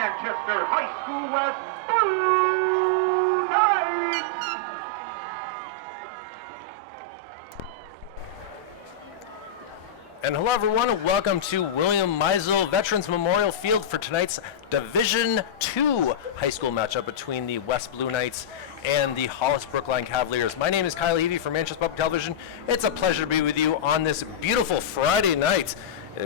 Manchester High School West Blue Knights. And hello everyone, and welcome to William Meisel Veterans Memorial Field for tonight's Division II high school matchup between the West Blue Knights and the Hollis-Brookline Cavaliers. My name is Kyle Levy from Manchester Public Television. It's a pleasure to be with you on this beautiful Friday night.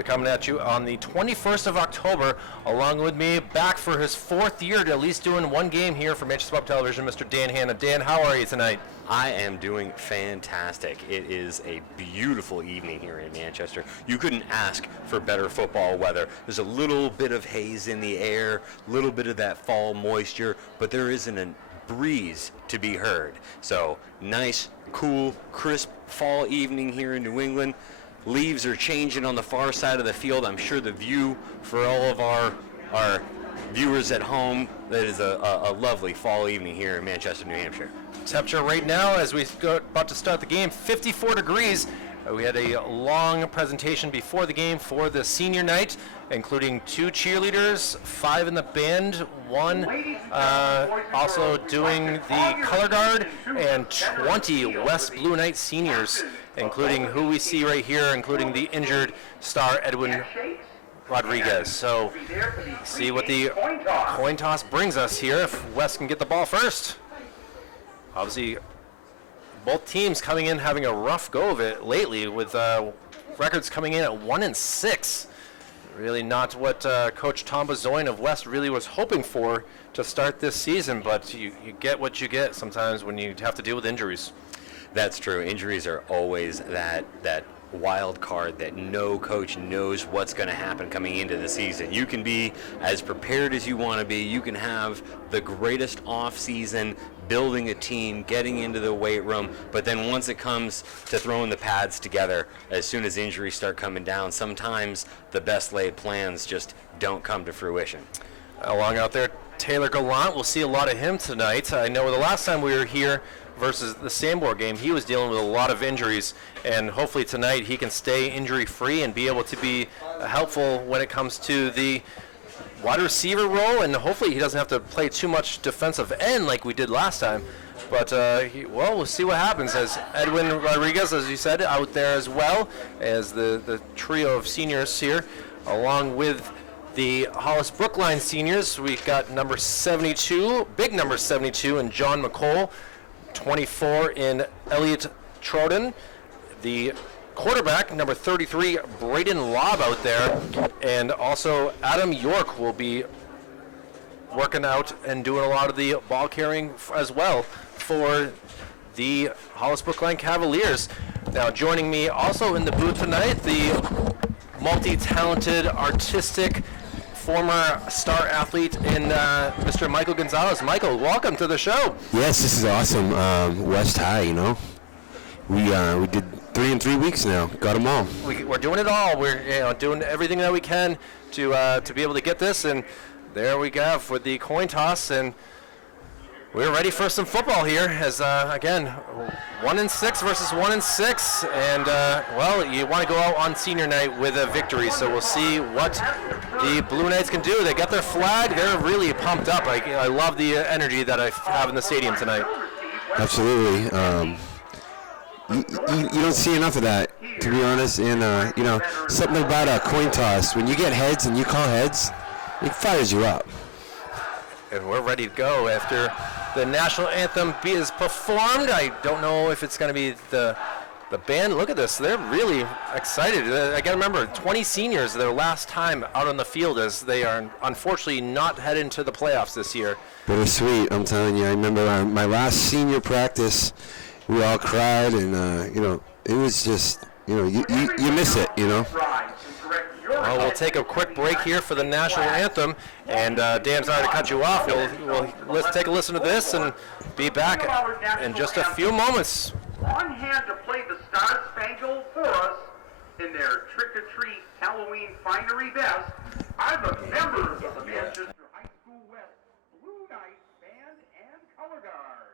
Coming at you on the 21st of October, along with me, back for his fourth year to at least doing one game here for Manchester Public Television, Mr. Dan Hanna. Dan, how are you tonight? I am doing fantastic. It is a beautiful evening here in Manchester. You couldn't ask for better football weather. There's a little bit of haze in the air, a little bit of that fall moisture, but there isn't a breeze to be heard. So nice, cool, crisp fall evening here in New England. Leaves are changing on the far side of the field. I'm sure the view for all of our viewers at home, that is a lovely fall evening here in Manchester, New Hampshire. Temperature right now, as we go about to start the game, 54 degrees. We had a long presentation before the game for the senior night, including 2 cheerleaders, 5 in the band, 1 also doing the color guard, and 20 West Blue Knight seniors, including who we see right here, including the injured star Edwin Rodriguez. So see what the coin toss brings us here, if West can get the ball first. Obviously, both teams coming in having a rough go of it lately, with records coming in at 1-6. Really not what Coach Tom Bazoin of West really was hoping for to start this season, but you get what you get sometimes when you have to deal with injuries. That's true. Injuries are always that wild card that no coach knows what's going to happen coming into the season. You can be as prepared as you want to be. You can have the greatest off season, building a team, getting into the weight room, but then once it comes to throwing the pads together, as soon as injuries start coming down, sometimes the best laid plans just don't come to fruition. Along out there, Taylor Gallant, we'll see a lot of him tonight. I know the last time we were here versus the Sambor game, he was dealing with a lot of injuries, and hopefully tonight he can stay injury-free and be able to be helpful when it comes to the wide receiver role, and hopefully he doesn't have to play too much defensive end like we did last time. But, we'll see what happens, as Edwin Rodriguez, as you said, out there as well as the trio of seniors here, along with the Hollis-Brookline seniors. We've got number 72, big number 72, and John McCole, 24 in Elliot Troden. The quarterback, number 33, Braden Lobb out there, and also Adam York will be working out and doing a lot of the ball carrying as well for the Hollis-Brookline Cavaliers. Now joining me also in the booth tonight, the multi-talented, artistic, former star athlete in Mr. Michael Gonzalez. Michael, welcome to the show. Yes, this is awesome. West High, you know. We did 3 in 3 weeks now. Got them all. We're doing it all. We're doing everything that we can to be able to get this, and there we go with the coin toss, and we're ready for some football here. As again, 1-6 versus 1-6, and you want to go out on senior night with a victory. So we'll see what the Blue Knights can do. They got their flag. They're really pumped up. I love the energy that I have in the stadium tonight. Absolutely. You don't see enough of that, to be honest. And something about a coin toss. When you get heads and you call heads, it fires you up. And we're ready to go after the national anthem is performed. I don't know if it's going to be the band. Look at this. They're really excited. I got to remember, 20 seniors, their last time out on the field, as they are unfortunately not heading to the playoffs this year. Bittersweet, I'm telling you. I remember my last senior practice, we all cried, and, it was just, you miss it, Well, we'll take a quick break here for the national anthem, and Dan, sorry to cut you off. Let's take a listen to this and be back in just a few moments. On hand to play the Star Spangled for us in their trick-or-treat Halloween finery vest are the members of the Manchester High School West Blue Knights Band and Color Guard.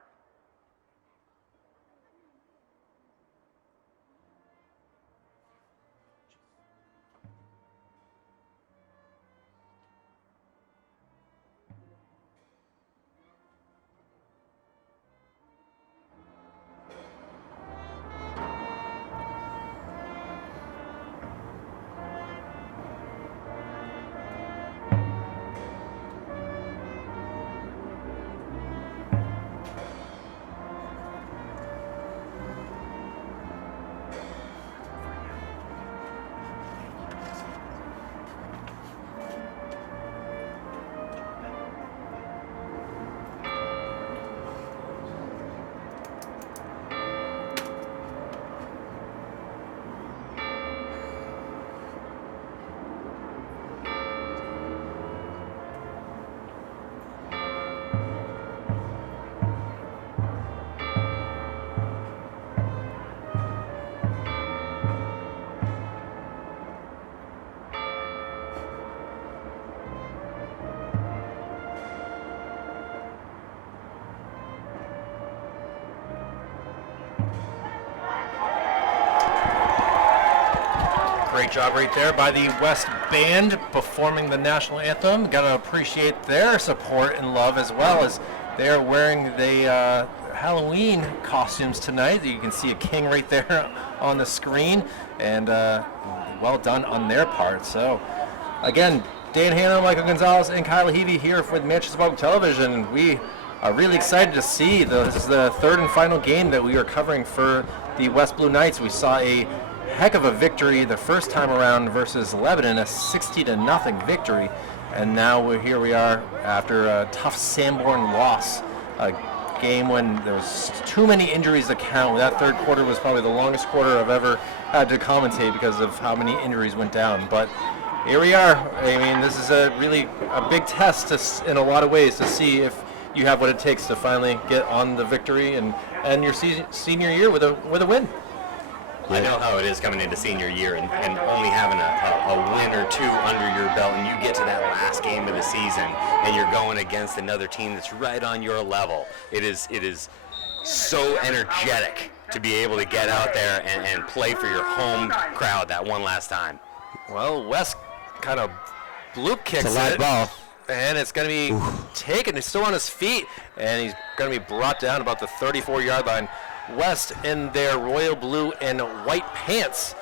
Great job right there by the West Band performing the national anthem. Got to appreciate their support and love as well as they're wearing the Halloween costumes tonight. You can see a king right there on the screen, and well done on their part. So, again, Dan Hanna, Michael Gonzalez, and Kyle Heavey here with Manchester Public Television. We are really excited to see this is the third and final game that we are covering for the West Blue Knights. We saw a heck of a victory the first time around versus Lebanon, a 60-0 victory, and now we are after a tough Sanborn loss, a game when there was too many injuries to count. That third quarter was probably the longest quarter I've ever had to commentate because of how many injuries went down. But here we are. I mean, this is really a big test in a lot of ways to see if you have what it takes to finally get on the victory and your senior year with a win. I know how it is coming into senior year and only having a win or two under your belt, and you get to that last game of the season and you're going against another team that's right on your level. It is so energetic to be able to get out there and play for your home crowd that one last time. Well, West kind of bloop kicks It's a live ball. And it's going to be taken. He's still on his feet, and he's going to be brought down about the 34-yard line. West in their royal blue and white pants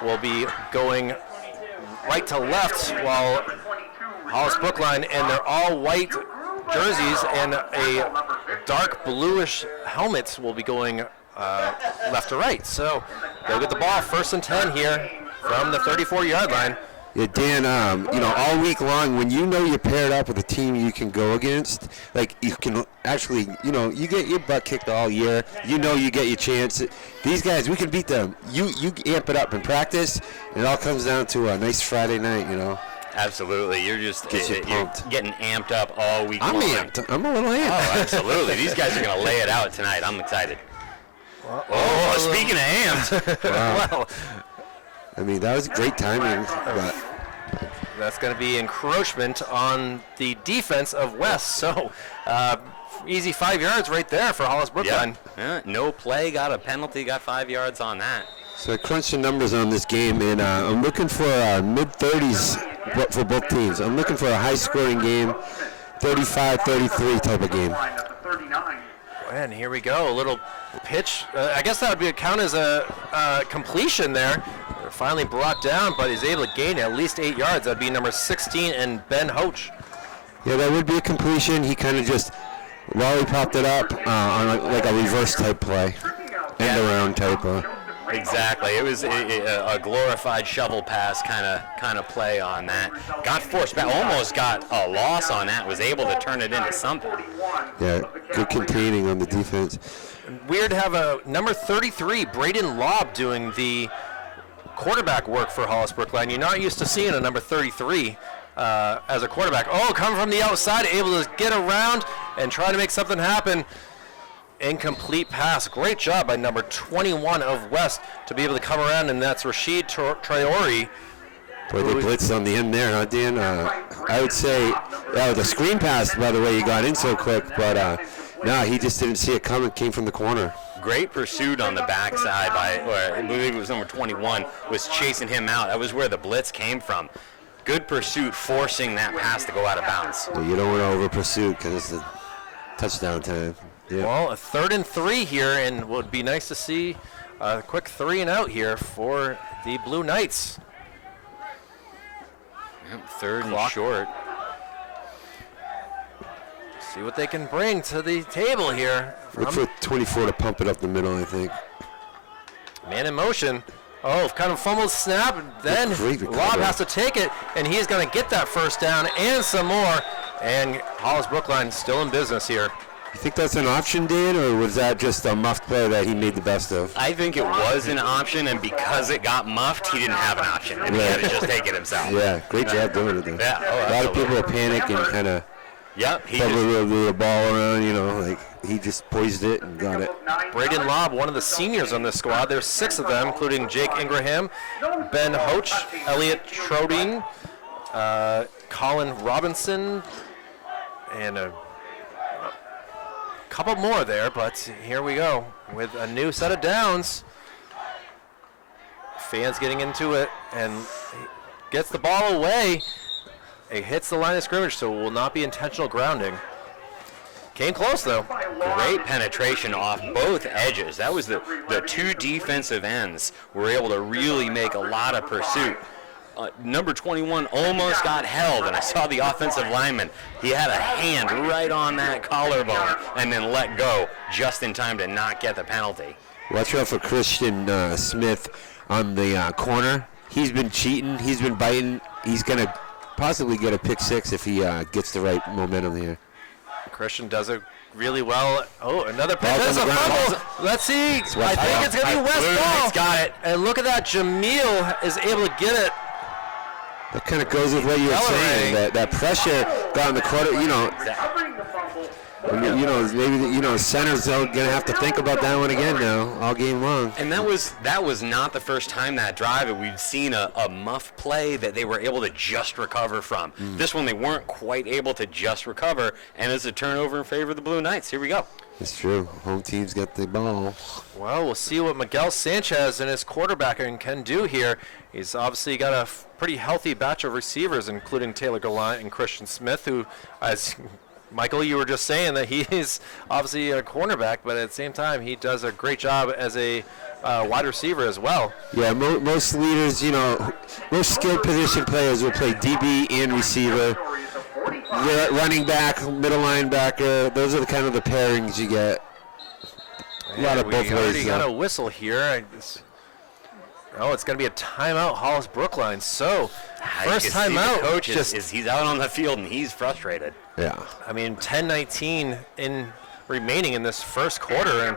will be going right to left, while Hollis-Brookline in their all white jerseys and a dark bluish helmets will be going left to right. So they'll get the ball 1st and 10 here from the 34-yard line. Yeah, Dan, all week long, when you know you're paired up with a team you can go against, like you can actually, you get your butt kicked all year. You know you get your chance. These guys, we can beat them. You amp it up in practice, and it all comes down to a nice Friday night, Absolutely. You're just you're getting amped up all week I'm long. amped. I'm a little amped. Oh, absolutely. These guys are going to lay it out tonight. I'm excited. Speaking of amped. Wow. Well, I mean, that was great timing, but that's going to be encroachment on the defense of West. So easy 5 yards right there for Hollis-Brookline. Yeah, no play, got a penalty, got 5 yards on that. so I crunched the numbers on this game, and I'm looking for mid-30s for both teams. I'm looking for a high-scoring game, 35-33 type of game. And here we go, a little pitch. I guess that would count as a completion there. They're finally brought down, but he's able to gain at least 8 yards. That'd be number 16 and Ben Hoach. Yeah, that would be a completion. He kind of just lollipopped it up on like a reverse type play, end around type. Exactly. It was a glorified shovel pass kind of play on that. Got forced back, almost got a loss on that, was able to turn it into something. Yeah, good containing on the defense. Weird to have a number 33, Braden Lobb, doing the quarterback work for Hollis-Brookline. You're not used to seeing a number 33 as a quarterback. Oh, coming from the outside, able to get around and try to make something happen. Incomplete pass. Great job by number 21 of West to be able to come around, and that's Rashid Traore. Boy, they blitzed on the end there, huh, Dan? I would say, the screen pass, by the way, he got in so quick, but he just didn't see it coming, came from the corner. Great pursuit on the backside by, I believe it was number 21, was chasing him out. That was where the blitz came from. Good pursuit, forcing that pass to go out of bounds. Yeah, you don't want to over-pursue because it's a touchdown time. Yeah. Well, a 3rd and 3 here, and it would be nice to see a quick 3 and out here for the Blue Knights. Yep, 3rd and short. See what they can bring to the table here. Look for 24 to pump it up the middle, I think. Man in motion. Oh, kind of fumbled snap. Then Lobb has to take it, and he's going to get that 1st down and some more. And Hollis-Brookline still in business here. You think that's an option, Dan, or was that just a muffed play that he made the best of? I think it was an option, and because it got muffed, he didn't have an option, and he had to just take it himself. Yeah, great job doing it, though. Yeah, a lot of people will panic and kind of the ball around, like he just poised it and got it. Braden Lobb, one of the seniors on this squad. There's 6 of them, including Jake Ingraham, Ben Hoach, Elliot Troding, Colin Robinson, and a couple more there, but here we go with a new set of downs. Fans getting into it and gets the ball away. It hits the line of scrimmage, so it will not be intentional grounding. Came close, though. Great penetration off both edges. That was the two defensive ends were able to really make a lot of pursuit. Number 21 almost got held, and I saw the offensive lineman. He had a hand right on that collarbone and then let go just in time to not get the penalty. Watch out for Christian Smith on the corner. He's been cheating. He's been biting. He's going to possibly get a pick six if he gets the right momentum here. Christian does it really well. Oh, another pick. Ball's There's a on the ground. fumble. Let's see. I think it's going to be West Blue Ball. Knights got it. And look at that. Jameel is able to get it. That kind of goes with what you were saying. That pressure got in the quarter. Maybe center's going to have to think about that one again now, all game long. And that was not the first time that drive that we'd seen a muff play that they were able to just recover from. This one they weren't quite able to just recover, and it's a turnover in favor of the Blue Knights. Here we go. It's true. Home team's got the ball. Well, we'll see what Miguel Sanchez and his quarterbacking can do here. He's obviously got a pretty healthy batch of receivers, including Taylor Gallant and Christian Smith, who, as Michael, you were just saying that he is obviously a cornerback, but at the same time, he does a great job as a wide receiver as well. Yeah, most leaders, most skilled position players will play DB and receiver. Running back, middle linebacker, those are the kind of the pairings you get. A lot of both ways. We already got a whistle here. It's going to be a timeout, Hollis-Brookline. So, first timeout. Coach he's out on the field and he's frustrated. Yeah. I mean, 10:19 remaining in this first quarter, and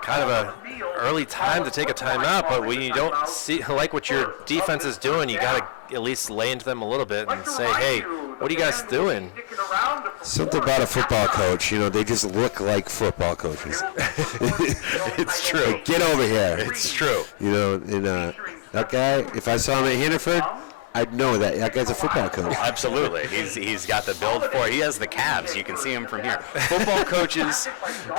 kind of a early time to take a timeout. But when you don't like what your defense is doing, you got to at least lay into them a little bit and say, hey, what are you guys doing? Something about a football coach, they just look like football coaches. It's true. Get over here. It's true. That guy, if I saw him at Hannaford, I'd know that guy's a football coach. Absolutely. He's got the build for it. He has the calves. You can see him from here. Football coaches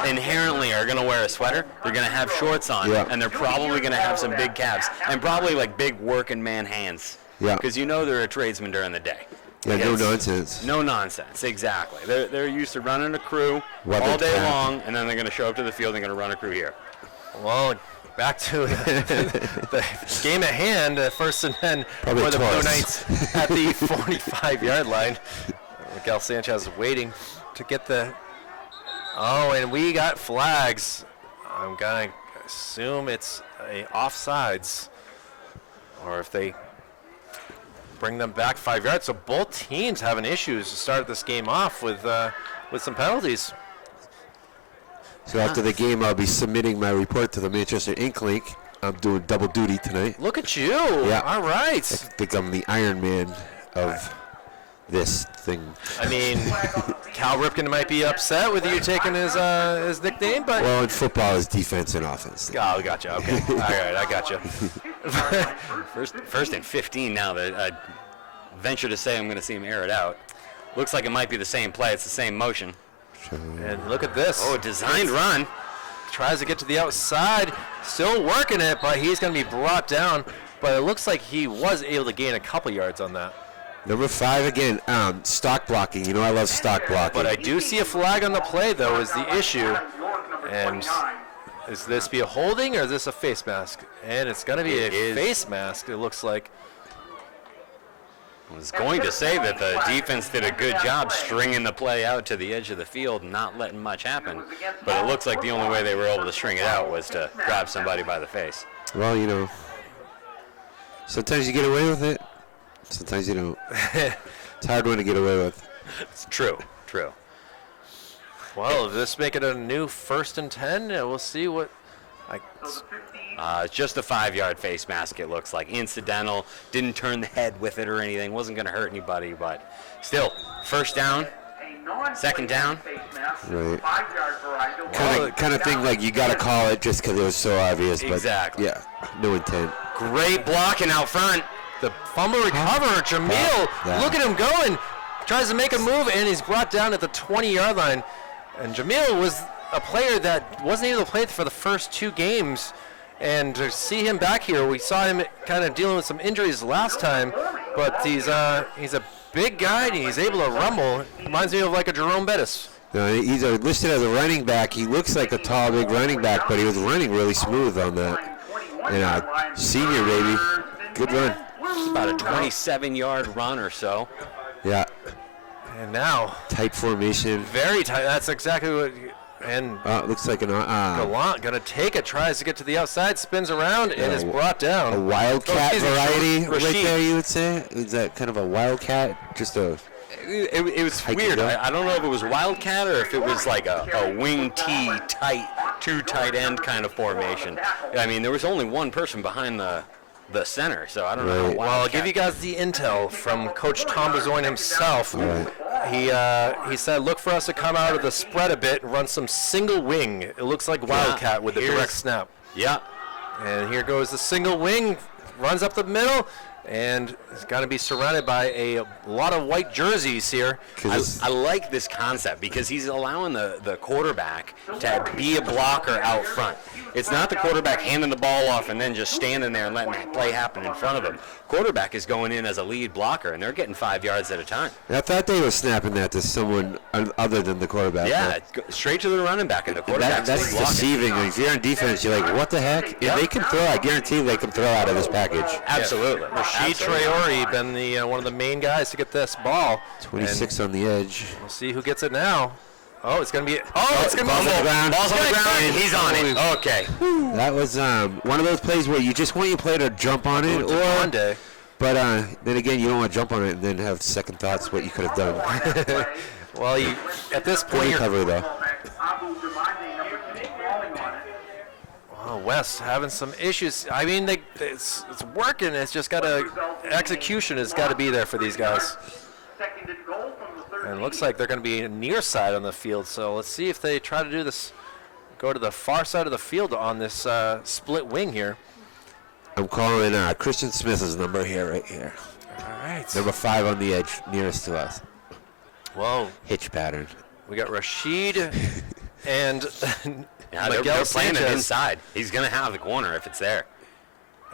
inherently are going to wear a sweater. They're going to have shorts on, and they're probably going to have some big calves and probably like big working man hands. Yeah. Because they're a tradesman during the day. Yeah, no nonsense. No nonsense, exactly. They're used to running a crew Weather all day tap. long, and then they're going to show up to the field and going to run a crew here. Well, back to the game at hand, first and 10 Probably for the Blue twice. Knights at the 45-yard line. Miguel Sanchez is waiting to get the... Oh, and we got flags. I'm going to assume it's a offsides, or if they bring them back 5 yards. So both teams having issues to start this game off with some penalties. So after the game, I'll be submitting my report to the Manchester Ink Link. I'm doing double duty tonight. Look at you. Yeah. All right. I think I'm the Iron Man of this thing. I mean, Cal Ripken might be upset with you taking his nickname, but... Well, in football, it's defense and offense. Oh, gotcha. Okay. All right, I gotcha. First and 15 now. I venture to say I'm going to see him air it out. Looks like it might be the same play. It's the same motion. And look at this. Oh, designed run. Tries to get to the outside. Still working it, but he's going to be brought down. But it looks like he was able to gain a couple yards on that. Number 5 again, stock blocking. I love stock blocking. But I do see a flag on the play, though, is the issue. And is this be a holding or is this a face mask? And it's going to be a face mask, it looks like. I was going to say that the defense did a good job stringing the play out to the edge of the field and not letting much happen. But it looks like the only way they were able to string it out was to grab somebody by the face. Well, sometimes you get away with it. Sometimes you don't. It's a hard one to get away with. It's true. Well, this make it a new 1st and 10. We'll see what... It's just a 5-yard face mask, it looks like. Incidental. Didn't turn the head with it or anything. Wasn't going to hurt anybody, but still, first down, second down. Right. Kind of thing like you got to call it just because it was so obvious. But Exactly. Yeah, no intent. Great blocking out front. The fumble recover, Jameel, Yeah. look at him going. Tries to make a move, and he's brought down at the 20-yard line. And Jameel was a player that wasn't able to play for the first 2 games. And to see him back here, we saw him kind of dealing with some injuries last time, but he's a big guy and he's able to rumble. Reminds me of like a Jerome Bettis. He's listed as a running back. He looks like a tall, big running back, but he was running really smooth on that. And senior, baby. Good run. About a 27-yard run or so. Yeah. And now. Tight formation. Very tight. That's exactly what. And it looks like Gallant going to take it, tries to get to the outside, spins around, and is brought down. A wildcat variety right there, you would say? Is that kind of a wildcat? Just a... It was weird. I don't know if it was wildcat or if it was like a wing T tight, two tight end kind of formation. I mean, there was only one person behind the center, so I don't know. Well, I'll give you guys the intel from Coach Tom Bezoin himself. He said, look for us to come out of the spread a bit and run some single wing. It looks like wildcat with the direct snap. Yeah. And here goes the single wing, runs up the middle, and it's going to be surrounded by a lot of white jerseys here. I like this concept because he's allowing the quarterback to be a blocker out front. It's not the quarterback handing the ball off and then just standing there and letting that play happen in front of him. Quarterback is going in as a lead blocker, and they're getting 5 yards at a time. I thought they were snapping that to someone other than the quarterback. Yeah, straight to the running back, and the quarterback's that's deceiving. If you're on defense, you're like, what the heck? If they can throw, I guarantee they can throw out of this package. Absolutely. Rashid Traore been the one of the main guys to get this ball. 26 on the edge. We'll see who gets it now. Oh, it's going to be... Oh, it's going to be... Ball's on the ground. Ball's on the ground, and he's on it. Okay. That was one of those plays where you just want your player to jump on it. But then again, you don't want to jump on it and then have second thoughts what you could have done. Well, at this point... Good recovery, though. Oh, West having some issues. I mean, it's working. It's just got to... Execution has got to be there for these guys. And it looks like they're going to be near side on the field. So let's see if they try to do this, go to the far side of the field on this split wing here. I'm calling Christian Smith's number here, right here. All right. Number 5 on the edge, nearest to us. Whoa. Hitch pattern. We got Rashid and yeah, Miguel they're playing Sanchez. it inside. He's going to have the corner if it's there.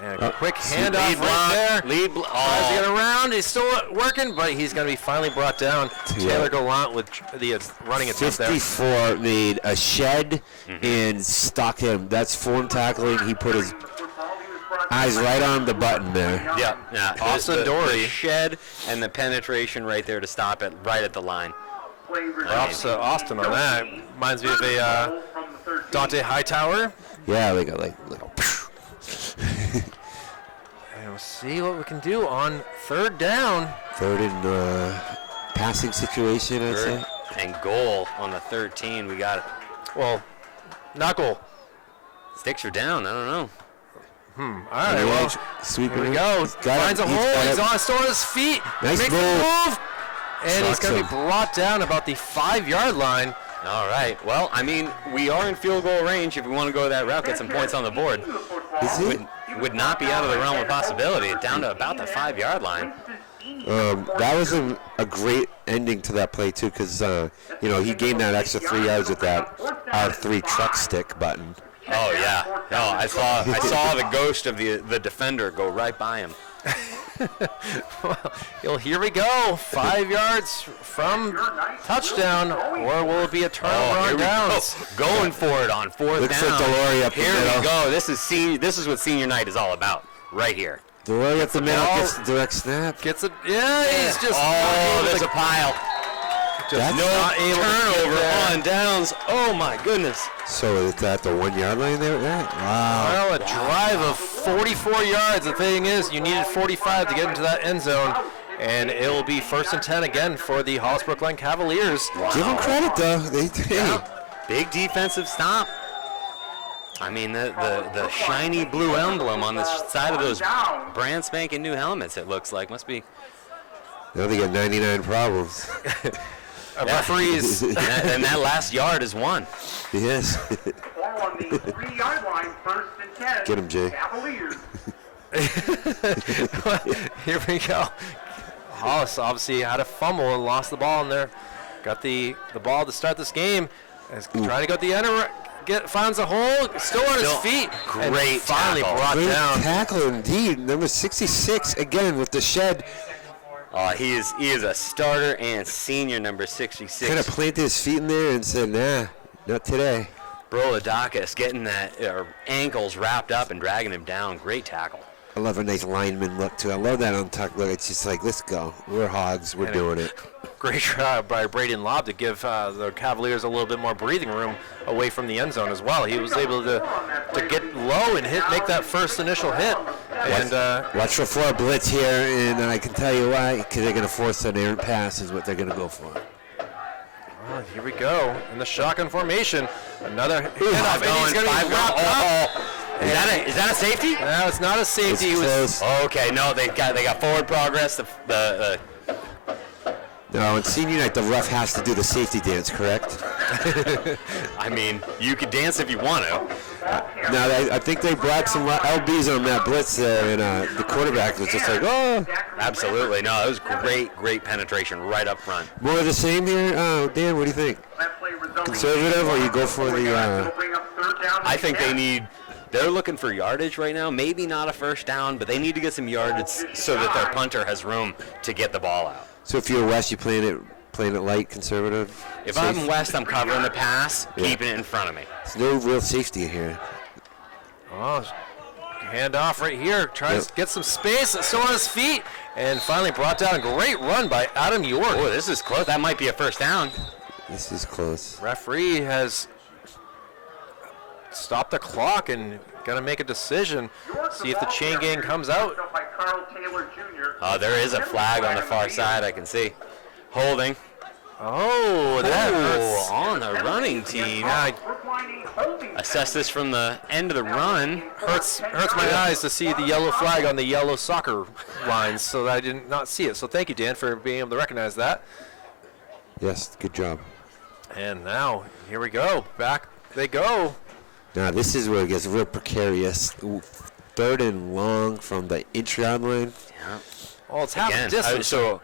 And a quick handoff right there. Tries to get around. He's still working, but he's going to be finally brought down. Taylor Gallant with the running attempt there. 54 made a shed and stocked him. That's form tackling. He put his eyes right on the button there. Yeah. Austin Dory. The shed and the penetration right there to stop it right at the line. Austin on that. Reminds me of a Dante Hightower. Yeah, like And we'll see what we can do on third down. Third and passing situation, I'd say. And goal on the 13. We got it. Well, not goal. Sticks are down. I don't know. All right, well, sweeping. here we go. Finds a hole. He's on, still on his feet. Nice Makes move. the move. And he's Sucks going to him. be brought down about the 5-yard line. All right. Well, I mean, we are in field goal range. If we want to go that route, get some points on the board. Is it? Would not be out of the realm of possibility. Down to about the 5-yard line. That was a great ending to that play, too, because, he gained that extra 3 yards with that R3 truck stick button. Oh, yeah. No, I saw the ghost of the defender go right by him. Well, here we go. 5 yards from touchdown, or will it be a turnover on downs? Going for it on fourth Looks down. like Delory up the Here middle. we go. This is what senior night is all about, right here. Delory up the middle, ball. gets the direct snap. Gets it. Yeah, he's just There's a pile. just No not able to get turnover there. on downs. Oh, my goodness. So is that the 1 yard line there? Wow. Well, a drive of 44 yards. The thing is, you needed 45 to get into that end zone, and it will be 1st and 10 again for the Hollis-Brookline Cavaliers. Give them credit, though. Big defensive stop. I mean, the shiny blue emblem on the side of those brand spanking new helmets, it looks like. Must be. Now they got 99 problems. Referees. and that last yard is one. Yes. Ball on the 3-yard line, 1st and 10. Get him, Jay. Cavaliers. Here we go. Hollis obviously had a fumble and lost the ball in there. Got the ball to start this game. Is trying to go at the end finds a hole, still on his feet. And Great finally tackle. brought Great down. tackle indeed. Number 66 again with the shed. He is a starter and senior, number 66. Kind of planted his feet in there and said, nah, not today. Brodakis getting that ankles wrapped up and dragging him down. Great tackle. I love a nice lineman look too. I love that untucked look. It's just like, let's go. We're hogs. We're doing it. Great try by Braden Lobb to give the Cavaliers a little bit more breathing room away from the end zone as well. He was able to get low and make that first initial hit. And Watch for 4 blitz here, and I can tell you why. Because they're going to force an errant pass is what they're going to go for. well, here we go in the shotgun formation. Another hit off, and he's going to be wrapped up. Is that a safety? No, it's not a safety. It's He was close. Okay, no, they got forward progress. No, on senior night, the ref has to do the safety dance, correct? I mean, you could dance if you want to. Now, I think they brought some LBs on that blitz there, and the quarterback was just like, oh. Absolutely, no, it was great penetration right up front. More of the same here? Dan, what do you think? Conservative, or you go for the... I think they're looking for yardage right now. Maybe not a first down, but they need to get some yardage so that their punter has room to get the ball out. So if you're West, you playing it light, conservative? If safe? I'm West, I'm covering the pass, keeping it in front of me. There's no real safety here. Oh, hand off right here. Tries to get some space. Still on his feet. And finally brought down. Great run by Adam York. Oh, this is close. That might be a first down. This is close. Referee has stopped the clock and going to make a decision. See if the chain gang comes out. Oh, there is a flag on the far side, I can see. Holding. Oh, that hurts. On the running team. Assess this from the end of the run. Hurts my eyes to see the yellow flag on the yellow soccer lines, so that I did not see it. So thank you, Dan, for being able to recognize that. Yes, good job. And now, here we go. Back they go. Now, this is where it gets real precarious. 3rd and long from the inch-yard line. Yeah. Well, it's half Again, distance. so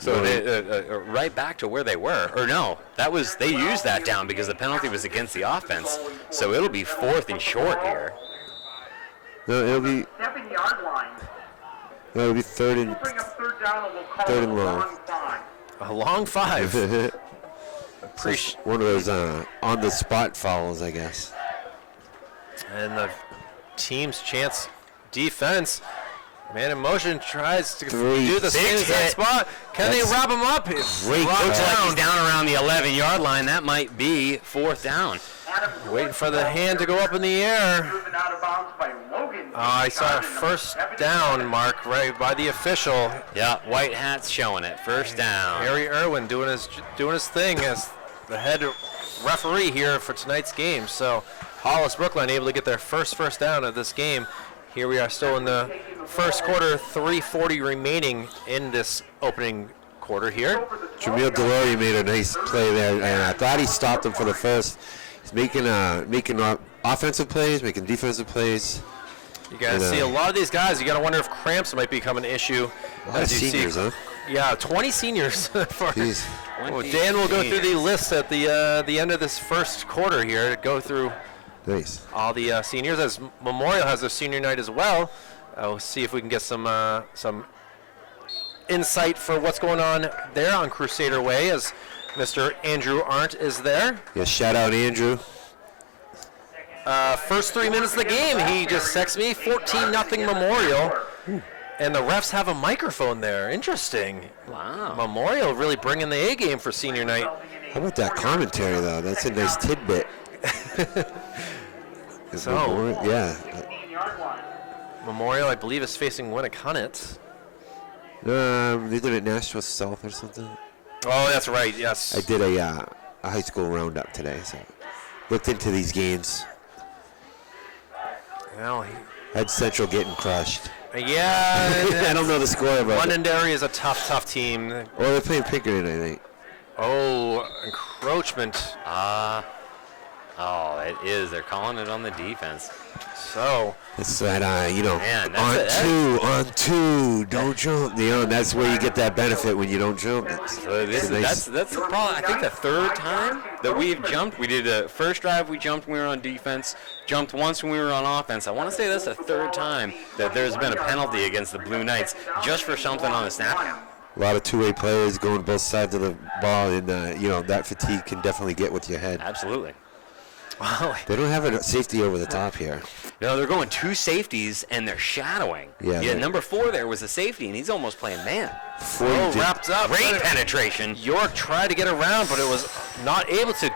they, right back to where they were. Or no, they used that down because the penalty was against the offense. So it'll be 4th and short here. No, it'll be 7-yard line. no, it'll be 3rd and Bring up 3rd down and we'll call Third it and long. 1-5. A long 5. one of those on-the-spot fouls, I guess. And the team's chance defense. Man in motion tries to do the same exact spot. Can they wrap him up? Great Looks like he's down around the 11-yard line. That might be 4th down. Waiting for the hand to go up in the air. Driven out of bounds by Logan. I saw a first down mark right by the official. Yeah, white hat's showing it. First down. Harry Irwin doing his thing as the head referee here for tonight's game. So Hollis-Brookline able to get their first down of this game. Here we are still in the first quarter, 3:40 remaining in this opening quarter here. Jamil Delory made a nice play there, and I thought he stopped him for the first. He's making offensive plays, making defensive plays. You guys see a lot of these guys. You got to wonder if cramps might become an issue. A lot of seniors, huh? Yeah, 20 seniors. Jeez. Well, Dan will go through the list at the end of this first quarter here to go through Nice. all the seniors, as Memorial has their senior night as well. We'll see if we can get some insight for what's going on there on Crusader Way, as Mr. Andrew Arndt is there. Yeah, shout out Andrew. First 3 minutes of the game, he just texted me 14-0 Memorial, and the refs have a microphone there. Interesting. Wow. Memorial really bringing the A game for senior night. How about that commentary, though? That's a nice tidbit. So, yeah. Memorial, I believe, is facing Winnicott. They did it at Nashville South or something. Oh, that's right, yes. I did a high school roundup today, so looked into these games. Well, Had Central getting crushed. yeah. I don't know the score, but Londonderry is a tough team. well, they're playing Pinkerton, I think. Oh, encroachment. Oh, it is. They're calling it on the defense. So It's that, you know, Man, on two, don't jump. You know, and that's where you get that benefit when you don't jump. That's probably, I think, the third time that we've jumped. We did the first drive we jumped when we were on defense, jumped once when we were on offense. I want to say that's the third time that there's been a penalty against the Blue Knights just for something on the snap. A lot of two-way players going both sides of the ball, and, you know, that fatigue can definitely get with your head. Absolutely. They don't have a safety over the top here. No, they're going two safeties, and they're shadowing. Yeah, number 4 there was a safety, and he's almost playing man. wrapped up. Great penetration. York tried to get around, but it was not able to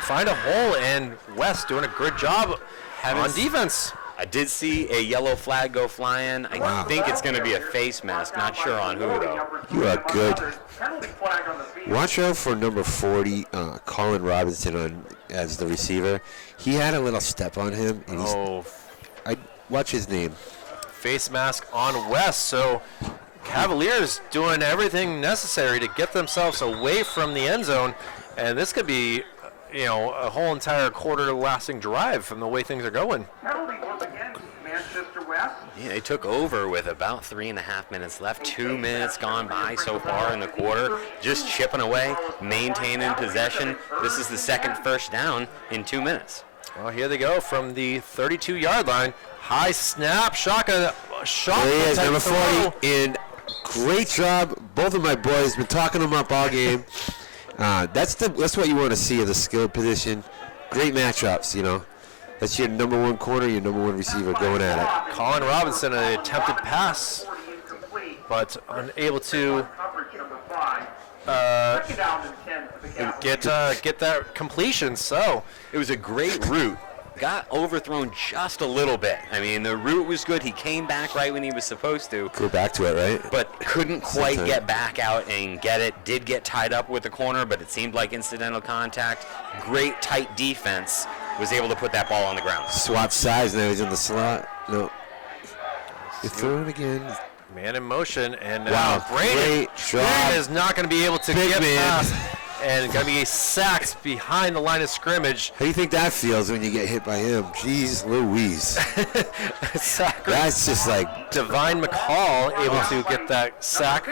find a hole, and West doing a good job on defense. I did see a yellow flag go flying. I think it's going to be a face mask. Not sure on who, though. You are good. Watch out for number 40, Colin Robinson, as the receiver. He had a little step on him, and watch his name. Face mask on West. So Cavaliers doing everything necessary to get themselves away from the end zone, and this could be, you know, a whole entire quarter-lasting drive from the way things are going. Yeah, they took over with about 3.5 minutes left. 2 minutes gone by so far in the quarter. Just chipping away, maintaining possession. This is the second first down in 2 minutes. Well, here they go from the 32-yard line. High snap, shotgun, shot. There he is, number 40, and great job. Both of my boys been talking him up all game. That's what you want to see of the skill position. Great matchups, you know. That's your number 1 corner, your number 1 receiver going at it. Colin Robinson, an attempted pass, but unable to get that completion. So it was a great route. Got overthrown just a little bit. I mean, the route was good. He came back right when he was supposed to. Go back to it, right? But couldn't quite get back out and get it. Did get tied up with the corner, but it seemed like incidental contact. Great tight defense. Was able to put that ball on the ground. Swap sides, now he's in the slot. No. You throw it again. Man in motion, and great job. Braden is not going to be able to get past, and going to be sacked behind the line of scrimmage. How do you think that feels when you get hit by him? Jeez Louise. That's just like... Divine McCall able to get that sack.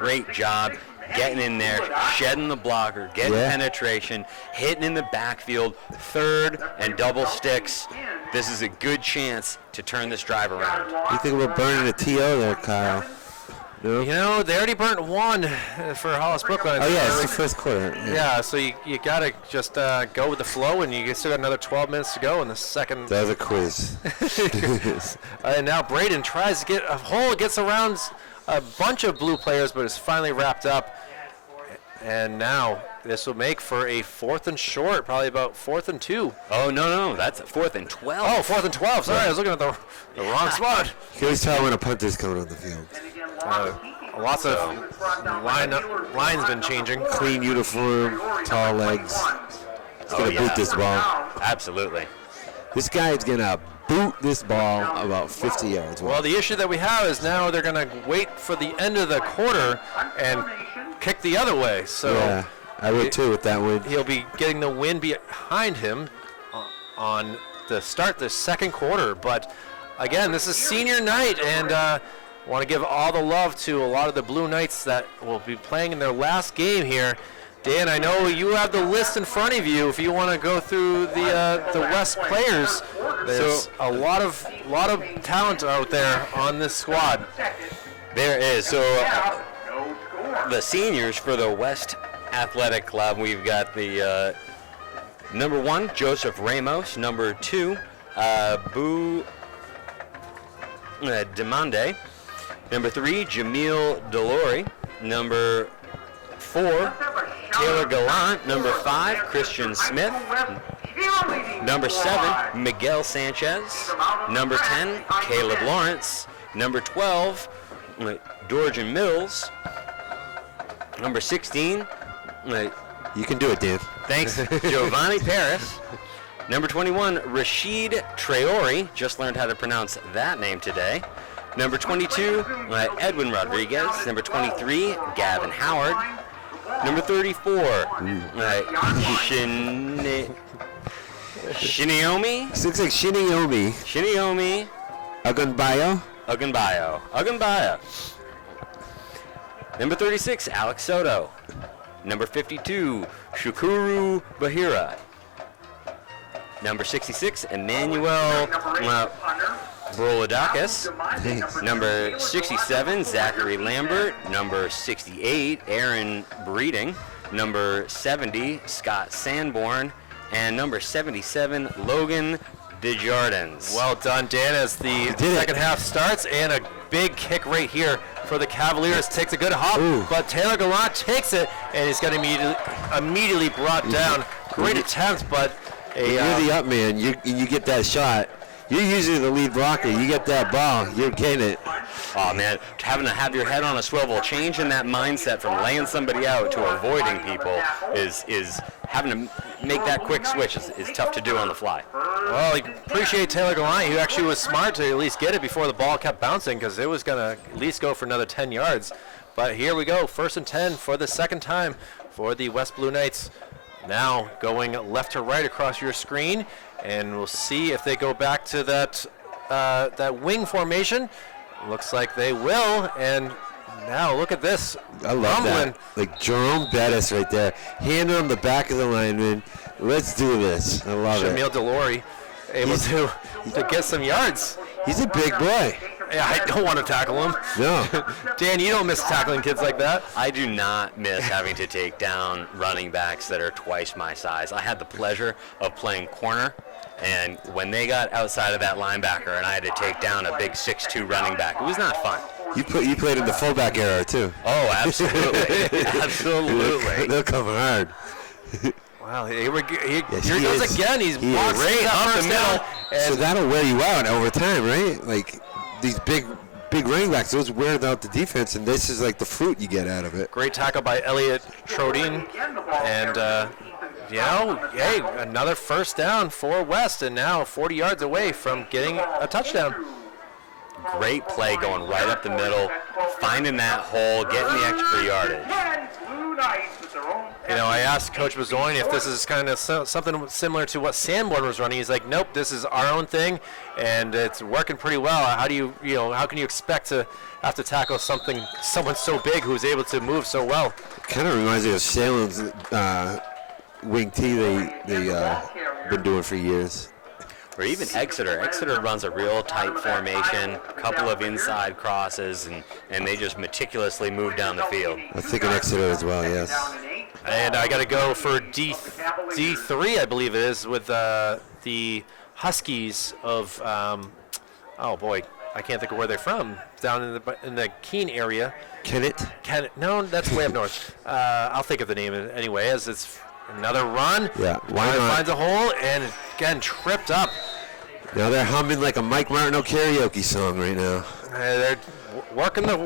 Great job. Getting in there, shedding the blocker, getting penetration, hitting in the backfield, third and double sticks. This is a good chance to turn this drive around. You think about burning a TO there, Kyle? No? You know, they already burnt one for Hollis-Brookline. Oh, yeah, it's the first quarter. Yeah, so you got to just go with the flow, and you still got another 12 minutes to go in the second. That was a quiz. And now Braden tries to get a hole, gets around a bunch of blue players, but it's finally wrapped up. And now this will make for a 4th and short, probably about 4th and 2. Oh, no, that's a 4th and 12. Oh, 4th and 12. Sorry, I was looking at the wrong spot. You can always tell when a punter's coming on the field. Lots of lines been changing. Clean uniform, tall legs. He's going to boot this ball. Absolutely. This guy's going to boot this ball about 50 yards. Well, the issue that we have is now they're going to wait for the end of the quarter and kick the other way. So yeah, I would too with that win. He'll be getting the win behind him on the start the second quarter. But again, this is senior night, and want to give all the love to a lot of the Blue Knights that will be playing in their last game here. Dan, I know you have the list in front of you. If you want to go through the West players, there's a lot of talent out there on this squad. There is. So the seniors for the West Athletic Club, we've got the number 1, Joseph Ramos. Number 2, Boo Demande. Number 3, Jamil Delori. Number 4, Taylor Gallant. Number 5, Christian Smith. Number 7, Miguel Sanchez. Number 10, Caleb Lawrence. Number 12, Dorjan Mills. Number 16, you can do it, Dan. Thanks, Giovanni Paris. Number 21, Rashid Traore. Just learned how to pronounce that name today. Number 22, Edwin Rodriguez. Number 23, Gavin Howard. Number 34, Shiniomi. This looks like Shiniomi. Shiniomi Agunbayo. Number 36, Alex Soto. Number 52, Shukuru Bahira. Number 66, Emmanuel Broladakis. Number 67, Zachary Lambert. Number 68, Aaron Breeding. Number 70, Scott Sanborn. And number 77, Logan Desjardins. Well done, Dan, as the second half starts, and a big kick right here for the Cavaliers. Takes a good hop, but Taylor Gallant takes it, and he's going to immediately brought down. Great attempt, but you're the up man. You get that shot. You're usually the lead blocker. You get that ball, you're getting it. Oh man, having to have your head on a swivel, changing that mindset from laying somebody out to avoiding people is having to make that quick switch is tough to do on the fly. Well, I appreciate Taylor Gallant, who actually was smart to at least get it before the ball kept bouncing, because it was going to at least go for another 10 yards. But here we go, 1st and 10 for the second time for the West Blue Knights. Now going left to right across your screen, and we'll see if they go back to that wing formation. Looks like they will, and now look at this. I love rumbling. that. Like Jerome Bettis right there. Handing him the back of the lineman. Let's do this. I love Shamil it. Delorey able to get some yards. He's a big boy. Yeah, I don't want to tackle him. No. Dan, you don't miss tackling kids like that. I do not miss having to take down running backs that are twice my size. I had the pleasure of playing corner, and when they got outside of that linebacker and I had to take down a big 6'2" running back, it was not fun. You played in the fullback era too. Oh, absolutely. Absolutely. They'll come hard. Wow, here we go. Here Yes, he he goes is. again. He's He walks is. right up the middle. So that'll wear you out over time, right? Like these big running backs, those wear out the defense, and this is like the fruit you get out of it. Great tackle by Elliot Trodin. And, hey, another first down for West, and now 40 yards away from getting a touchdown. Great play going right up the middle, finding that hole, getting the extra yardage. You know, I asked Coach Bazzoyne if this is kind of something similar to what Sanborn was running. He's like, nope, this is our own thing, and it's working pretty well. How can you expect to have to tackle someone so big who's able to move so well? Kind of reminds me of Salem's wing T they been doing for years. Or even Exeter. Exeter runs a real tight formation, a couple of inside crosses, and they just meticulously move down the field. I think in Exeter as well, yes. And I got to go for D3, I believe it is, with the Huskies of, oh boy, I can't think of where they're from. Down in the Keene area. Kennett? No, that's way up north. I'll think of the name anyway, as it's another run. Yeah, why not? Finds a hole, and again, tripped up. Now they're humming like a Mike Martineau karaoke song right now. They're working the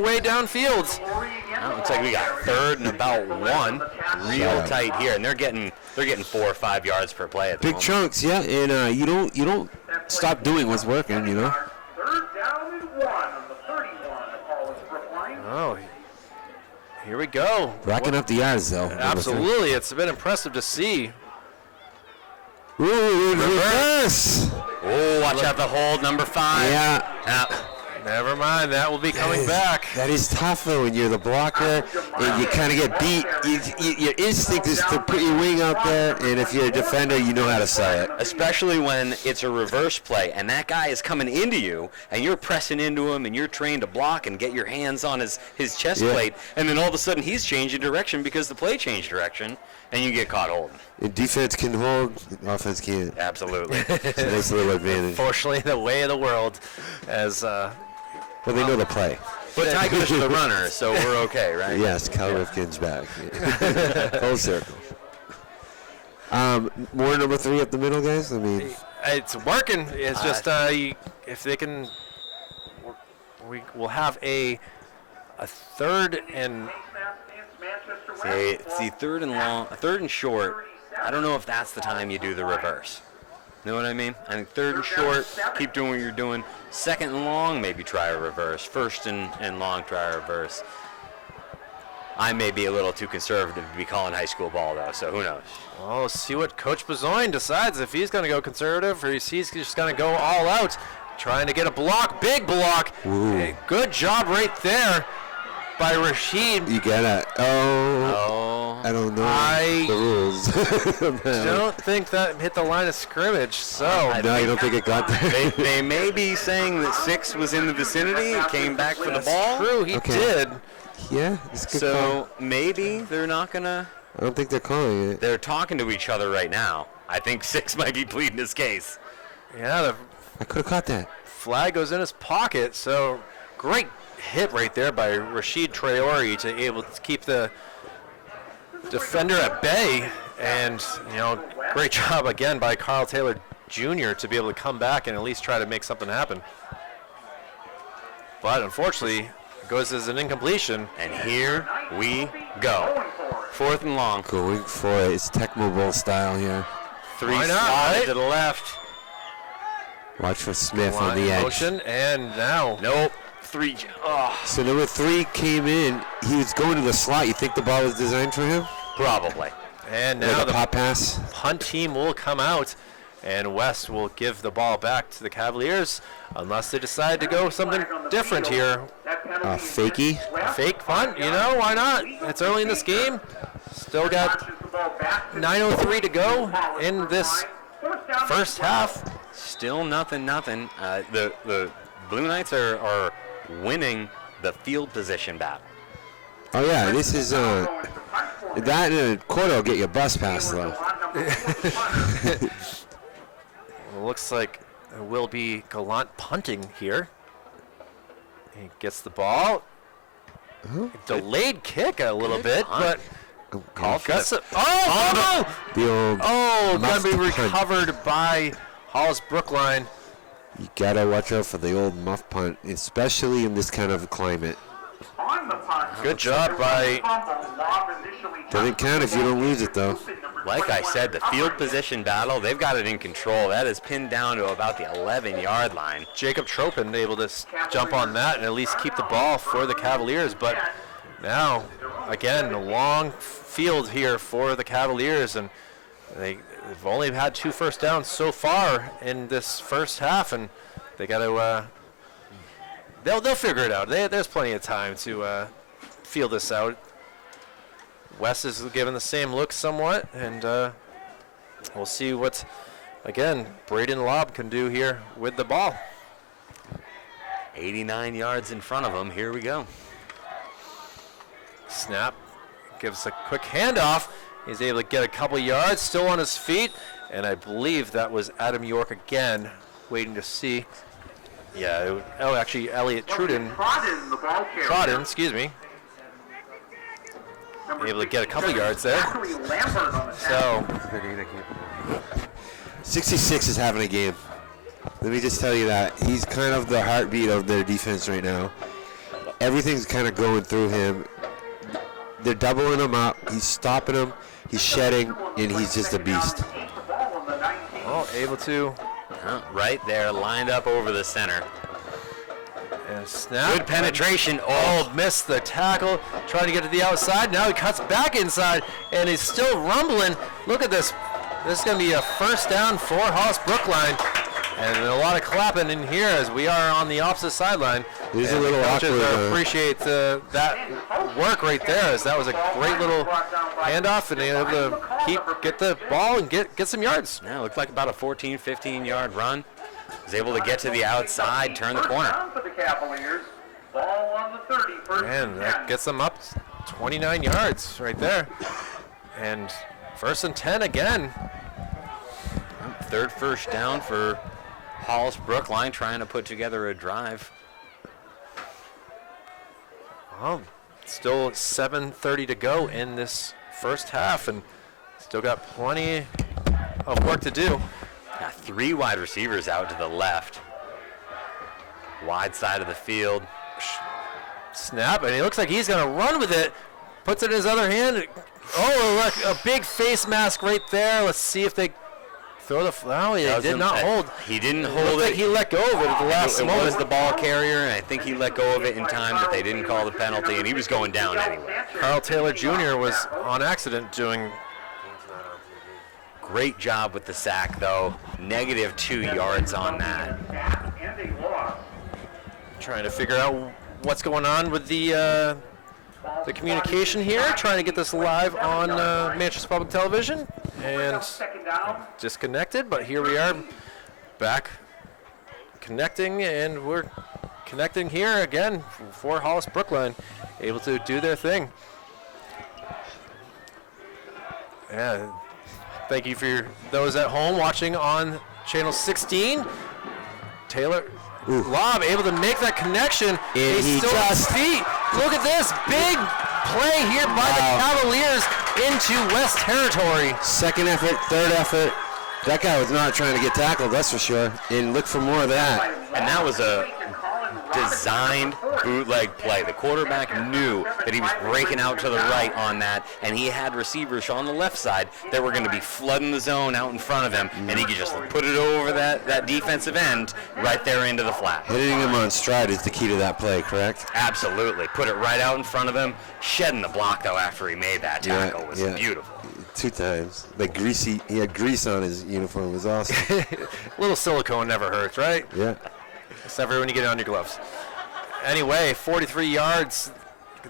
way downfield. Well, looks like we got 3rd and about 1, real tight here, and they're getting 4 or 5 yards per play at the Big moment. chunks, yeah, and you don't stop doing what's working, you know. 3rd down and 1 on the 31 of Hollis-Brookline. Oh, here we go. Racking up the yards, though. Absolutely, it's been impressive to see. Ooh, reverse. Oh, watch out the hold, number 5. Yeah. Never mind, that will be coming back. That is tough, though, when you're the blocker and you kind of get beat. Your instinct is to put your wing out there, and if you're a defender, you know how to sell it. Especially when it's a reverse play and that guy is coming into you and you're pressing into him and you're trained to block and get your hands on his chest plate, and then all of a sudden he's changing direction because the play changed direction and you get caught holding. And defense can hold, offense can't. Absolutely. It's a nice little advantage. Fortunately, the way of the world, as Well, they know the play. But Ty goes to the runner, so we're okay, right? Yes, Cal Rifkin's back. Full circle. More number 3 up the middle, guys? I mean, it's working. It's just if they can, we'll have a 3rd and. See, 3rd and long, 3rd and short. I don't know if that's the time you do the reverse. Know what I mean? I think 3rd and short, keep doing what you're doing. 2nd and long, maybe try a reverse. 1st and long, try a reverse. I may be a little too conservative to be calling high school ball, though, so who knows? Well, let's see what Coach Bezoin decides, if he's going to go conservative or if he's just going to go all out, trying to get a block, big block. Hey, good job right there by Rashid. You gotta. Oh. I don't know the rules. Don't think that hit the line of scrimmage, so. No, you don't think it got there? They may be saying that 6 was in the vicinity and came back for the ball. True, he did. Yeah, it's a good So call. maybe they're not going to. I don't think they're calling it. They're talking to each other right now. I think 6 might be pleading his case. Yeah, the I could have caught that. flag goes in his pocket, so great hit right there by Rashid Traore to able to keep the defender at bay, and great job again by Carl Taylor Jr. to be able to come back and at least try to make something happen. But unfortunately, it goes as an incompletion. And here we go. 4th and long. Going for it. It's Tecmo Bowl style here. 3 Why not, slide right? to the left. Watch for Smith on Line the edge. motion, and now Nope. 3. Oh, So number 3 came in. He was going to the slot. You think the ball was designed for him? probably. and Like now a the pop pass? punt team will come out, and West will give the ball back to the Cavaliers unless they decide to go something different here. Fakey? Fake punt, why not? It's early in this game. Still got 9:03 to go in this first half. Still nothing. The Blue Knights are winning the field position battle. Oh, yeah. This is that in a quarter will get you a bus pass, though. Looks like it will be Gallant punting here. He gets the ball. Delayed kick a little bit, but Call for gets the- it. Oh, The old gonna be muff punt. recovered by Hollis-Brookline. You gotta watch out for the old muff punt, especially in this kind of climate. Good job by. Doesn't count if you don't lose it, though. Like I said, the field position battle, they've got it in control. That is pinned down to about the 11-yard line. Jacob Tropin able to jump on that and at least keep the ball for the Cavaliers. But now, again, a long field here for the Cavaliers, and they've only had 2 first downs so far in this first half, and they got to. They'll figure it out. There's plenty of time to feel this out. West is given the same look somewhat, and we'll see what, again, Braden Lobb can do here with the ball. 89 yards in front of him. Here we go. Snap, gives a quick handoff. He's able to get a couple yards, still on his feet, and I believe that was Adam York again, waiting to see. Yeah, actually, Elliot Trudon. Trodden, excuse me. Able to get a couple yards there. So, 66 is having a game. Let me just tell you that. He's kind of the heartbeat of their defense right now. Everything's kind of going through him. They're doubling him up. He's stopping him. He's shedding, and he's just a beast. able to. Right there, lined up over the center. And snap. Good penetration. Oh, missed the tackle. Trying to get to the outside. Now he cuts back inside, and he's still rumbling. Look at this. This is going to be a first down for Hollis-Brookline. And a lot of clapping in here as we are on the opposite sideline. It is a And little the coaches awkward, appreciate that work right there, as that was a great little handoff, and they were able to get the ball and get some yards. Yeah, looked like about a 14, 15-yard run. Was able to get to the outside, turn the corner. And that gets them up 29 yards right there. And first and 10 again. Third first down for Hollis-Brookline, trying to put together a drive. Well, still 7:30 to go in this first half, and still got plenty of work to do. Got three wide receivers out to the left. Wide side of the field. Snap, and it looks like he's going to run with it. Puts it in his other hand. Oh, look, a big face mask right there. Let's see if they throw the he did not hold. He didn't Looked hold like it. he let go of it at the last It moment. was the ball carrier, and I think he let go of it in time that they didn't call the penalty, and he was going down anyway. Carl Taylor Jr. was on accident doing. Great job with the sack, though. -2 yards on that. Trying to figure out what's going on with the communication here. Trying to get this live on Manchester Public Television, and disconnected. But here we are, back connecting, and we're connecting here again for Hollis-Brookline, able to do their thing. Yeah. Thank you for those at home watching on channel 16. Taylor Lob able to make that connection. He's still on his feet. Look at this big play here by the Cavaliers into West territory. Second effort, third effort. That guy was not trying to get tackled, that's for sure. And look for more of that. And that was a designed bootleg play. The quarterback knew that he was breaking out to the right on that, and he had receivers on the left side that were going to be flooding the zone out in front of him, and he could just put it over that defensive end right there into the flat. Hitting him on stride is the key to that play, correct? Absolutely. Put it right out in front of him. Shedding the block, though, after he made that tackle was beautiful. 2 times. Like greasy, he had grease on his uniform. It was awesome. A little silicone never hurts, right? Yeah. Except for when you get it on your gloves. Anyway, 43 yards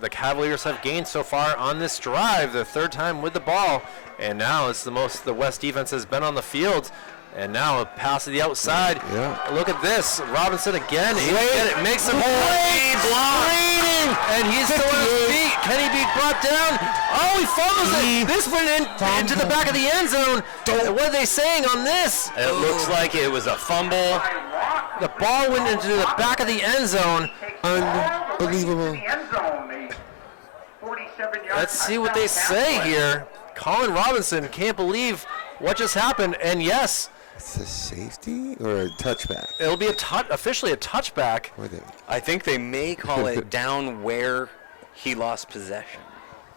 the Cavaliers have gained so far on this drive, the third time with the ball. And now it's the most the West defense has been on the field. And now a pass to the outside. Yeah. Look at this. Robinson again. It makes him bleeding. And he's still on his feet. Can he be brought down? Oh, he fumbles it. This went into the back of the end zone. What are they saying on this? It looks like it was a fumble. The ball went into the back of the end zone. Unbelievable. Let's see what they say here. Colin Robinson can't believe what just happened. And yes, It's a safety or a touchback? it'll be officially a touchback. I think they may call it down where he lost possession.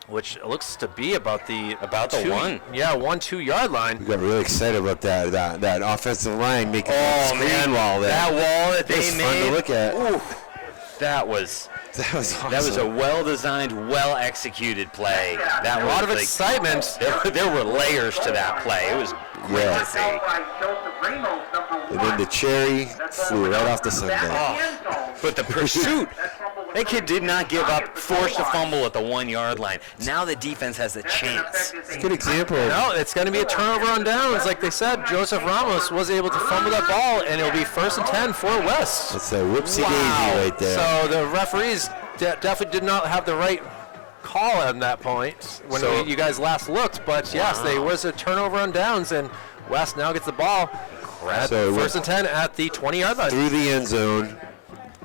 Which looks to be about the 1-2 yard line. We got really excited about that offensive line making that screen wall there. That wall that they Fun made. to look at. Ooh, that was awesome. That was a well-designed, well-executed play. That A lot of excitement. There were layers to that play. It was great to see. And then the cherry flew right off the sundae. But the pursuit, that kid did not give up, forced a fumble at the 1 yard line. Now the defense has a chance. It's a good example. No, it's going to be a turnover on downs. Like they said, Joseph Ramos was able to fumble that ball, and it'll be 1st and 10 for West. That's a whoopsie daisy right there. So the referees definitely did not have the right call at that point when you guys last looked. But yes, there was a turnover on downs, and West now gets the ball at 1st and 10 at the 20-yard line. Through the end zone.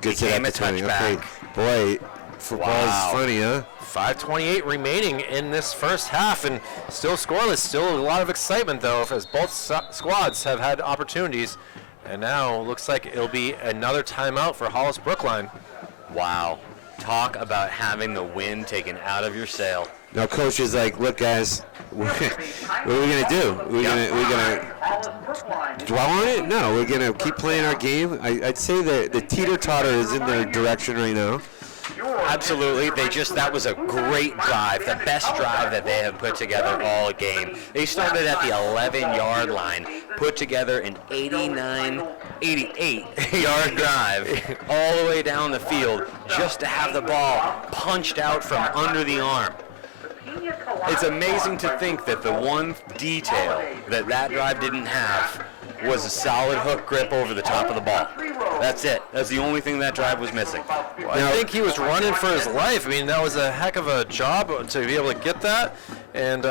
Gets it at the 20. Okay. Boy, football is funny, huh? 5:28 remaining in this first half, and still scoreless. Still a lot of excitement, though, as both squads have had opportunities. And now looks like it'll be another timeout for Hollis-Brookline. Wow. Talk about having the wind taken out of your sail. Now, coach is like, look, guys, what are we going to do? We're gonna dwell on it? No, we're going to keep playing our game. I'd say the teeter-totter is in their direction right now. Absolutely. That was a great drive, the best drive that they have put together all game. They started at the 11-yard line, put together an 88-yard drive all the way down the field just to have the ball punched out from under the arm. It's amazing to think that the one detail that drive didn't have was a solid hook grip over the top of the ball. That's it. That's the only thing that drive was missing. I think he was running for his life. I mean, that was a heck of a job to be able to get that, and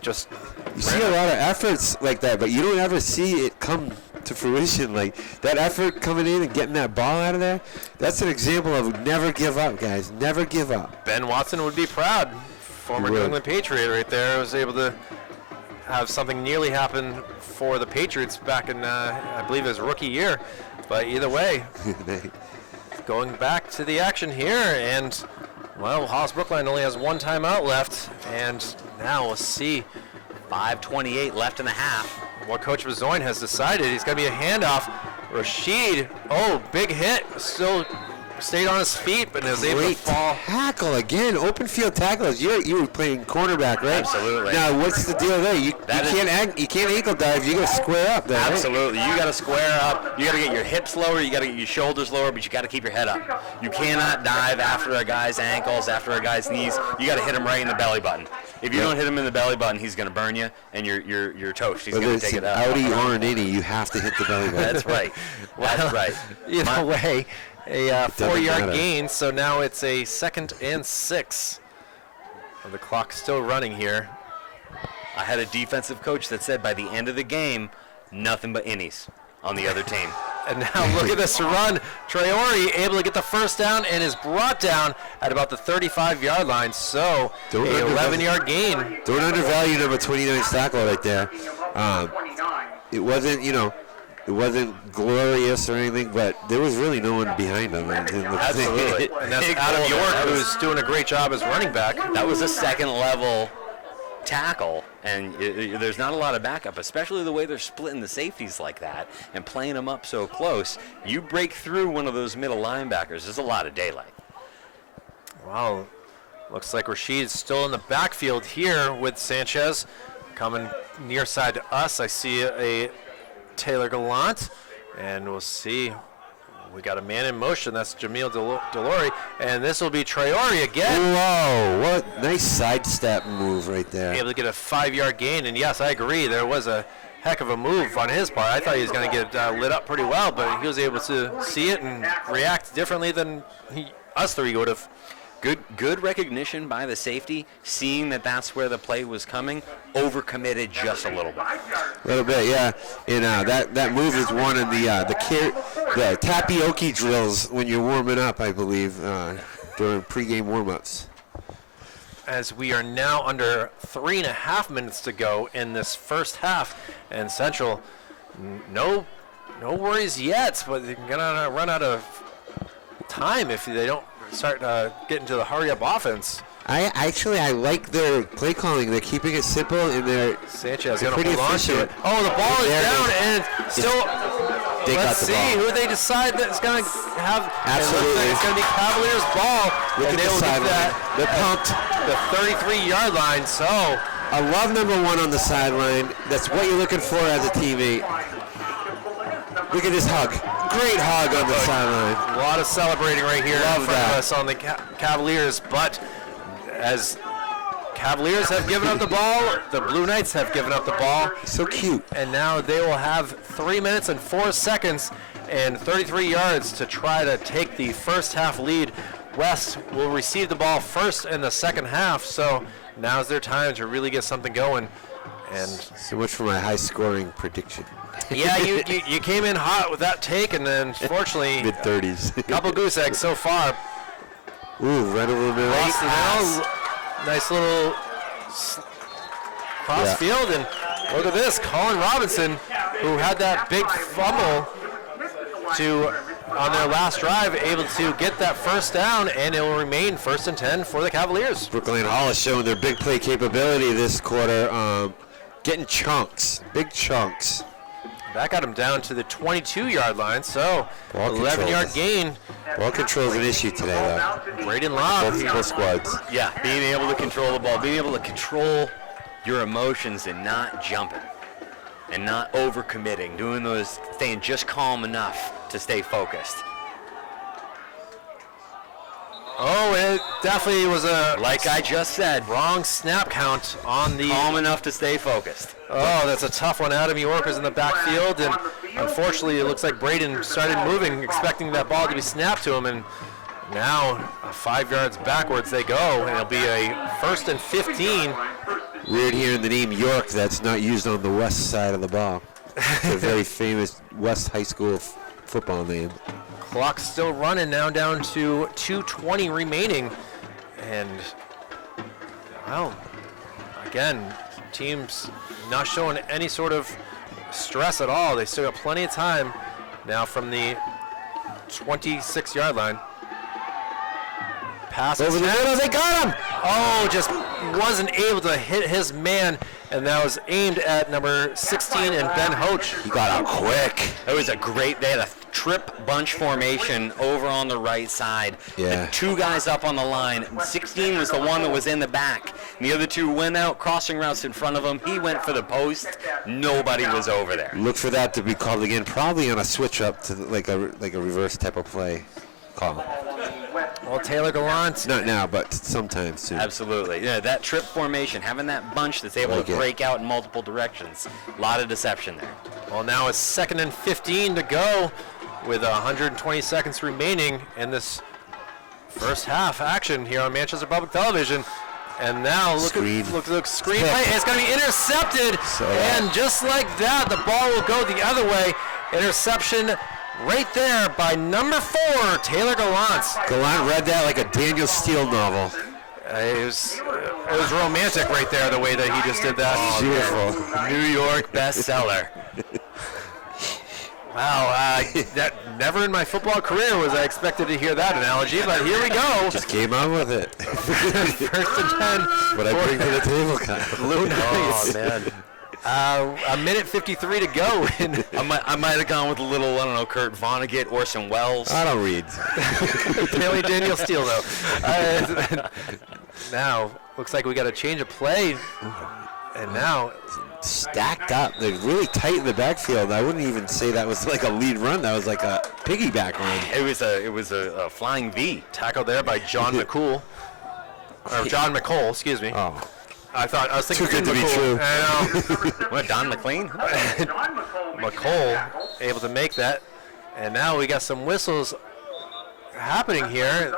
just. You see a lot of efforts like that, but you don't ever see it come to fruition. Like that effort coming in and getting that ball out of there, that's an example of never give up, guys. Never give up. Ben Watson would be proud. Former New England Patriot right there was able to have something nearly happen for the Patriots back in, I believe, his rookie year. But either way, going back to the action here, and, well, Hollis-Brookline only has one timeout left, and now we'll see. 5:28 left in the half. what Coach Bezoin has decided. He's going to be a handoff. Rashid, big hit. Still stayed on his feet, but was able to Great fall. tackle again. Open field tackles. You were playing cornerback, right? Absolutely. Now, what's the deal there? You can't ankle dive. You got to square up there. right? Absolutely. You got to square up. You got to get your hips lower. You got to get your shoulders lower, but you got to keep your head up. You cannot dive after a guy's ankles, after a guy's knees. You got to hit him right in the belly button. If you don't hit him in the belly button, he's going to burn you, and you're toast. He's Whether going to it's take an it out. outie or an innie, you have to hit the belly button. That's right. That's right. Either way, a doesn't 4-yard matter. gain, so now it's a 2nd and 6. And the clock's still running here. I had a defensive coach that said by the end of the game, nothing but innies on the other team. And now look at this run. Traore able to get the first down and is brought down at about the 35-yard line. So Don't a undervalue- 11-yard gain. Don't undervalue number 29 tackle right there. It wasn't, it wasn't glorious or anything, but there was really no one behind him. Absolutely. And that's Big Adam goal. York, That was- who's doing a great job as running back. That was a second-level tackle, and there's not a lot of backup, especially the way they're splitting the safeties like that and playing them up so close. You break through one of those middle linebackers, there's a lot of daylight. Wow. Looks like Rashid's still in the backfield here with Sanchez coming near side to us. I see a Taylor Gallant, and we'll see. We got a man in motion. That's Jamil Delory, and this will be Traore again. Whoa, what nice sidestep move right there. Able to get a 5-yard gain, and yes, I agree. There was a heck of a move on his part. I thought he was going to get lit up pretty well, but he was able to see it and react differently than us three would have. Good recognition by the safety, seeing that that's where the play was coming, overcommitted just a little bit. A little bit, yeah. And that move is one of the tapioca drills when you're warming up, I believe, during pregame warm-ups. As we are now under 3.5 minutes to go in this first half, and Central, no worries yet, but they're gonna run out of time if they don't start getting to the hurry-up offense. I like their play calling. They're keeping it simple, and they're Sanchez they're going to pretty hold on to it. efficient. Oh, the ball is There it down, is. and still, They got let's the see ball. who they decide that's going to have. Absolutely. It looks like it's going to be Cavaliers' ball, Look and at they the will get sideline. that They're pumped. the 33-yard line. So I love number 1 on the sideline. That's what you're looking for as a teammate. Look at this hug. Great hug on the sideline. a lot of celebrating right here Love in front that. of us on the Cavaliers, but as Cavaliers have given up the ball, the Blue Knights have given up the ball, So cute. and now they will have 3 minutes and 4 seconds and 33 yards to try to take the first half lead. West will receive the ball first in the second half, so now's their time to really get something going. And So much for my high-scoring prediction. yeah, you came in hot with that take, and then fortunately, Mid-30s. couple goose eggs so far. Ooh, right over the middle. Across the middle, nice little cross Yeah. field, and look at this, Colin Robinson, who had that big fumble on their last drive, able to get that first down, and it will remain 1st and 10 for the Cavaliers. Brookline Hollis showing their big play capability this quarter, getting chunks, big chunks. That got him down to the 22-yard line, so Ball 11-yard control. gain. Ball control is an issue today, though. Braden Love. Both squads. Yeah, being able to control the ball, being able to control your emotions and not jumping and not overcommitting, doing those, staying just calm enough to stay focused. Oh, it definitely was a Like I just said, wrong snap count on the. calm enough to stay focused. Oh, that's a tough one. Adam York is in the backfield, and unfortunately, it looks like Braden started moving, expecting that ball to be snapped to him, and now 5 yards backwards they go, and it'll be a 1st and 15. Weird hearing the name York that's not used on the west side of the ball. It's a very famous West High School football name. Clock's still running now, down to 2:20 remaining, and well, again, teams not showing any sort of stress at all. They still got plenty of time now from the 26-yard line. Pass Over the middle, they got him. Oh, just wasn't able to hit his man, and that was aimed at number 16 and Ben Hoach. He got out quick. It was a great, they had a trip bunch formation over on the right side. Yeah. The 2 guys up on the line. 16 was the one that was in the back. And the other 2 went out, crossing routes in front of him. He went for the post. Nobody was over there. Look for that to be called again, probably on a switch up to like a reverse type of play call. Well, Taylor Gallant. Not now, but sometime soon. Absolutely. Yeah, that trip formation, having that bunch that's able to break out in multiple directions. A lot of deception there. Well, now it's 2nd and 15 to go with 120 seconds remaining in this first half action here on Manchester Public Television. And now look Screen. at screen play. It's going to be intercepted. So, and just like that, the ball will go the other way. Interception right there by number 4, Taylor Gallant. Gallant read that like a Daniel Steele novel. It was romantic right there, the way that he just did that. Beautiful. New York bestseller. Wow, that never in my football career was I expected to hear that analogy, but here we go. Just came out with it. First and 10. What I bring to the table, Kyle. Blue Knights. Oh, man. A minute 53 to go. I might have gone with a little, I don't know, Kurt Vonnegut, Orson Welles. I don't read. Haley Daniel Steele, though. Now, looks like we got a change of play. And now, Stacked up. They're really tight in the backfield. I wouldn't even say that was like a lead run. That was like a piggyback run. It was a flying V. tackled there by John McCool. Or John McCole, excuse me. Oh. I was thinking Too good to be McCool. true. I know. What, Don McLean? McCole able to make that. And now we got some whistles happening here.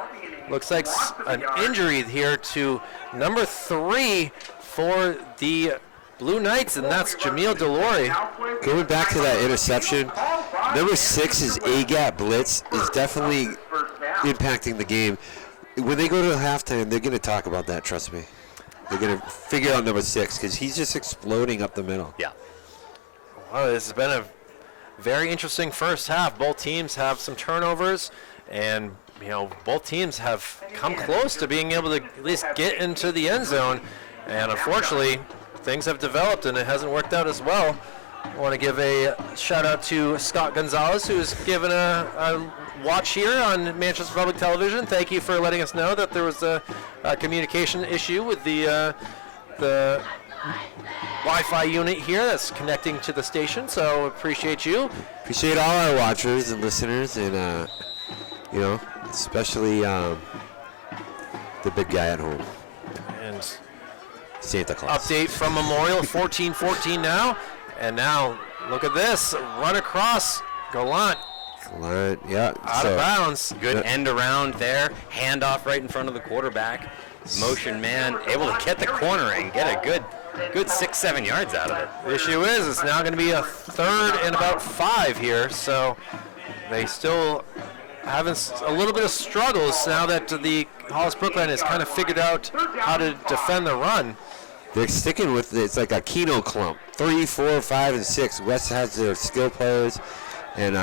Looks like an injury here to number 3 for the Blue Knights, and that's Jamil Delory. Going back to that interception, number 6's A-gap blitz is definitely impacting the game. When they go to halftime, they're going to talk about that, trust me. They're going to figure out number 6 because he's just exploding up the middle. Yeah. Well, this has been a very interesting first half. Both teams have some turnovers, and both teams have come close to being able to at least get into the end zone. And unfortunately, things have developed and it hasn't worked out as well. I want to give a shout out to Scott Gonzalez, who's given a watch here on Manchester Public Television. Thank you for letting us know that there was a communication issue with the Wi-Fi unit here that's connecting to the station. So appreciate you. Appreciate all our watchers and listeners, and especially the big guy at home. And Santa Claus. update from Memorial, 14-14 now. And now, look at this. Run across. Gallant Yeah. out of bounds. Good end around there. Handoff right in front of the quarterback. Motion man able to get the corner and get a good 6-7 yards out of it. The issue is it's now going to be a 3rd and about 5 here. So they still having a little bit of struggles now that the Hollis-Brookline has kind of figured out how to defend the run. They're sticking with it's like a Keno clump. 3, 4, 5, and 6. West has their skill players, and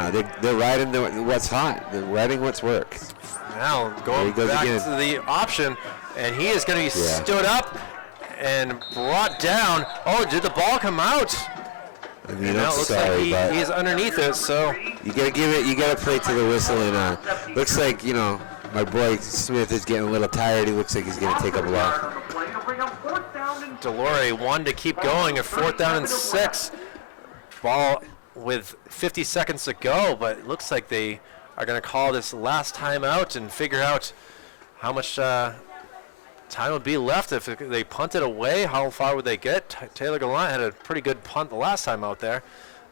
they're riding what's hot. They're riding what's worked. Now going back again. to the option, and he is going to be stood up and brought down. Oh, did the ball come out? I mean, Now I'm it looks sorry, like but he's underneath it, so you gotta give it. You gotta play to the whistle, and looks like my boy Smith is getting a little tired. He looks like he's gonna take a block. Delory wanted to keep going. A 4th down and 6. Ball with 50 seconds to go, but it looks like they are going to call this last time out and figure out how much time would be left. If they punted away, how far would they get? Taylor Gallant had a pretty good punt the last time out there.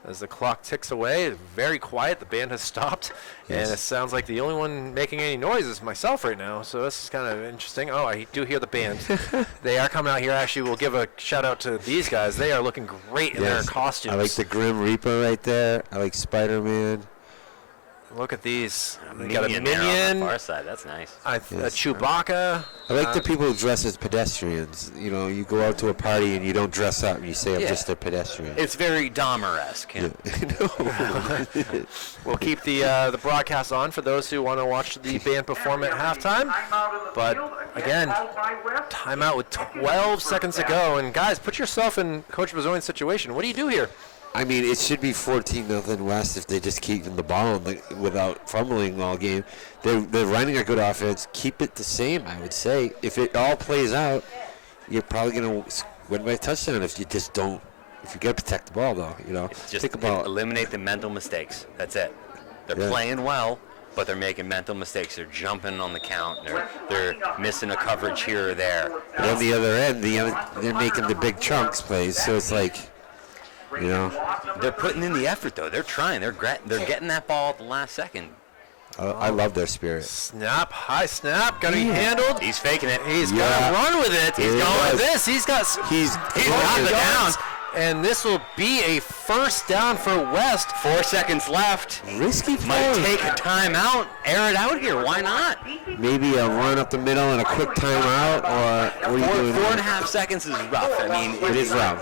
As the clock ticks away, it's very quiet. The band has stopped, and it sounds like the only one making any noise is myself right now. So this is kind of interesting. Oh, I do hear the band. They are coming out here. Actually, we'll give a shout out to these guys. They are looking great in their costumes. I like the Grim Reaper right there. I like Spider-Man. Look at these. We Minion got a there on minion, the far side. That's nice. a Chewbacca. I like the people who dress as pedestrians. You know, you go out to a party and you don't dress up, and you say, I'm Yeah. just a pedestrian. It's very Dahmer-esque. Yeah. We'll keep the broadcast on for those who want to watch the band perform at halftime. But again, timeout with 12 seconds to go. And guys, put yourself in Coach Bazzoian's situation. What do you do here? I mean, it should be 14-0 West if they just keep the ball without fumbling all game. They're running a good offense. Keep it the same, I would say. If it all plays out, you're probably going to win by a touchdown if you just don't. If you got to protect the ball, though, you know. Just Think about eliminate the mental mistakes. That's it. They're Yeah. playing well, but they're making mental mistakes. They're jumping on the count. They're missing a coverage here or there. But on the other end, they're making the big chunks plays, so it's like, you know. They're putting in the effort, though. They're trying. They're getting that ball at the last second. I love their spirit. Snap, high snap, gonna be handled. He's faking it. He's Yeah. gonna run with it. He's He going with does. this. He's got got the down. And this will be a first down for West. 4 seconds left. Risky Might play. take a timeout. Air it out here. Why not? Maybe a run up the middle and a quick timeout, or what are you doing? 4.5 seconds is rough. I mean, It is rough.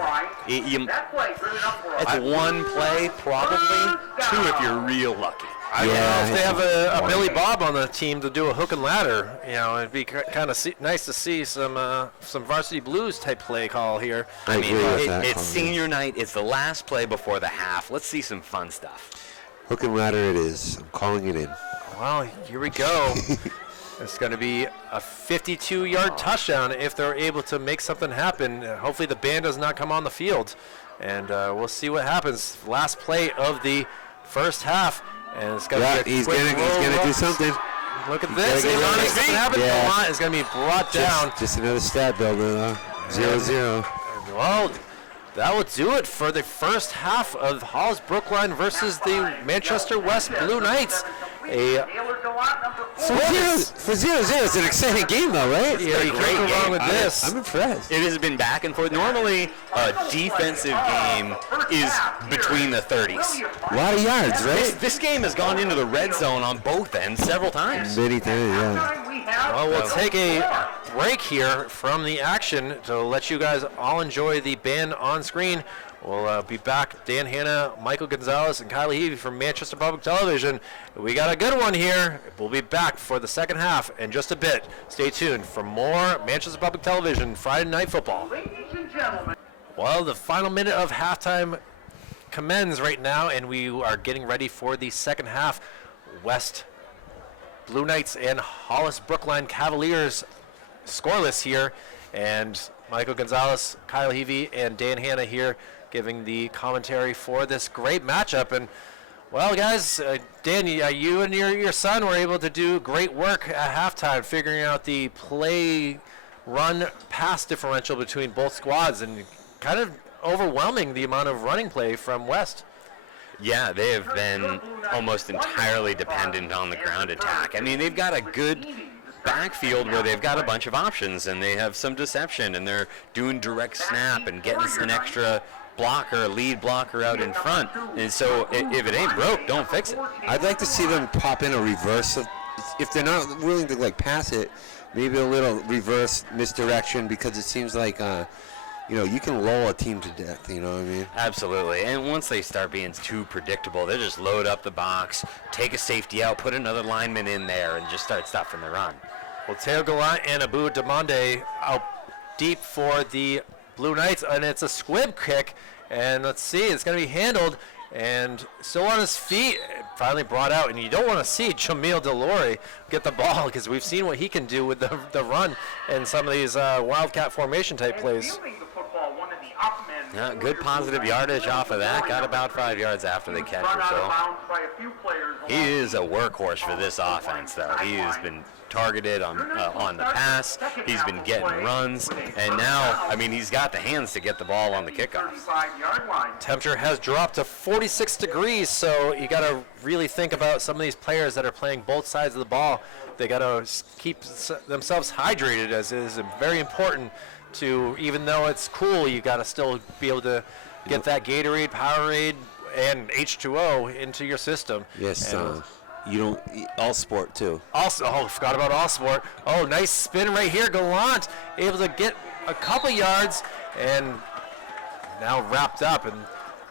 That's one play, probably. Two if you're real lucky. I don't know Yeah, if they have a Billy Bob on the team to do a hook and ladder. You know, it'd be kind of nice to see some varsity blues type play call here. I mean, agree with that. it's senior night. It's the last play before the half. Let's see some fun stuff. Hook and ladder it is. I'm calling it in. Well, here we go. It's going to be a 52-yard touchdown if they're able to make something happen. Hopefully the band does not come on the field. And we'll see what happens. Last play of the first half. And it's going to be a He's quick gonna do something. Look at this. get He's ready. on his feet. Yeah. The line is going to be brought down. Just another stat builder, though. 0-0. Well, that will do it for the first half of Hollis-Brookline versus the Manchester West Blue Knights. For 0-0, it's an exciting game, though, right? Yeah, you can't go wrong with this. I'm impressed. It has been back and forth. Normally, a defensive game is between the 30s. A lot of yards, right? This game has gone into the red zone on both ends several times. Many times, yeah. Well, we'll take a break here from the action to let you guys all enjoy the band on screen. We'll be back. Dan Hanna, Michael Gonzalez, and Kylie Heavey from Manchester Public Television. We got a good one here. We'll be back for the second half in just a bit. Stay tuned for more Manchester Public Television Friday Night Football. Ladies and gentlemen. Well, the final minute of halftime commends right now, and we are getting ready for the second half. West Blue Knights and Hollis-Brookline Cavaliers scoreless here, and Michael Gonzalez, Kyle Heavey, and Dan Hanna here giving the commentary for this great matchup. And well, guys, Dan, you and your son were able to do great work at halftime, figuring out the play, run, pass differential between both squads, and kind of overwhelming the amount of running play from West. Yeah, they have been almost entirely dependent on the ground attack. I mean, they've got a good backfield where they've got a bunch of options, and they have some deception, and they're doing direct snap and getting an extra blocker, lead blocker out in front. And so if it ain't broke, don't fix it. I'd like to see them pop in a reverse. If they're not willing to pass it, maybe a little reverse misdirection, because it seems like you can lull a team to death. You know what I mean? Absolutely. And once they start being too predictable, they just load up the box, take a safety out, put another lineman in there, and just start stuffing the run. Well, Teo Gallant and Abu Demande out deep for the Blue Knights, and it's a squib kick. And let's see, it's going to be handled, and still on his feet, finally brought out. And you don't want to see Jamil Delore get the ball, because we've seen what he can do with the run and some of these wildcat formation type plays. Yeah, good positive yardage off of that. Got about 5 yards after the catch or so. He is a workhorse for this offense, though. He has been targeted on the pass. He's been getting runs, and now, I mean, he's got the hands to get the ball on the kickoffs. Temperature has dropped to 46 degrees, so you got to really think about some of these players that are playing both sides of the ball. They got to keep themselves hydrated, as is very important. Even though it's cool, you got to still be able to get that Gatorade, Powerade, and H2O into your system. Yes, you don't all sport too. Also, forgot about all sport. Oh, nice spin right here. Gallant able to get a couple yards and now wrapped up. And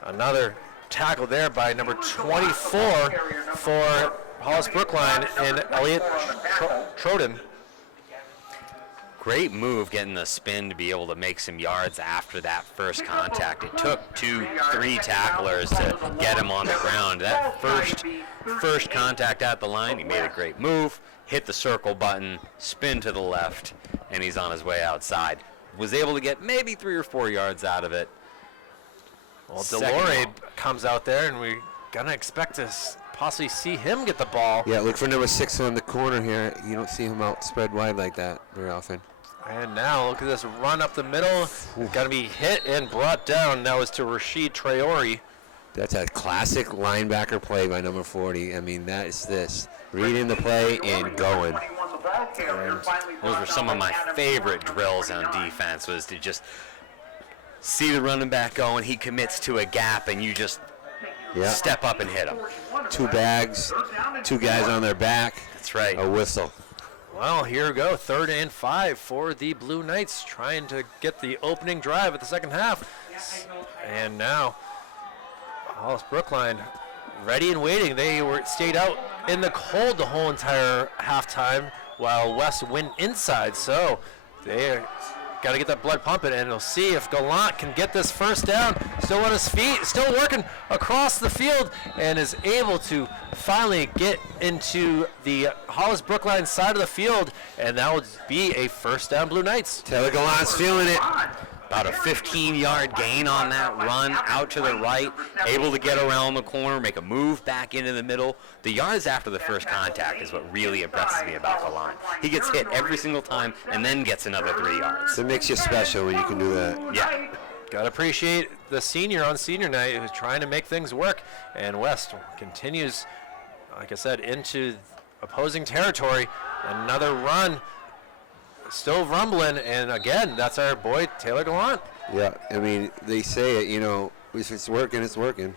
another tackle there by number 24 for Hollis-Brookline and Elliot Troden. Great move getting the spin to be able to make some yards after that first contact. It took 2-3 tacklers to get him on the ground. That first contact at the line, he made a great move, hit the circle button, spin to the left, and he's on his way outside. Was able to get maybe 3 or 4 yards out of it. Well, Delore comes out there, and we're going to expect to possibly see him get the ball. Yeah, look for number 6 on the corner here. You don't see him out spread wide like that very often. And now look at this run up the middle. Got to be hit and brought down. That was to Rashid Traore. That's a classic linebacker play by number 40. I mean, that is this. Reading the play and going. And those were some of my favorite drills on defense, was to just see the running back going, he commits to a gap, and you just step up and hit him. 2 bags, 2 guys on their back. That's right. A whistle. Well, here we go. 3rd and 5 for the Blue Knights, trying to get the opening drive at the second half. And now Hollis-Brookline ready and waiting. They stayed out in the cold the whole entire halftime while West went inside. So they got to get that blood pumping, and we'll see if Gallant can get this first down. Still on his feet, still working across the field, and is able to finally get into the Hollis-Brookline side of the field, and that would be a first down Blue Knights. Taylor Gallant's feeling it. About a 15-yard gain on that run out to the right, able to get around the corner, make a move back into the middle. The yards after the first contact is what really impresses me about Gallant. He gets hit every single time and then gets another 3 yards. It makes you special when you can do that. Yeah. Got to appreciate the senior on senior night who's trying to make things work, and West continues, like I said, into opposing territory. Another run. Still rumbling, and again, that's our boy Taylor Gallant. Yeah, I mean, they say it, you know, if it's working, it's working.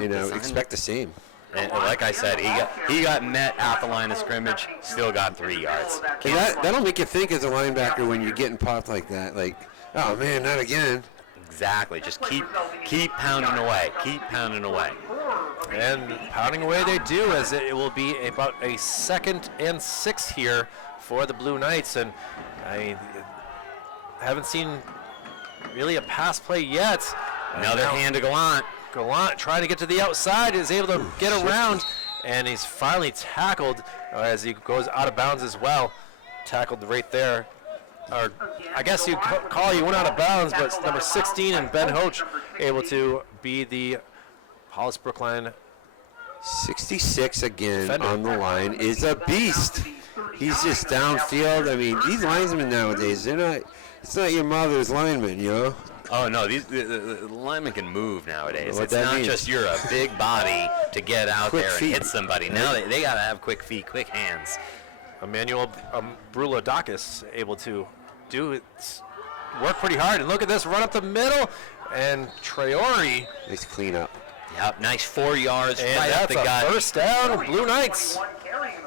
You know, expect the same. And like I said, he got met at the line of scrimmage, still got 3 yards. And that'll make you think as a linebacker when you're getting popped like that, like, oh man, not again. Exactly. Just keep pounding away. Keep pounding away. And pounding away they do, as it will be about a 2nd and 6 here for the Blue Knights. And I haven't seen really a pass play yet. Another hand to Gallant. Gallant trying to get to the outside, is able to get around, and he's finally tackled as he goes out of bounds as well. Tackled right there. Or I guess you call he went out of bounds, but number 16 and Ben Hoach able to be the Hollis-Brookline 66 again defender. On the line is a beast. He's just downfield. I mean, these linemen nowadays, it's not your mother's lineman, you know? Oh, no, the linemen can move nowadays. What It's that not means. just you're a big body to get out Quick there feet. and hit somebody. Now they got to have quick feet, quick hands. Emmanuel Brulodakis able to work pretty hard. And look at this run up the middle, and Traore. Nice cleanup. Yep, nice 4 yards And right up that's the a gut. first down, Blue Knights.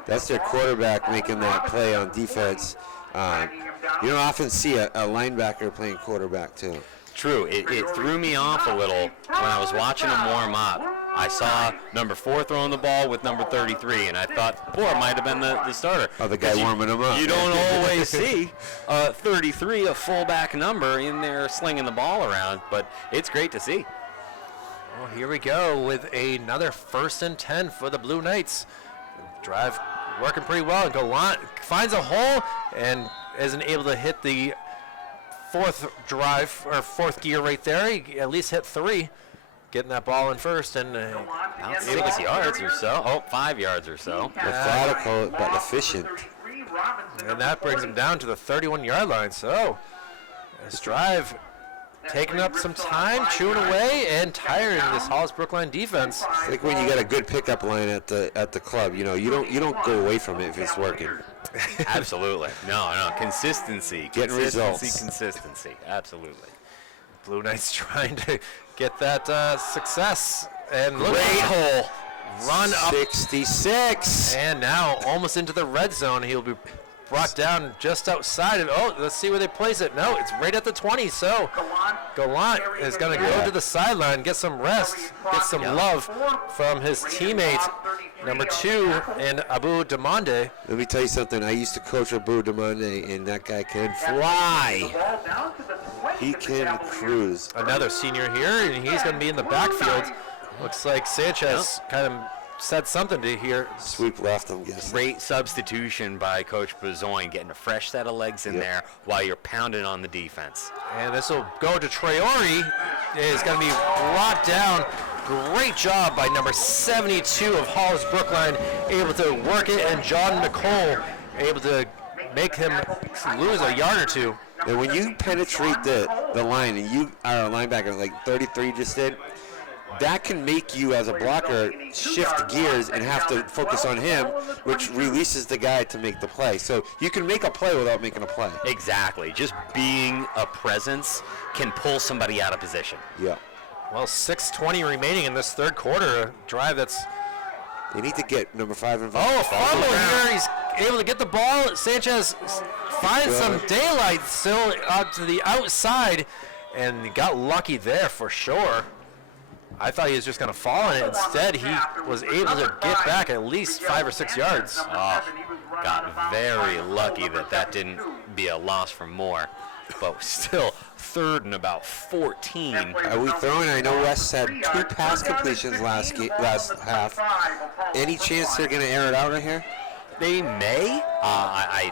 That's their quarterback making that play on defense. You don't often see a linebacker playing quarterback, too. True, it threw me off a little when I was watching him warm up. I saw number 4 throwing the ball with number 33, and I thought 4 might have been the starter. Oh, the guy warming him up. You don't always see 33, a fullback number, in there slinging the ball around, but it's great to see. Well, here we go with another 1st and 10 for the Blue Knights. Drive working pretty well. Gallant finds a hole and isn't able to hit the 4th drive, or 4th gear right there. He at least hit 3, getting that ball in first. And About 6 yards or so. Oh, 5 yards or so. Methodical, but efficient. And that brings him down to the 31-yard line. So this drive taking up some time, chewing away, and tiring this Hollis-Brookline defense. It's like when you got a good pickup line at the club. You know, you don't go away from it if it's working. Absolutely. No. Consistency. Getting results. Consistency. Absolutely. Blue Knights trying to get that success. And look, Great hole. run up. 66. And now almost into the red zone. He'll be brought down just outside of. Oh, let's see where they place it. No, it's right at the 20. So Gallant is going to go to the sideline, get some rest, get some love from his teammate, number 2, and Abu Demande. Let me tell you something. I used to coach Abu Demande, and that guy can fly. He can cruise. Another senior here, and he's going to be in the backfield. Looks like Sanchez kind of said something to here. Sweep left, I'm guessing. Great substitution by Coach Bezoin, getting a fresh set of legs in there while you're pounding on the defense. And this will go to Traore. Is going to be brought down. Great job by number 72 of Hollis-Brookline, able to work it, and John McCole able to make him lose a yard or two. And when you penetrate the line, and you are a linebacker like 33 just did, that can make you as a blocker shift gears and have to focus on him, which releases the guy to make the play. So you can make a play without making a play. Exactly. Just being a presence can pull somebody out of position. Yeah. Well, 6:20 remaining in this third quarter. A drive that's. They need to get number 5 involved. Oh, a fumble here. He's able to get the ball. Sanchez finds some daylight still out to the outside, and he got lucky there for sure. I thought he was just going to fall in it. Instead, he was able to get back at least 5 or 6 yards. Oh, got very lucky that didn't be a loss for more. But still, 3rd and about 14. Are we throwing? I know West had 2 pass completions last half. Any chance they're going to air it out right here? They may. I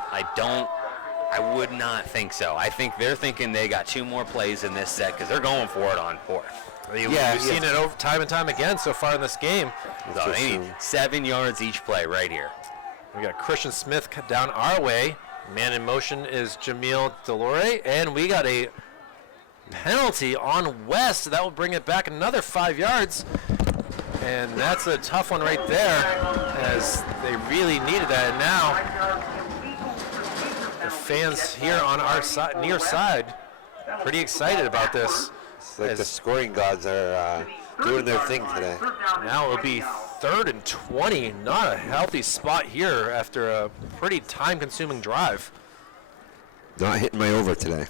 would not think so. I think they're thinking they got 2 more plays in this set because they're going for it on 4th. We've seen it over time and time again so far in this game. So they need 7 yards each play right here. We got Christian Smith down our way. Man in motion is Jamil Delore, and we got a penalty on West. That will bring it back another 5 yards, and that's a tough one right there, as they really needed that. And now the fans here on our side, near side, pretty excited about this. It's like the scoring gods are doing their thing today. Now it'll be 3rd and 20. Not a healthy spot here after a pretty time-consuming drive. Not hitting my over today.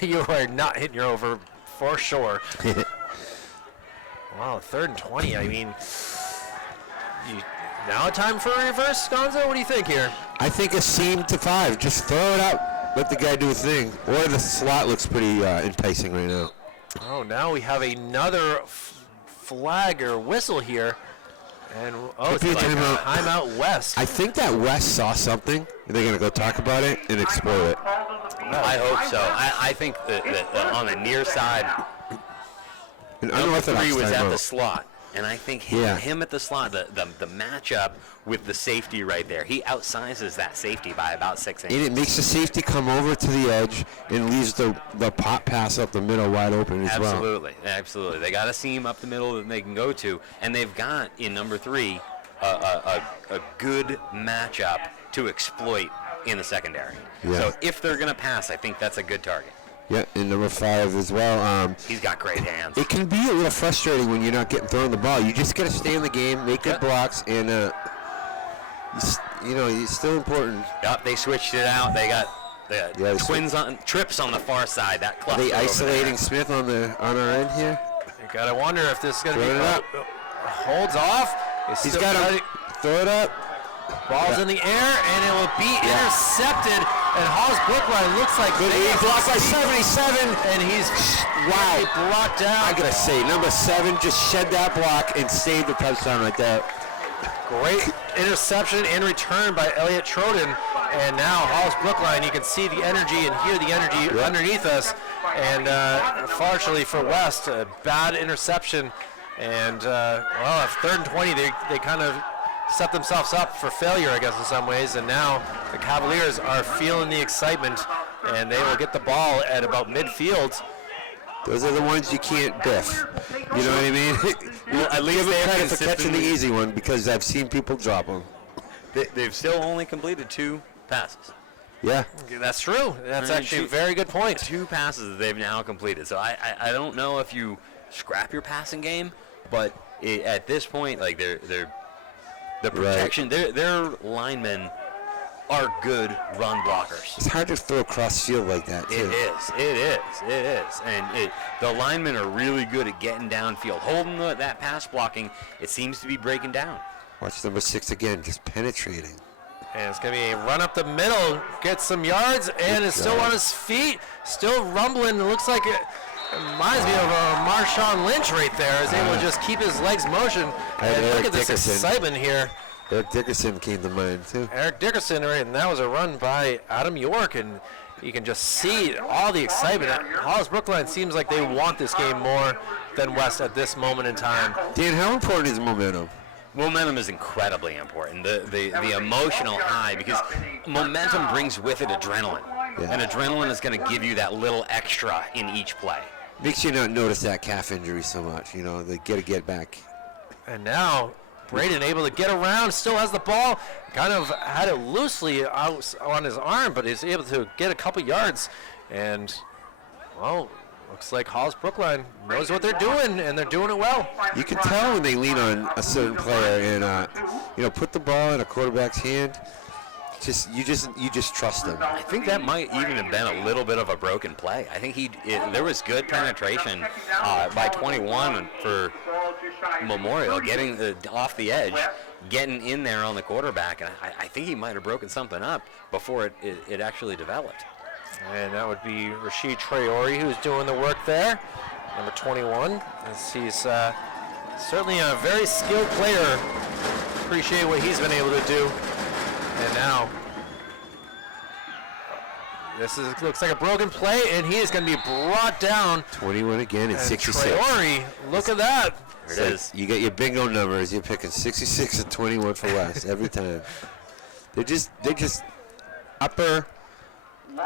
You are not hitting your over for sure. Wow, 3rd and 20. I mean, now a time for a reverse, Gonzo? What do you think here? I think a seam to 5. Just throw it out. Let the guy do his thing. Or the slot looks pretty enticing right now. Oh, now we have another flag or whistle here. And, it's like a timeout West. I think that West saw something, and they're going to go talk about it and exploit it. I hope so. I think that on the near side, number 3 was at the slot. And I think him at the slot, the matchup with the safety right there, he outsizes that safety by about 6 inches. And it makes the safety come over to the edge and leaves the pop pass up the middle wide open as well. Absolutely. They got a seam up the middle that they can go to, and they've got, in number 3, a good matchup to exploit in the secondary. Yeah. So if they're going to pass, I think that's a good target. Yeah, and number 5 as well. He's got great hands. It can be a little frustrating when you're not getting thrown the ball. You just got to stay in the game, make good blocks, and it's still important. Yep, they switched it out. They got the twins on trips on the far side. That cluster. Are they isolating Smith on our end here? You gotta wonder if this is gonna be holds off. He's got to throw it up. Ball's in the air, and it will be intercepted. And Hollis-Brookline looks like they blocked by 77, and he's blocked down. I gotta say, number 7 just shed that block and saved the touchdown right there. Great interception and return by Elliott Troden. And now Hollis-Brookline, you can see the energy and hear the energy underneath us. And unfortunately for West, a bad interception. And at 3rd and 20, they kind of set themselves up for failure, I guess, in some ways. And now the Cavaliers are feeling the excitement, and they will get the ball at about midfield. Those are the ones you can't biff. You know what I mean? Well, at least give them credit for catching the easy one, because I've seen people drop them. They've still only completed 2 passes. Yeah. That's true. That's actually a very good point. 2 passes that they've now completed. So I don't know if you scrap your passing game, but at this point, like they're The protection, their linemen are good run blockers. It's hard to throw across field like that, too. It is. And the linemen are really good at getting downfield. Holding that pass blocking, it seems to be breaking down. Watch number 6 again, just penetrating. And it's going to be a run up the middle, gets some yards, and is still on his feet, still rumbling. It looks like it reminds me of Marshawn Lynch right there. Is able to just keep his legs motion. And look at this excitement here. Eric Dickerson came to mind, too. Eric Dickerson, right, and that was a run by Adam York, and you can just see all the excitement. Hollis-Brookline seems like they want this game more than West at this moment in time. Dan, how important is momentum? Momentum is incredibly important. The emotional high, because momentum brings with it adrenaline. Yeah. And adrenaline is going to give you that little extra in each play. Makes you not notice that calf injury so much, you know, they got to get back. And now Braden able to get around, still has the ball, kind of had it loosely out on his arm, but is able to get a couple yards. And, well, looks like Hollis-Brookline knows what they're doing, and they're doing it well. You can tell when they lean on a certain player and, put the ball in a quarterback's hand. You just trust him. I think that might even have been a little bit of a broken play. I think there was good penetration by 21 for Memorial, getting off the edge, getting in there on the quarterback, and I think he might have broken something up before it actually developed. And that would be Rashid Traore who's doing the work there, number 21. As he's certainly a very skilled player. Appreciate what he's been able to do. And now, looks like a broken play, and he is going to be brought down. 21 again and 66. Traore, look at that. There it is. You get your bingo numbers. You're picking 66 and 21 for West every time. They're just upper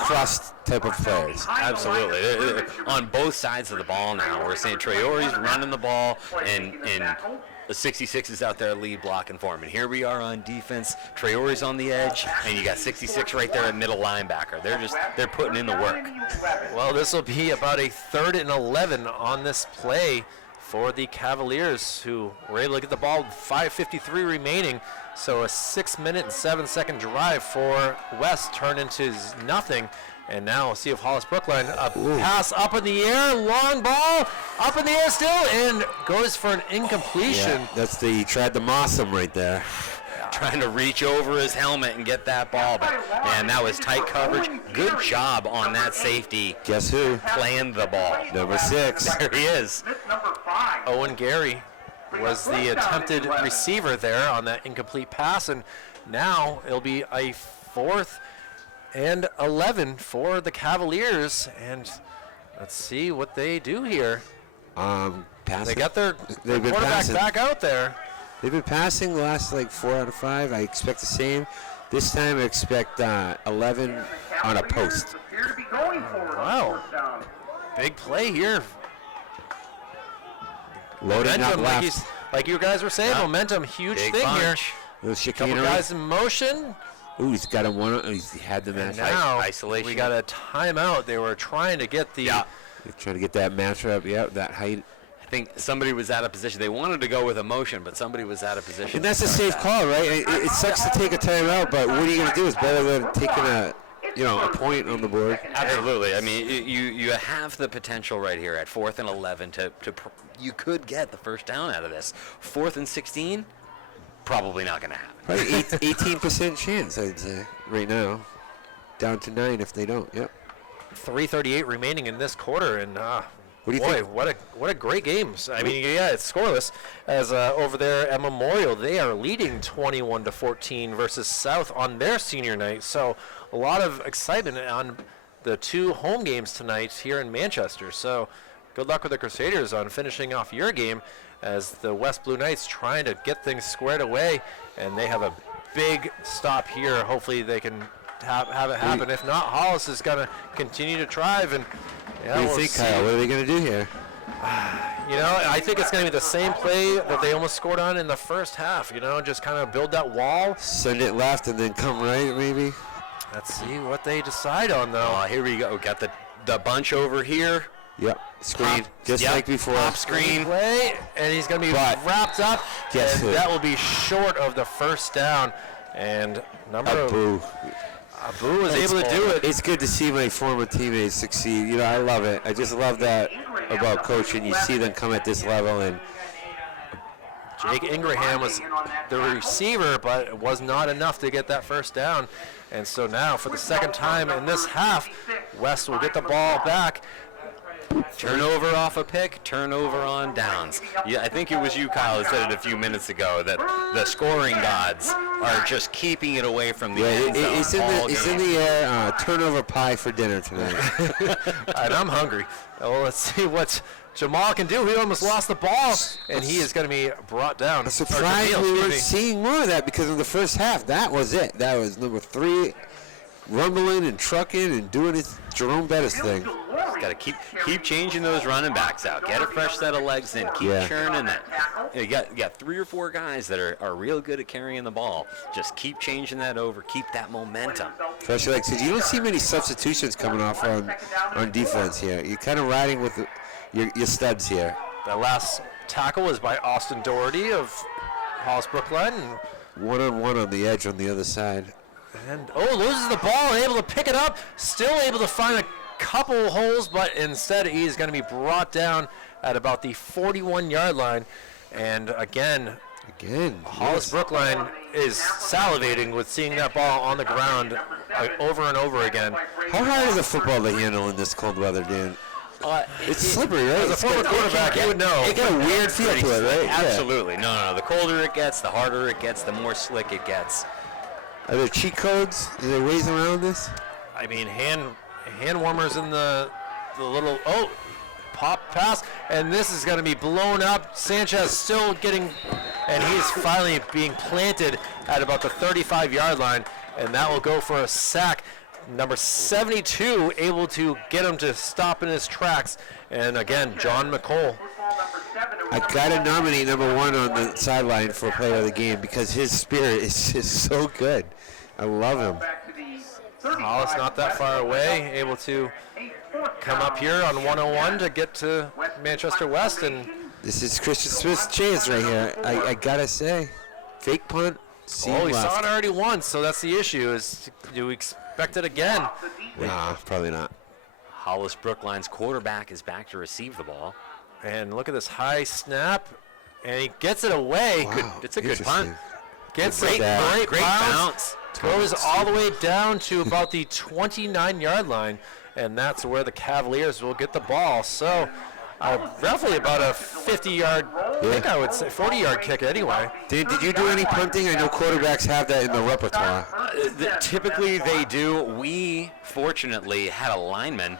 crust type of players. Absolutely. They're on both sides of the ball now. We're saying Traore's running the ball, and the 66 is out there lead blocking for him. And here we are on defense. Traore's on the edge, and you got 66 right there at middle linebacker. They're putting in the work. Well, this will be about a 3rd and 11 on this play for the Cavaliers, who were able to get the ball with 5:53 remaining. So a 6-minute and 7-second drive for West turned into nothing. And now we'll see if Hollis-Brookline, pass up in the air, long ball, up in the air still, and goes for an incompletion. Yeah, he tried to moss him right there. Trying to reach over his helmet and get that ball. But, man, that was tight coverage. Good job on that safety. Guess who? Playing the ball. Number 6. There he is. Owen Gary was the attempted receiver there on that incomplete pass, and now it'll be a 4th and 11 for the Cavaliers, and let's see what they do here. They got their quarterback back out there. They've been passing the last 4 out of 5. I expect the same. This time I expect 11 on a post. Wow. Big play here. Loading up left. Like you guys were saying, momentum, huge Big thing bunch. here. Couple guys in motion. Ooh, he's got him one. He's had the match. Now isolation. We got a timeout. They were trying to get the. They're trying to get that matchup. Yeah, that height. I think somebody was out of position. They wanted to go with a motion, but somebody was out of position. And that's a safe call, right? It sucks to take a timeout, but what are you going to do? It's better than taking a point on the board. Absolutely. I mean, you have the potential right here at 4th and 11 you could get the first down out of this. 4th and 16, probably not going to happen. Probably 18% chance, I'd say, right now. Down to 9 if they don't. Yep. 3:38 remaining in this quarter, and what do you think? what a great game. I mean, yeah, it's scoreless. As over there at Memorial, they are leading 21-14 versus South on their senior night. So a lot of excitement on the 2 home games tonight here in Manchester. So good luck with the Crusaders on finishing off your game, as the West Blue Knights trying to get things squared away, and they have a big stop here. Hopefully they can have it happen. If not, Hollis is going to continue to drive. And what do you think, Kyle? What are they going to do here? I think it's going to be the same play that they almost scored on in the first half. Just kind of build that wall. Send it left and then come right, maybe. Let's see what they decide on, though. Here we go. Got the bunch over here. Yep. Screen, just like before. Pop screen. Play, and he's going to be wrapped up, guess and who? that will be short of the first down. And Abu. Abu was able to do it. It's good to see my former teammates succeed. You know, I love it. I just love that about coaching. You see them come at this level, and Jake Ingraham was the receiver, but it was not enough to get that first down. And so now, for the second time in this half, West will get the ball back. Turnover off a pick, turnover on downs. Yeah, I think it was you, Kyle, who said it a few minutes ago that the scoring gods are just keeping it away from the end zone. It's in the air. Turnover pie for dinner tonight. And I'm hungry. Well, let's see what Jamal can do. He almost lost the ball, and he is going to be brought down. I'm surprised we were seeing more of that because in the first half, that was it. That was number 3, rumbling and trucking and doing his Jerome Bettis thing. Got to keep changing those running backs out. Get a fresh set of legs in. Keep churning that. You got 3 or 4 guys that are real good at carrying the ball. Just keep changing that over. Keep that momentum. Fresh legs. You don't see many substitutions coming off on defense here. You're kind of riding with your studs here. The last tackle was by Austin Doherty of Hollis-Brookline. One-on-one on the edge on the other side. And loses the ball, able to pick it up, still able to find a couple holes, but instead he's going to be brought down at about the 41-yard line. And again, Hollis-Brookline is salivating with seeing that ball on the ground over and over again. How hard is a football to handle in this cold weather, Dan? It's slippery, right? As a former quarterback, you would know. It got a weird feel to it, right? Absolutely. No. The colder it gets, the harder it gets, the more slick it gets. Are there cheat codes? Are there ways around this? I mean, hand warmers in the little pop pass, and this is going to be blown up. Sanchez still getting, and he's finally being planted at about the 35-yard line, and that will go for a sack. Number 72 able to get him to stop in his tracks, and again, John McCole. I gotta nominate number 1 on the sideline for player of the game because his spirit is just so good. I love him. Hollis not that far away, able to come up here on 101 to get to Manchester West, and this is Christian Smith's chance right here. I gotta say, fake punt. We saw it already once, so that's the issue. Is do we expect it again? Nah, probably not. Hollis-Brookline's quarterback is back to receive the ball. And look at this high snap, and he gets it away. Wow, it's a good punt. Gets great bounce. Goes all the way down to about the 29-yard line, and that's where the Cavaliers will get the ball. So roughly about a 50-yard kick, I would say, 40-yard kick anyway. Did you do any punting? I know quarterbacks have that in the repertoire. Typically they do. We, fortunately, had a lineman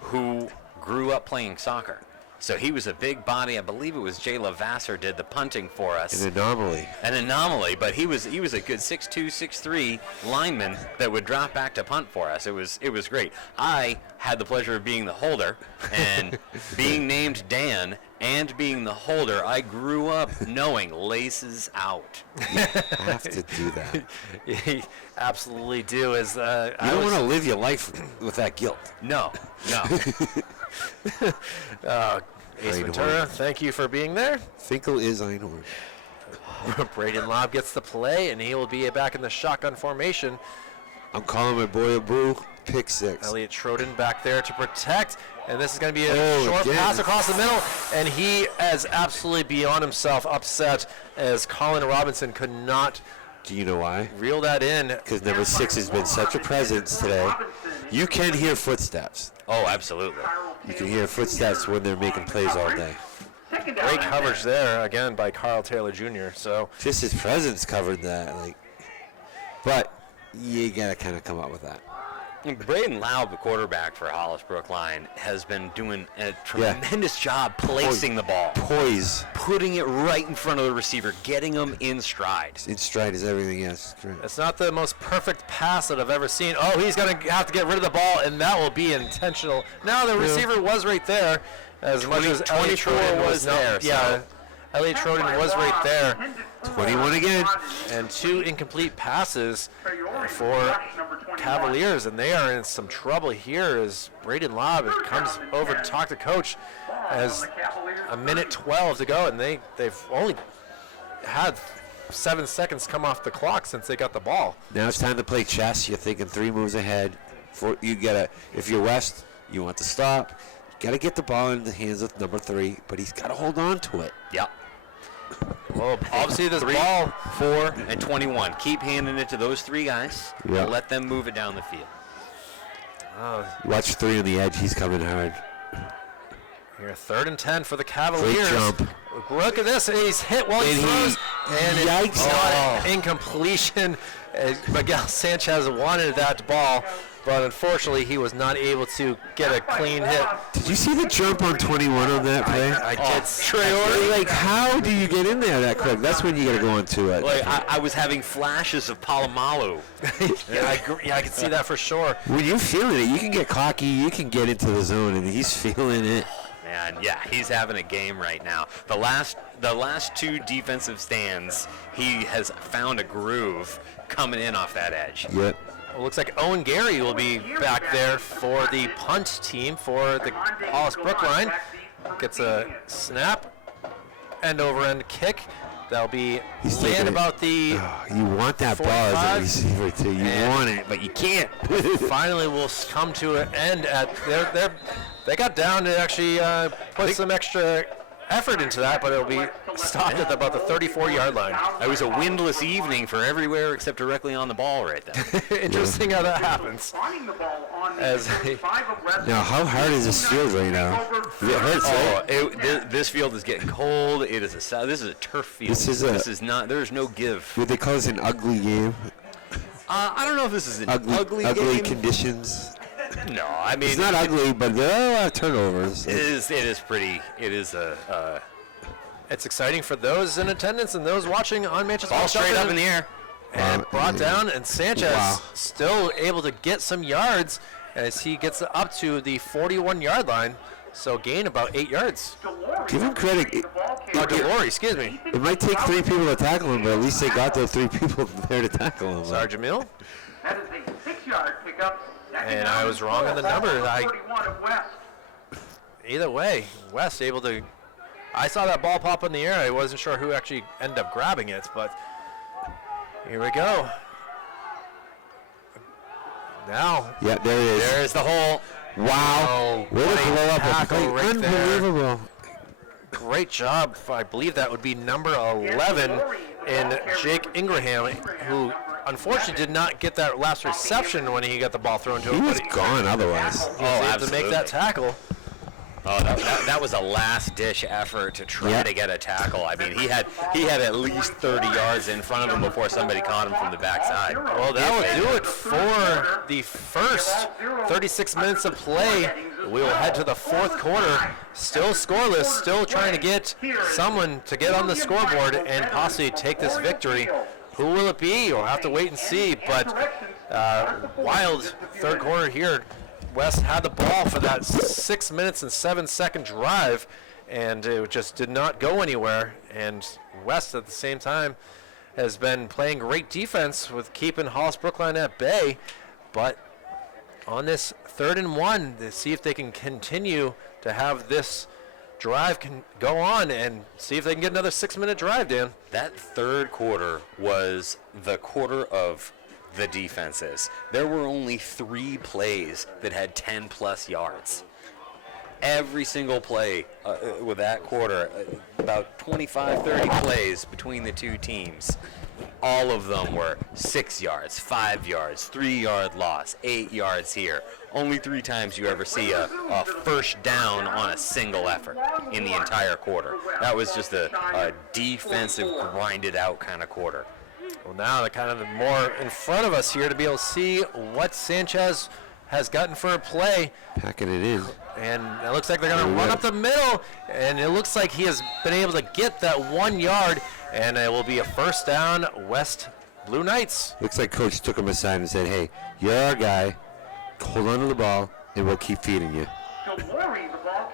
who grew up playing soccer. So he was a big body. I believe it was Jay Lavasser did the punting for us. An anomaly, but he was a good 6'2", 6'3" lineman that would drop back to punt for us. It was great. I had the pleasure of being the holder, and being named Dan and being the holder, I grew up knowing laces out. You have to do that. You absolutely do. You don't want to live your life with that guilt. No. Ace Ventura, thank you for being there. Finkel is Einhorn. Braden Lobb gets the play, and he will be back in the shotgun formation. I'm calling my boy Abu, pick 6. Elliott Troden back there to protect, and this is going to be a short pass across the middle, and he is absolutely beyond himself, upset as Colin Robinson could not. Do you know why? Reel that in. Because number 6 has been such a presence today. You can hear footsteps. Oh, absolutely. You can hear footsteps when they're making plays all day. Great coverage there, again, by Carl Taylor Jr. So just his presence covered that. But you got to kind of come up with that. Braden Laub, the quarterback for Hollis-Brookline, has been doing a tremendous job placing the ball. Poise. Putting it right in front of the receiver, getting him in stride. In stride is everything, yes. It's not the most perfect pass that I've ever seen. Oh, he's going to have to get rid of the ball, and that will be intentional. No, the receiver was right there. As much as Elliott Troden was there. Yeah, Elliott Troden was right there. 21 again. And 2 incomplete passes for Cavaliers, and they are in some trouble here as Braden Lobb comes over to talk to coach as a minute 12 to go, and they've only had 7 seconds come off the clock since they got the ball. Now it's time to play chess. You're thinking 3 moves ahead. If you're West, you want to stop. You got to get the ball in the hands of number 3, but he's got to hold on to it. Yep. Well, obviously this 3, ball. 4, and 21. Keep handing it to those 3 guys. Yeah. And let them move it down the field. Watch 3 on the edge. He's coming hard. Here, 3rd and 10 for the Cavaliers. Great jump. Look at this. He's hit while he throws. And Yikes. it's not an incompletion. Miguel Sanchez wanted that ball, but unfortunately he was not able to get a clean hit. Did you see the jump on 21 on that play? I did. Traore, like, how do you get in there that quick? That's when you got to go onto it. Like, I was having flashes of Palomalu. I can see that for sure. When you're feeling it, you can get cocky, you can get into the zone, and he's feeling it. Man, yeah, he's having a game right now. The last 2 defensive stands, he has found a groove coming in off that edge. Yep. Well, looks like Owen Gary will be back there for the punt team for the Hollis-Brookline. Gets a snap, end over end kick. That'll be land about the. You want that ball as a 45. receiver too. You want it, but you can't. Finally, will come to an end at they got down to actually put some extra effort into that, but it'll be stopped at about the 34-yard line. It was a windless evening for everywhere except directly on the ball right there. Interesting how that happens. As Now, how hard is this field right now? It hurts, right? This field is getting cold. This is a turf field. This is not. There's no give. Would they call this an ugly game? I don't know if this is an Ugly game. conditions. No, I mean It's not ugly, but there are a lot of turnovers. It is pretty. It is it's exciting for those in attendance and those watching on Manchester. ball straight up in the air. And brought down, and Sanchez still able to get some yards as he gets up to the 41-yard line. So gain about 8 yards. Give him credit. Delory, excuse me. It might take 3 people to tackle him, but at least they got those 3 people there to tackle him. Sergeant Mill. That is a 6-yard pickup. And I was wrong on the number. Either way, West able to. I saw that ball pop in the air. I wasn't sure who actually ended up grabbing it, but here we go. Now. Yeah, there it is. There's the hole. Wow. Way to blow up a play. Right Unbelievable. Great job. I believe that would be number 11 in Jake Ingraham, who unfortunately did not get that last reception when he got the ball thrown to him. He was gone otherwise. He was able to make that tackle. Oh, that was a last-ditch effort to try to get a tackle. I mean, he had at least 30 yards in front of him before somebody caught him from the backside. Well, that will do it for the first 36 minutes of play. We will head to the 4th quarter. Still scoreless, still trying to get someone to get on the scoreboard and possibly take this victory. Who will it be? We'll have to wait and see. But wild 3rd quarter here. West had the ball for that 6 minutes and 7-second drive, and it just did not go anywhere. And West at the same time has been playing great defense with keeping Hollis-Brookline at bay. But on this 3rd and 1, to see if they can continue to have this drive can go on and see if they can get another 6-minute drive, Dan. That 3rd quarter was the quarter of the defenses. There were only 3 plays that had 10-plus yards. Every single play with that quarter, about 25, 30 plays between the 2 teams. All of them were 6 yards, 5 yards, 3-yard loss, 8 yards here. Only 3 times you ever see a first down on a single effort in the entire quarter. That was just a defensive, grinded out kind of quarter. Well, now they're kind of more in front of us here to be able to see what Sanchez has gotten for a play. Packing it in. And it looks like they're going to run up the middle, and it looks like he has been able to get that 1 yard, and it will be a first down, West Blue Knights. Looks like Coach took him aside and said, hey, you're our guy. Hold on to the ball, and we'll keep feeding you.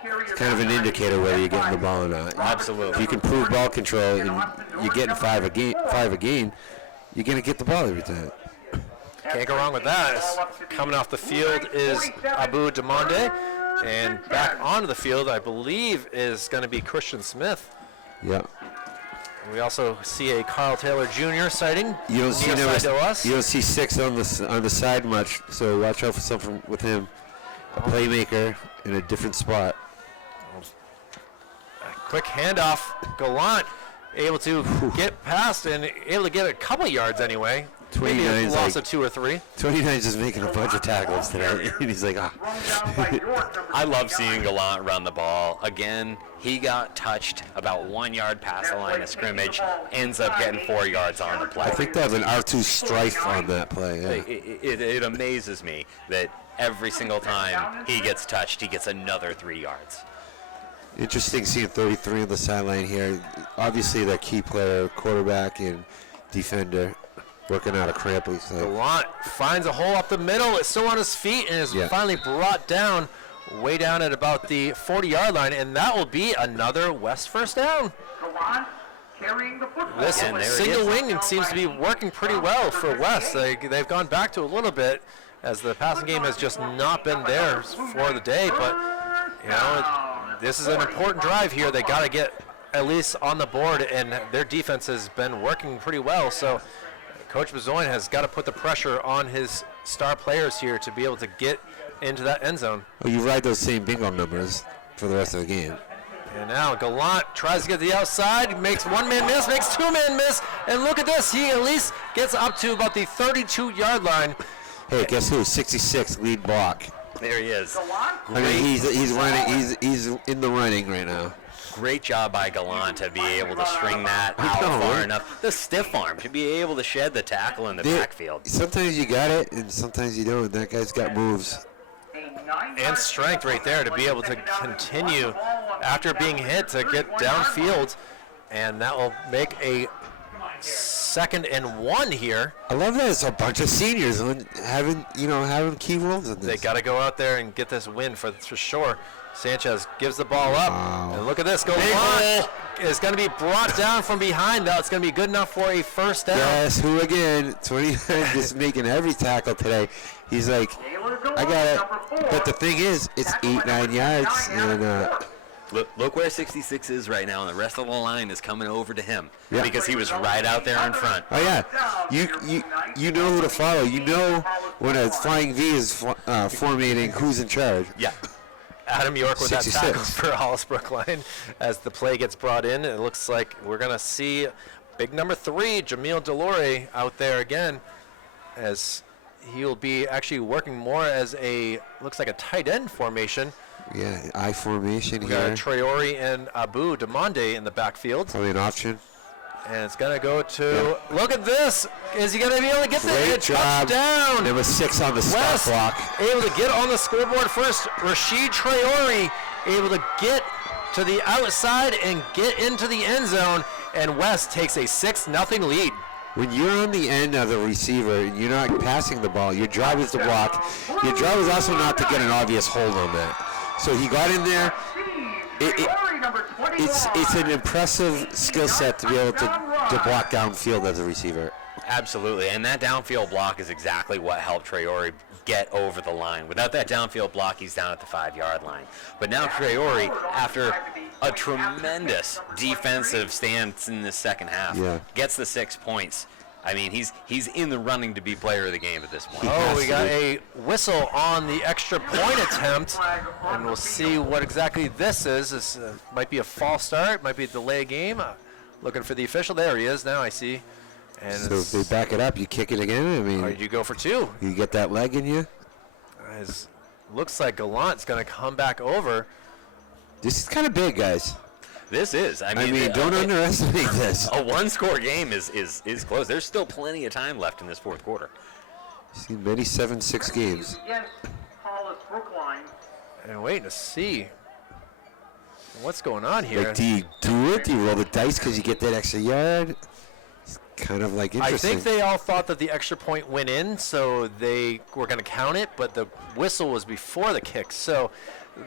carrier. Kind of an indicator whether you're getting the ball or not. Absolutely. If you can prove ball control and you're getting five a game, you're going to get the ball every time. Can't go wrong with that. Coming off the field is Abu Demande, and back onto the field, I believe, is going to be Christian Smith. Yep. We also see a Carl Taylor Jr. sighting. You don't see near side to us. You don't see 6 on the side much, so watch out for something with him. A playmaker in a different spot. Quick handoff. Gallant able to get past and able to get a couple yards anyway. Maybe a 29's loss like- of 2 or 3. 29's just making a bunch of tackles today. And he's like, I love seeing Gallant run the ball. Again, he got touched about 1 yard past the line of scrimmage, ends up getting 4 yards on the play. I think they have an R2 strife on that play. Yeah. It amazes me that every single time he gets touched, he gets another 3 yards. Interesting seeing 33 on the sideline here. Obviously, their key player, quarterback and defender, working out a cramp. Looks like. Gallant finds a hole up the middle. Is still on his feet and is finally brought down, way down at about the 40-yard line, and that will be another West first down. Gallant carrying the football. This And there it single is. wing seems to be working pretty well for West. They've gone back to a little bit as the passing game has just not been there for the day, but you know, this is an important drive here. They got to get at least on the board, and their defense has been working pretty well. So Coach Bezoin has got to put the pressure on his star players here to be able to get into that end zone. Oh, you ride those same bingo numbers for the rest of the game. And now Gallant tries to get to the outside, makes one-man miss, makes two-man miss, and look at this. He at least gets up to about the 32-yard line. Hey, guess who? 66 lead block. There he is. I mean, he's running. He's in the running right now. Great job by Gallant to be able to string that out know, far right? enough. The stiff arm to be able to shed the tackle in the backfield. Sometimes you got it, and sometimes you don't. That guy's got moves. And strength right there to be able to continue after being hit to get downfield. And that will make a 2nd and 1 here. I love that it's a bunch of seniors having key roles in this. They got to go out there and get this win for sure. Sanchez gives the ball up, and look at this. Gallant is going to be brought down from behind. Now it's going to be good enough for a first down. Yes, who again? 29 just making every tackle today. He's like, I got it. But the thing is, it's 8-9 yards, and Look where 66 is right now, and the rest of the line is coming over to him Yeah. because he was right out there in front. oh yeah, you know who to follow. You know when a flying V is formatting who's in charge. Yeah. Adam York with 66. that tackle for Hollis-Brookline as the play gets brought in. It looks like we're going to see big number 3, Jamil Delore, out there again, as he will be actually working more as looks like a tight end formation. Yeah, I formation We here. got Traore and Abu Demande in the backfield. Probably an option. And it's going to go to, look at this. Is he going to be able to get Great the job. touchdown? Number 6 on the stop West block. able to get on the scoreboard first. Rashid Traore able to get to the outside and get into the end zone. And West takes a 6-0 lead. When you're on the end of the receiver and you're not passing the ball, your job is to block. Your job is also not to get an obvious hold on that. So he got in there. It's an impressive skill set to be able to block downfield as a receiver. Absolutely, and that downfield block is exactly what helped Traore get over the line. Without that downfield block, he's down at the 5-yard line. But now Traore, after a tremendous defensive stance in the second half, Yeah. gets the 6 points. I mean, he's in the running to be player of the game at this point. Oh, we got a whistle on the extra point attempt, and we'll see what exactly this is. This might be a false start, might be a delay game. Looking for the official. There he is now, I see. And So if they back it up, you kick it again. I or mean, you go for 2. you get that leg in you. Looks like Gallant's going to come back over. This is kind of big, guys. This is. I mean, Don't underestimate this. a one-score game is close. There's still plenty of time left in this fourth quarter. Seen many 7-6 games. Against Hollis-Brookline. And waiting to see what's going on here. Like, do you do it? Do you roll the dice because you get that extra yard? It's kind of like I interesting. think they all thought that the extra point went in, so they were going to count it, but the whistle was before the kick. So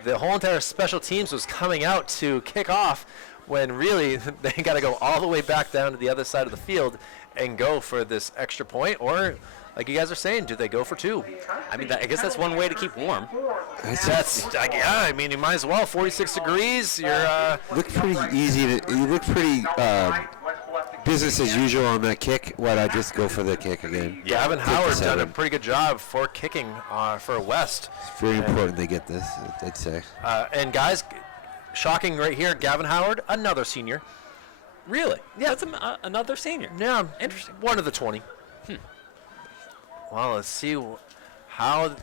the whole entire special teams was coming out to kick off when really they got to go all the way back down to the other side of the field and go for this extra point, or like you guys are saying, do they go for 2? I mean, I guess that's one way to keep warm. Yeah, I mean, you might as well. 46 degrees. You're Looked pretty easy. You looked pretty business as usual on that kick. Why'd I just go for the kick again? Gavin Take Howard's the done a 7. pretty good job for kicking for West. It's very important they get this, I'd say. And guys, shocking right here, Gavin Howard, another senior. Really? Yeah, that's another senior. Yeah, Interesting. One of the 20. Well, let's see how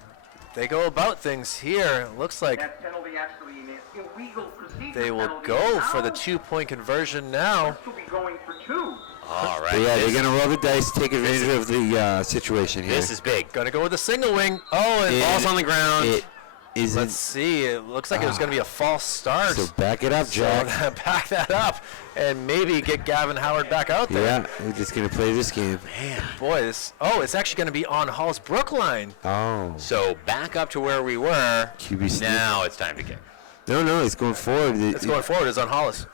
they go about things here. It looks like That penalty actually is illegal procedure they will penalty. go Now, for the 2-point conversion now. West will be going for 2. All right. But yeah, this, they're going to roll the dice, take advantage of the situation here. this is big. Gonna go with the single wing. Oh, and Ball's on the ground. It isn't. let's see. It looks like it was gonna be a false start. So back it up, So Jack. back that up and maybe get Gavin Howard back out there. Yeah, we're just going to play this game. Man, boy, it's actually going to be on Hollis-Brookline. Oh. So back up to where we were. QB sneak. Now it's time to kick. No, it's going forward. It's going forward. It's on Hollis.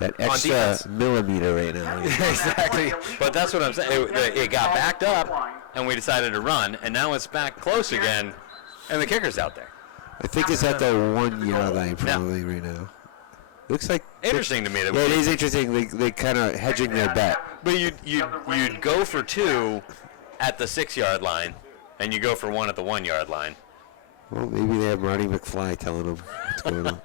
That on extra defense. millimeter right now. Exactly. But that's what I'm saying. It got backed up, and we decided to run, and now it's back close again, and the kicker's out there. I think it's at the 1 yard line probably right now. Looks like Interesting to me. That Yeah, it is interesting. They kind of hedging their bet. But you'd go for 2 at the 6 yard line, and you go for 1 at the 1 yard line. Well, maybe they have Marty McFly telling them what's going on.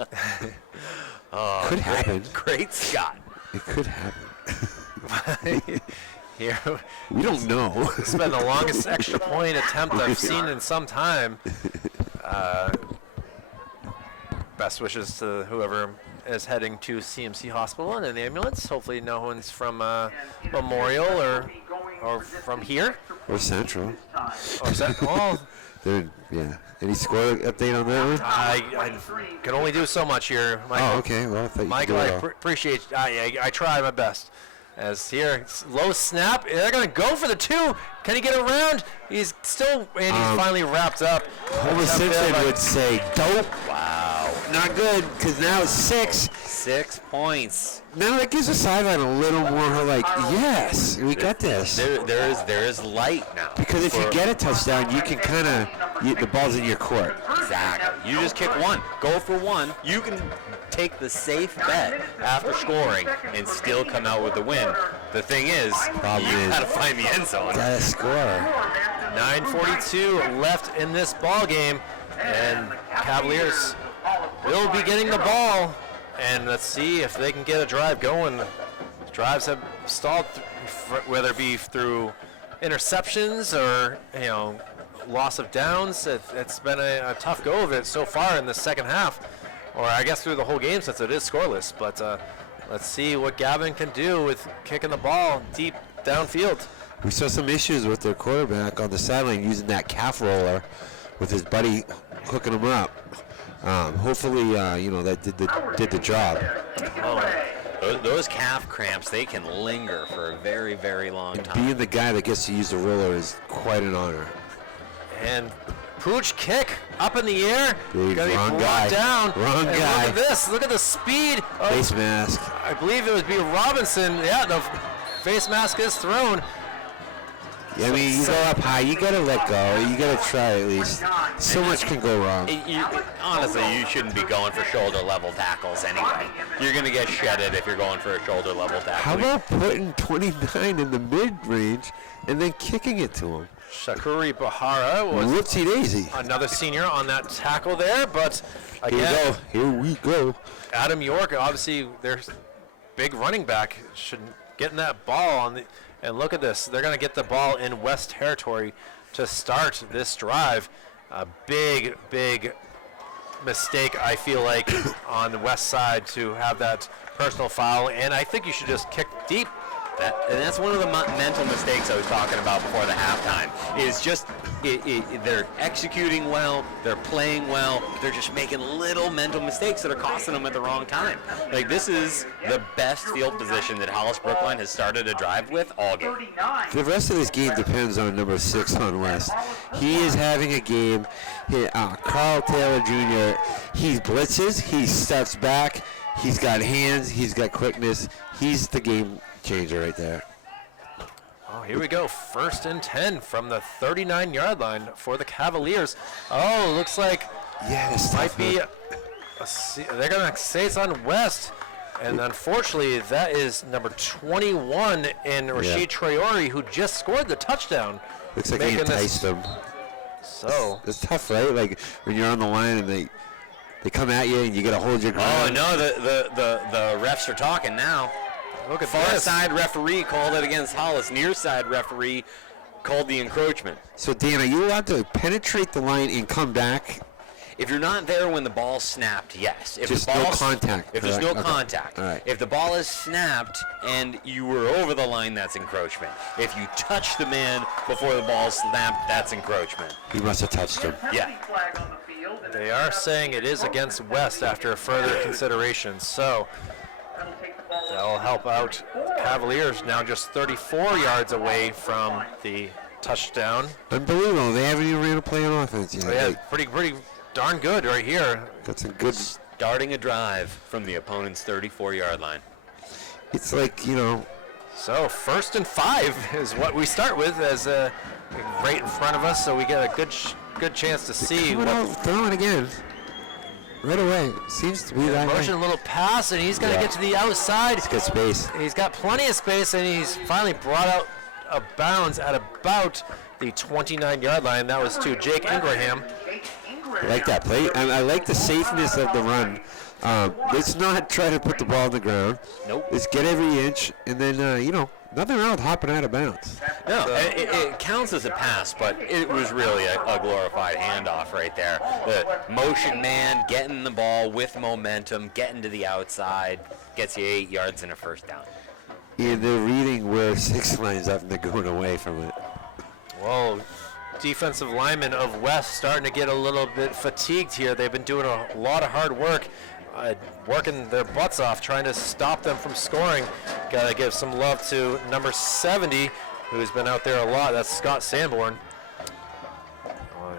Could happen. Great Scott. It could happen. Here, We don't know. it's been the longest extra point attempt I've seen in some time. Best wishes to whoever is heading to CMC Hospital in an ambulance. Hopefully no one's from Memorial or from here. Or Central. Oh, Yeah. Any score update on that one? I can only do so much here, Michael. Oh, okay. Well, I thought you could do Michael, it I all. appreciate. I try my best. As here, it's low snap. They're gonna go for the 2. Can he get around? He's still, and he's finally wrapped up. Homer Attempt Simpson there by- would say, dope. Wow. Not good, because now it's 6. 6 points. Now that gives the sideline a little more like, yes, we got this. There is light now. Because if you get a touchdown, you can kind of, the ball's in your court. Exactly. You just kick 1. Go for 1. You can take the safe bet after scoring and still come out with the win. The thing is, Problem you is- gotta find the end zone. Gotta score. 9:42 left in this ball game, and Cavaliers will be getting the ball. And let's see if they can get a drive going. Drives have stalled, whether it be through interceptions or loss of downs. It's been a tough go of it so far in the second half, or I guess through the whole game since it is scoreless. But let's see what Gavin can do with kicking the ball deep downfield. We saw some issues with their quarterback on the sideline using that calf roller with his buddy hooking him up. Hopefully, that did the job. Those calf cramps, they can linger for a very, very long time. Being the guy that gets to use the roller is quite an honor. And Pooch kick up in the air. Big, Gonna be wrong brought guy. down. Wrong And guy. Look at this. Look at the speed. Of, Face mask. I believe it would be Robinson. Yeah, the face mask is thrown. I mean, you go up high, you gotta let go. You gotta try at least. So much can go wrong. Honestly, you shouldn't be going for shoulder level tackles anyway. You're going to get shedded if you're going for a shoulder level tackle. How about putting 29 in the mid-range and then kicking it to him? Shakuri Bahara was Whoopsie daisy. another senior on that tackle there, but Here we again, go. Here we go. Adam York, obviously their big running back, should getting that ball on the. And look at this. They're going to get the ball in West territory to start this drive. A big, big mistake, I feel like, on the west side to have that personal foul. And I think you should just kick deep. And that's one of the mental mistakes I was talking about before the halftime, is just they're executing well, they're playing well, they're just making little mental mistakes that are costing them at the wrong time. Like, this is the best field position that Hollis-Brookline has started a drive with all game. The rest of this game depends on number 6 on West. He is having a game. Carl Taylor Jr., he blitzes, he steps back, he's got hands, he's got quickness. He's the game changer right there. Oh, here we go. 1st and 10 from the 39-yard line for the Cavaliers. Oh, looks like this might be they're going to say it's on West. And unfortunately, that is number 21 in Rashid Traore, who just scored the touchdown. Looks like he enticed him. So it's tough, right? Like when you're on the line and they come at you and you got to hold your ground. Oh, no, the refs are talking now. Look at Far this. side referee called it against Hollis. Near side referee called the encroachment. So, Dan, are you allowed to penetrate the line and come back? If you're not there when the ball's snapped, yes. If Just the no ball's, contact. If there's no Okay. contact. All right. If the ball is snapped and you were over the line, that's encroachment. If you touch the man before the ball's snapped, that's encroachment. He must have touched him. Yeah. They are saying it is against West after further consideration. So that'll help out Cavaliers, now just 34 yards away from the touchdown. Unbelievable. They haven't even ran a play on offense yet. Yeah, pretty darn good right here. Got some good. Starting a drive from the opponent's 34-yard line. It's like, So 1st and 5 is what we start with as right in front of us, so we get a good chance to see coming out, throwing again. Right away. Seems to be that way. motion, a little pass, and he's going to get to the outside. It's good space. He's got plenty of space, and he's finally brought out of bounds at about the 29-yard line. That was to Jake Ingraham. I like that play. I like the safeness of the run. Let's not try to put the ball on the ground. Nope. Let's get every inch, and then, nothing wrong with hopping out of bounds. No, it counts as a pass, but it was really a glorified handoff right there. The motion man getting the ball with momentum, getting to the outside, gets you 8 yards and a first down. And they're reading where 6 lines up, and they're going away from it. Well, defensive linemen of West starting to get a little bit fatigued here. They've been doing a lot of hard work, working their butts off, trying to stop them from scoring. Got to give some love to number 70, who's been out there a lot. That's Scott Sanborn.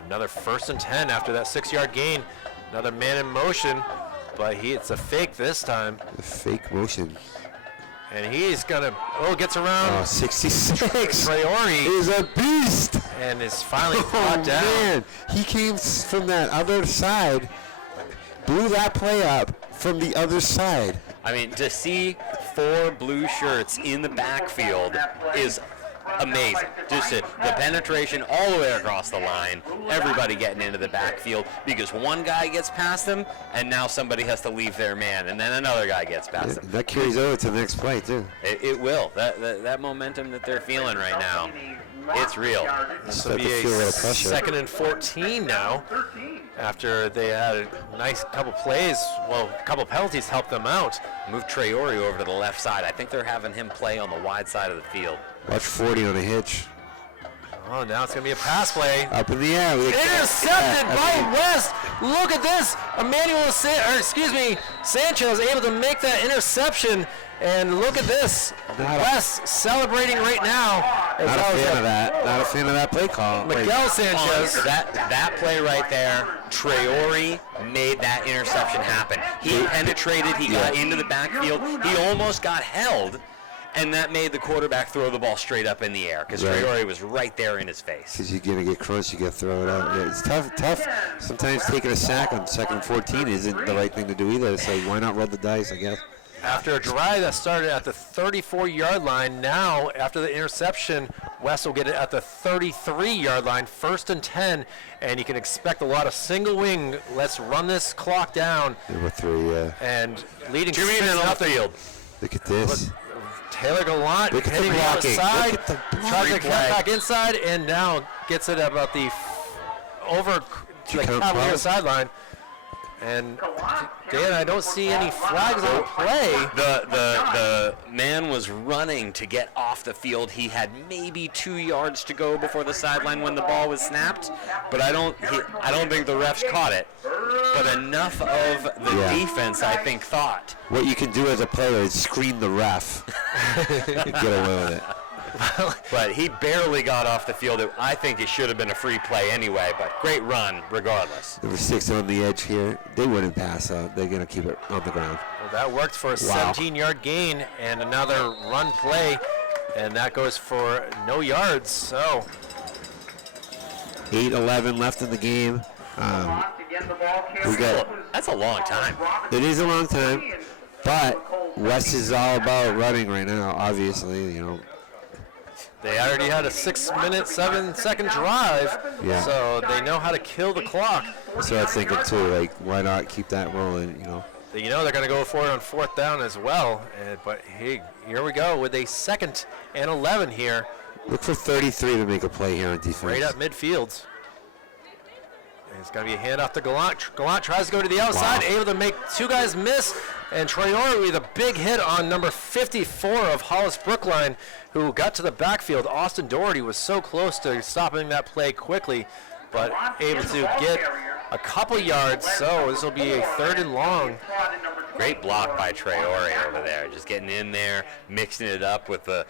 Another 1st and 10 after that 6-yard gain. Another man in motion, but it's a fake this time. The fake motion. And he's gonna, gets around 66. Traore Is a beast. and is finally brought down. Man, he came from that other side, blew that play up from the other side. I mean, to see 4 blue shirts in the backfield is amazing. Just the penetration all the way across the line, everybody getting into the backfield because one guy gets past them and now somebody has to leave their man and then another guy gets past them. That carries over to the next play, too. It will. That momentum that they're feeling right now, it's real. This will Start be to a feel a little pressure. 2nd and 14 now after they had a nice couple plays. Well, a couple penalties helped them out. Move Traore over to the left side. I think they're having him play on the wide side of the field. Watch 40 on a hitch. Oh, now it's going to be a pass play. Up in the air. Intercepted by West. Look at this. Sanchez able to make that interception. And look at this. West celebrating right now. Not a fan of that. Not a fan of that play call. Miguel Sanchez. That play right there, Traore made that interception happen. He penetrated, he got into the backfield, he almost got held, and that made the quarterback throw the ball straight up in the air because Right. Traore was right there in his face. Because you're going to get crunched, you got to throw it out. Yeah, it's tough. Sometimes taking a sack on 2nd and 14 isn't the right thing to do either. So why not roll the dice, I guess. After a drive that started at the 34-yard line, now after the interception, West will get it at the 33-yard line, 1st and 10, and you can expect a lot of single wing. Let's run this clock down. Number 3, yeah. And leading Jimmy in on the field. Look at this. Taylor Gallant Look at the hitting the blocking. outside, Look at the tries to blocking. cut back inside, and now gets it about the over the come Cavalier close? sideline. And Dan, I don't see any flags on play. The man was running to get off the field. He had maybe 2 yards to go before the sideline when the ball was snapped, but I don't think the refs caught it. But enough of the defense, I think, thought. What you can do as a player is screen the ref and get away with it. But he barely got off the field. I think it should have been a free play anyway, but great run regardless. Number 6 on the edge here. They wouldn't pass out. They're going to keep it on the ground. Well, that worked for a 17-yard gain and another run play, and that goes for no yards. So 8:11 left in the game. That's a long time. It is a long time, but West is all about running right now, obviously, you know. they already had a 6-minute, 7-second drive, so they know how to kill the clock. That's what I'm thinking too, like, why not keep that rolling, you know. You know they're going to go for it on 4th down as well, but hey, here we go with a 2nd and 11 here. Look for 33 to make a play here on defense. Right up midfield. And it's going to be a handoff to Gallant. Gallant tries to go to the outside, able to make 2 guys miss. And Traore with a big hit on number 54 of Hollis-Brookline, who got to the backfield. Austin Doherty was so close to stopping that play quickly, but able to get a couple yards. So this will be a 3rd and long. Great block by Traore over there, just getting in there, mixing it up with a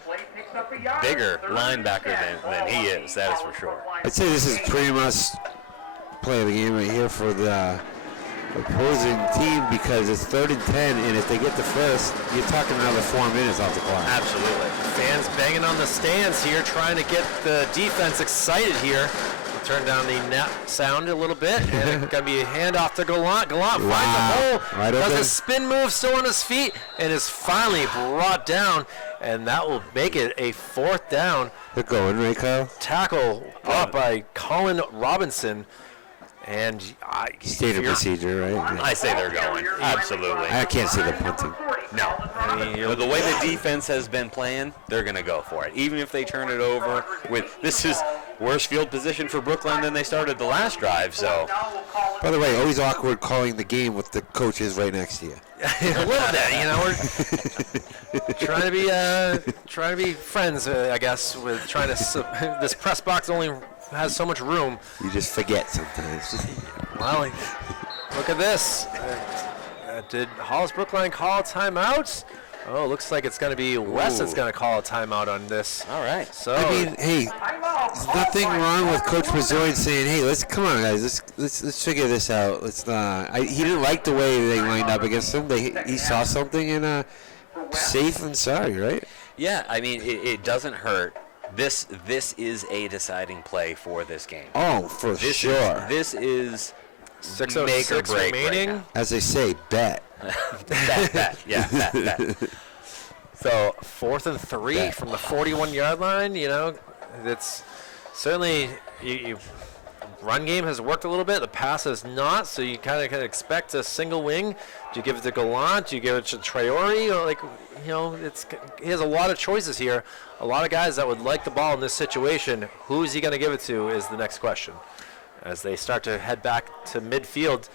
bigger linebacker than he is, that is for sure. I'd say this is pretty much play of the game right here for the opposing team because it's 3rd and 10, and if they get the first, you're talking another 4 minutes off the clock. Absolutely. Fans banging on the stands here, trying to get the defense excited here. Turn down the net sound a little bit, and it's going to be a handoff to Gallant. Gallant finds the hole, does a spin move, still on his feet, and is finally brought down, and that will make it a 4th down. They're going, right, Kyle? Tackle brought by Colin Robinson. And standard procedure, right? I say they're going. Absolutely. I can't see them punting. No. I mean, the way the defense has been playing, they're going to go for it. Even if they turn it over this is worse field position for Brookline than they started the last drive. So, by the way, always awkward calling the game with the coaches right next to you. A little bit, you know, we're trying to be friends, I guess, with trying to. This press box only has so much room. You just forget sometimes. Well, look at this. Did Hollis-Brookline call a timeout? Oh, looks like it's going to be Wes that's going to call a timeout on this. All right. So I mean, hey, there's nothing wrong with Coach Brazoin saying, "Hey, come on, guys, let's figure this out." He didn't like the way they lined up against him. He saw something and safe and sorry, right? Yeah, I mean, it doesn't hurt. This is a deciding play for this game. Oh, for sure. This is 6:06 remaining. Right, as they say, bet. bet. Yeah, bet. So 4th and 3 from the 41-yard line. You know, it's certainly run game has worked a little bit. The pass has not. So you kind of expect a single wing. Do you give it to Gallant? Do you give it to Traore? Or he has a lot of choices here. A lot of guys that would like the ball in this situation. Who is he going to give it to is the next question. As they start to head back to midfield.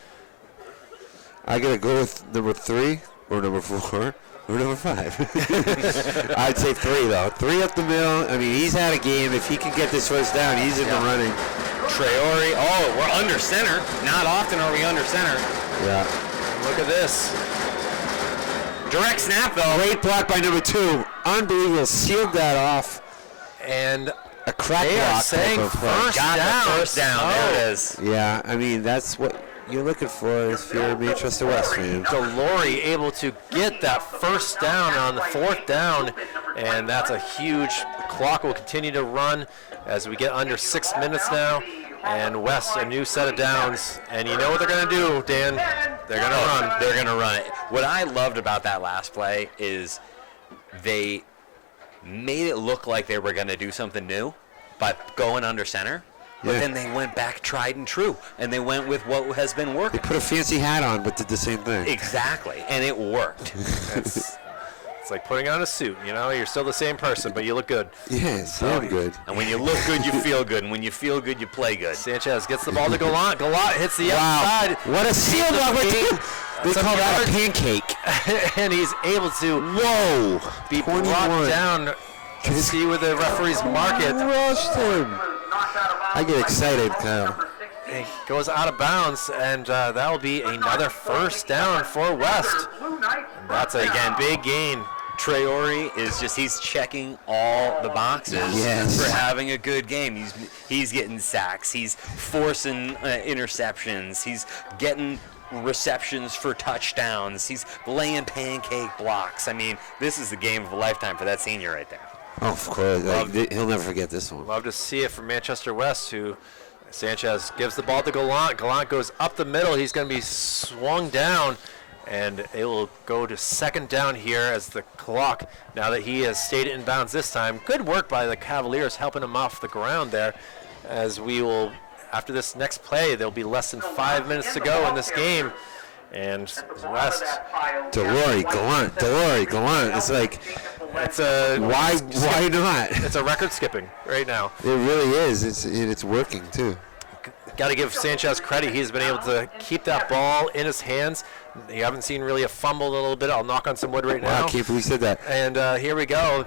I got to go with number 3 or number 4 or number 5. I'd say 3, though. 3 up the middle. I mean, he's had a game. If he can get this first down, he's in the running. Traore. We're under center. Not often are we under center. Yeah. Look at this. Direct snap, though. Great block by number 2. Unbelievable. Sealed that off. And a crack they block are saying first Got down. the first down. There it is. Yeah, I mean, that's what you're looking for if you're a Manchester West fan. Delory able to get that first down on the 4th down, and that's a huge. Clock will continue to run as we get under 6 minutes now. And West, a new set of downs. And you know what they're going to do, Dan? They're going to run. They're going to run it. What I loved about that last play is they made it look like they were going to do something new by going under center. But then they went back tried and true, and they went with what has been working. They put a fancy hat on, but did the same thing. Exactly, and it worked. It's It's like putting on a suit, you know? You're still the same person, but you look good. Yes, damn good. And when you look good, you feel good. And when you feel good, you play good. Sanchez gets the ball to Gallant. Gallant hits the outside. What a seal block. They call that a pancake. And he's able to be 21. brought down. To see where the referees mark it. Rushed him. I get excited, Kyle. He goes out of bounds, and that will be another first down for West. And that's again big gain. Traore is he's checking all the boxes for having a good game. He's getting sacks. He's forcing interceptions. He's getting receptions for touchdowns. He's laying pancake blocks. I mean, this is the game of a lifetime for that senior right there. Oh, of course. He'll never forget this one. Love to see it from Manchester West, who Sanchez gives the ball to Gallant. Gallant goes up the middle. He's going to be swung down, and it will go to second down here as the clock, now that he has stayed in bounds this time. Good work by the Cavaliers helping him off the ground there, as we will, after this next play, there'll be less than 5 minutes to go in this game. And West. Delorey, Gallant. It's like, why not? It's a record skipping right now. It really is. It's working too. Got to give Sanchez credit. He's been able to keep that ball in his hands. You haven't seen really a fumble a little bit. I'll knock on some wood right now. Wow, I can't believe you said that. And here we go.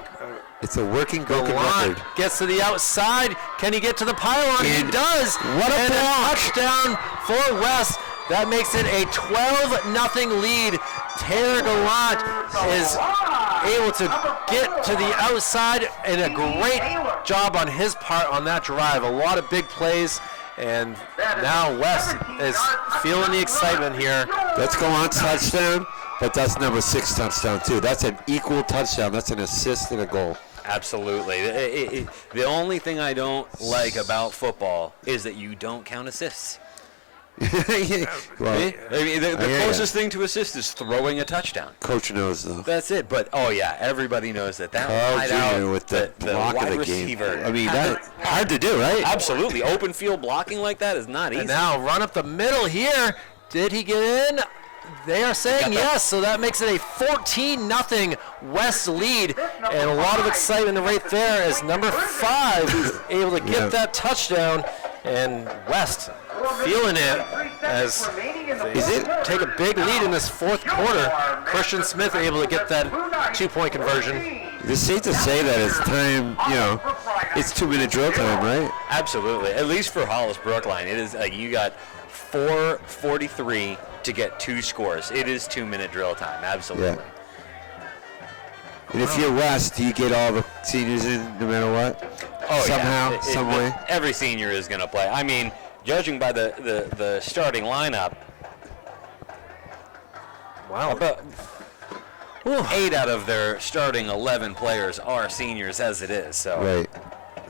It's a working broken Gallant record. gets to the outside. Can he get to the pylon? He does. What a block. Touchdown for West. That makes it a 12-0 lead. Taylor Gallant is able to get to the outside, and a great job on his part on that drive. A lot of big plays, and now West is feeling the excitement here. That's Gallant's touchdown, but that's number 6 touchdown too. That's an equal touchdown. That's an assist and a goal. Absolutely. The only thing I don't like about football is that you don't count assists. Well, I mean, the closest thing to assist is throwing a touchdown. Coach knows though. That's it. But everybody knows that wide out with the block wide of the receiver. game. I mean, that's hard to do, right? Absolutely. Open field blocking like that is not easy. And now run up the middle here. Did he get in? They are saying yes, so that makes it a 14-0 West lead, and a lot of excitement right there as number 5 able to get that touchdown, and West feeling it as they take a big lead in this fourth quarter. Christian Smith able to get that 2-point conversion. It's safe to say that it's time, it's 2-minute drill time, right? Absolutely. At least for Hollis-Brookline, it is you got 4:43 to get 2 scores. It is 2-minute drill time. Absolutely. Yeah. And if you're West, do you get all the seniors in no matter what? Oh, somehow, some way? Every senior is going to play. I mean, judging by the starting lineup, about 8 out of their starting 11 players are seniors as it is. So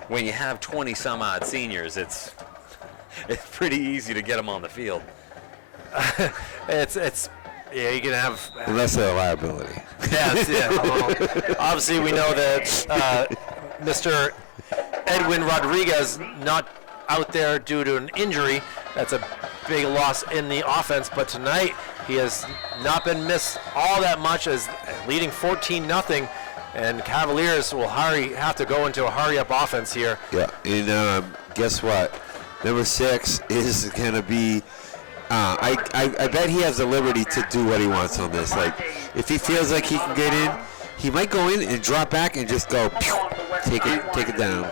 when you have 20-some-odd seniors, it's pretty easy to get them on the field. You can have unless they're a liability. Obviously, we know that Mr. Edwin Rodriguez not out there due to an injury. That's a big loss in the offense. But tonight, he has not been missed all that much, as leading 14-0. And Cavaliers will have to go into a hurry-up offense here. Yeah, and guess what? Number 6 is going to be. I bet he has the liberty to do what he wants on this. Like, if he feels like he can get in, he might go in and drop back and just go, pew, take it down.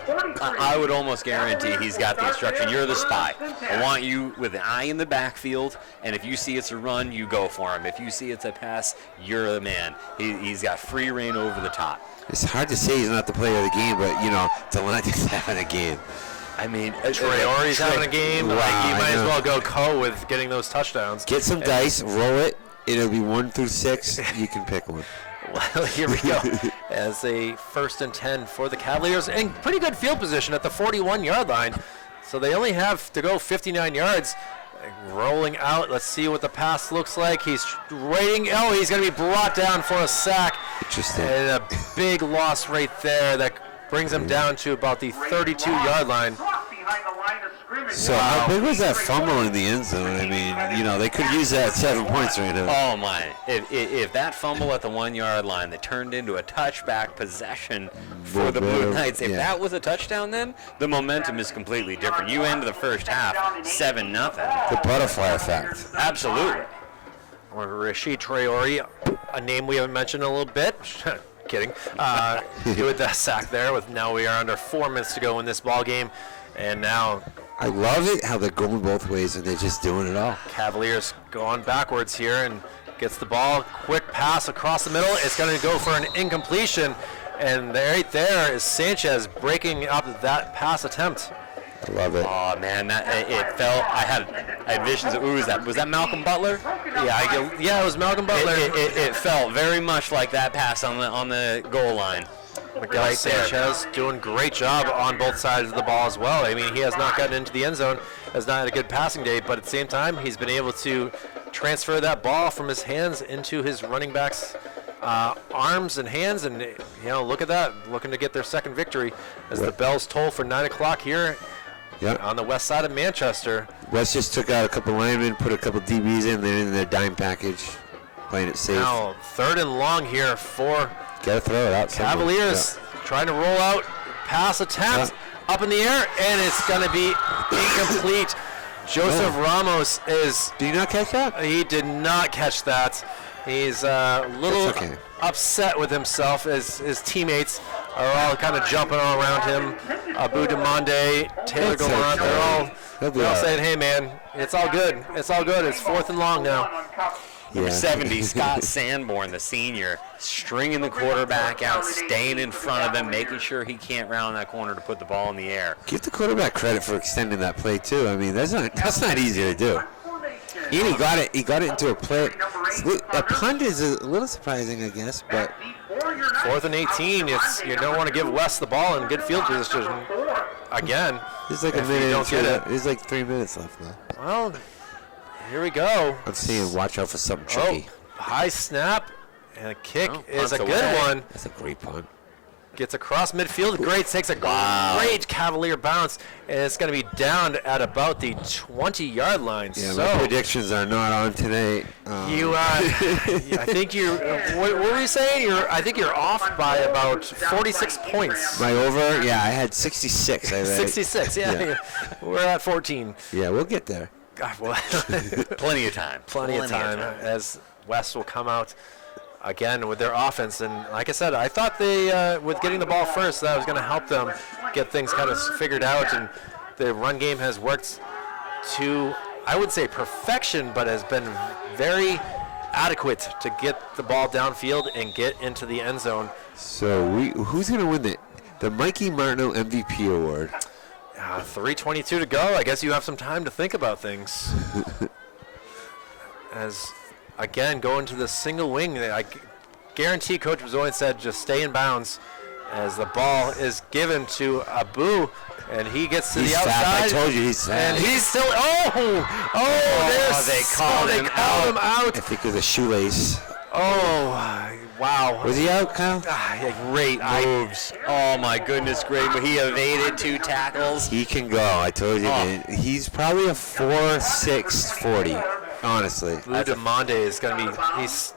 I would almost guarantee he's got the instruction. You're the spy. I want you with an eye in the backfield, and if you see it's a run, you go for him. If you see it's a pass, you're the man. He's got free reign over the top. It's hard to say he's not the player of the game, but, Delonte's having a game. I mean, Traore's having a game. Wow, you might as well go with getting those touchdowns. Get some dice, roll it. It'll be 1 through 6. You can pick one. Well, here we go. As a 1st and 10 for the Cavaliers, and pretty good field position at the 41-yard line. So they only have to go 59 yards. Rolling out. Let's see what the pass looks like. He's waiting. Oh, he's going to be brought down for a sack. Interesting. And a big loss right there that brings him down to about the 32-yard line. So how big was that fumble in the end zone? I mean, they could use that 7 points right now. Oh my! If that fumble at the 1 yard line that turned into a touchback possession for the Blue Knights, if that was a touchdown, then the momentum is completely different. You end the first half 7-0. The butterfly effect. Absolutely. Or Rashid Traore, a name we haven't mentioned in a little bit. Kidding. With that sack there. Now we are under 4 minutes to go in this ball game, and now I love it how they're going both ways and they're just doing it all. Cavaliers going backwards here and gets the ball. Quick pass across the middle. It's going to go for an incompletion, and right there is Sanchez breaking up that pass attempt. I love it. Oh man, it felt. I had visions of was that Malcolm Butler? Yeah, it was Malcolm Butler. It felt very much like that pass on the goal line. Miguel Sanchez doing a great job on both sides of the ball as well. I mean, he has not gotten into the end zone, has not had a good passing day, but at the same time, he's been able to transfer that ball from his hands into his running back's arms and hands, and look at that, looking to get their second victory as the bells toll for 9 o'clock here on the west side of Manchester. West just took out a couple linemen, put a couple DBs in there in their dime package, playing it safe. Now 3rd and long here for Gotta throw it out. Cavaliers trying to roll out pass attempt up in the air, and it's going to be incomplete. Joseph Ramos is. Did you not catch that? He did not catch that. He's a little upset with himself as his teammates are all kind of jumping all around him. Abu Demande, Taylor Gallant, they're all saying, hey man, it's all good. It's all good. It's 4th and long now. Number 70, Scott Sanborn, the senior, stringing the quarterback out, staying in front of him, making sure he can't round that corner to put the ball in the air. Give the quarterback credit for extending that play too. I mean, that's not easy to do. And he got it into a play. A punt is a little surprising, I guess, but 4th and 18. You don't want to give West the ball in good field position again. There's like a minute. Don't get it. There's like 3 minutes left now. Well, here we go. I'm seeing watch out for something tricky. High snap, and a kick is a good one. That's a great punt. Gets across midfield. Great, takes a great Cavalier bounce, and it's going to be down at about the 20-yard line. Yeah, so my predictions are not on today. I think you. What were you saying? I think you're off by about 46 points. My over? Yeah, I had 66. 66. Yeah, we're at 14. Yeah, we'll get there. God, well, Plenty of time. Plenty of time as West will come out again with their offense. And like I said, I thought they, with getting the ball first, that was going to help them get things kind of figured out. And the run game has worked to, I would say, perfection, but has been very adequate to get the ball downfield and get into the end zone. So who's going to win the Mikey Martineau MVP award? 3:22 to go. I guess you have some time to think about things. As, again, going to the single wing, I guarantee Coach Bezoin said just stay in bounds as the ball is given to Abu, and he gets to the outside. Fat. I told you he's fat. And he's still, they called him out. I think it was a shoelace. Oh, wow. Was he out, Kyle? Great moves. Oh, my goodness, great. But he evaded 2 tackles. He can go. I told you, man. He's probably a 4.6 40, honestly. Blue Demande is going to be, he's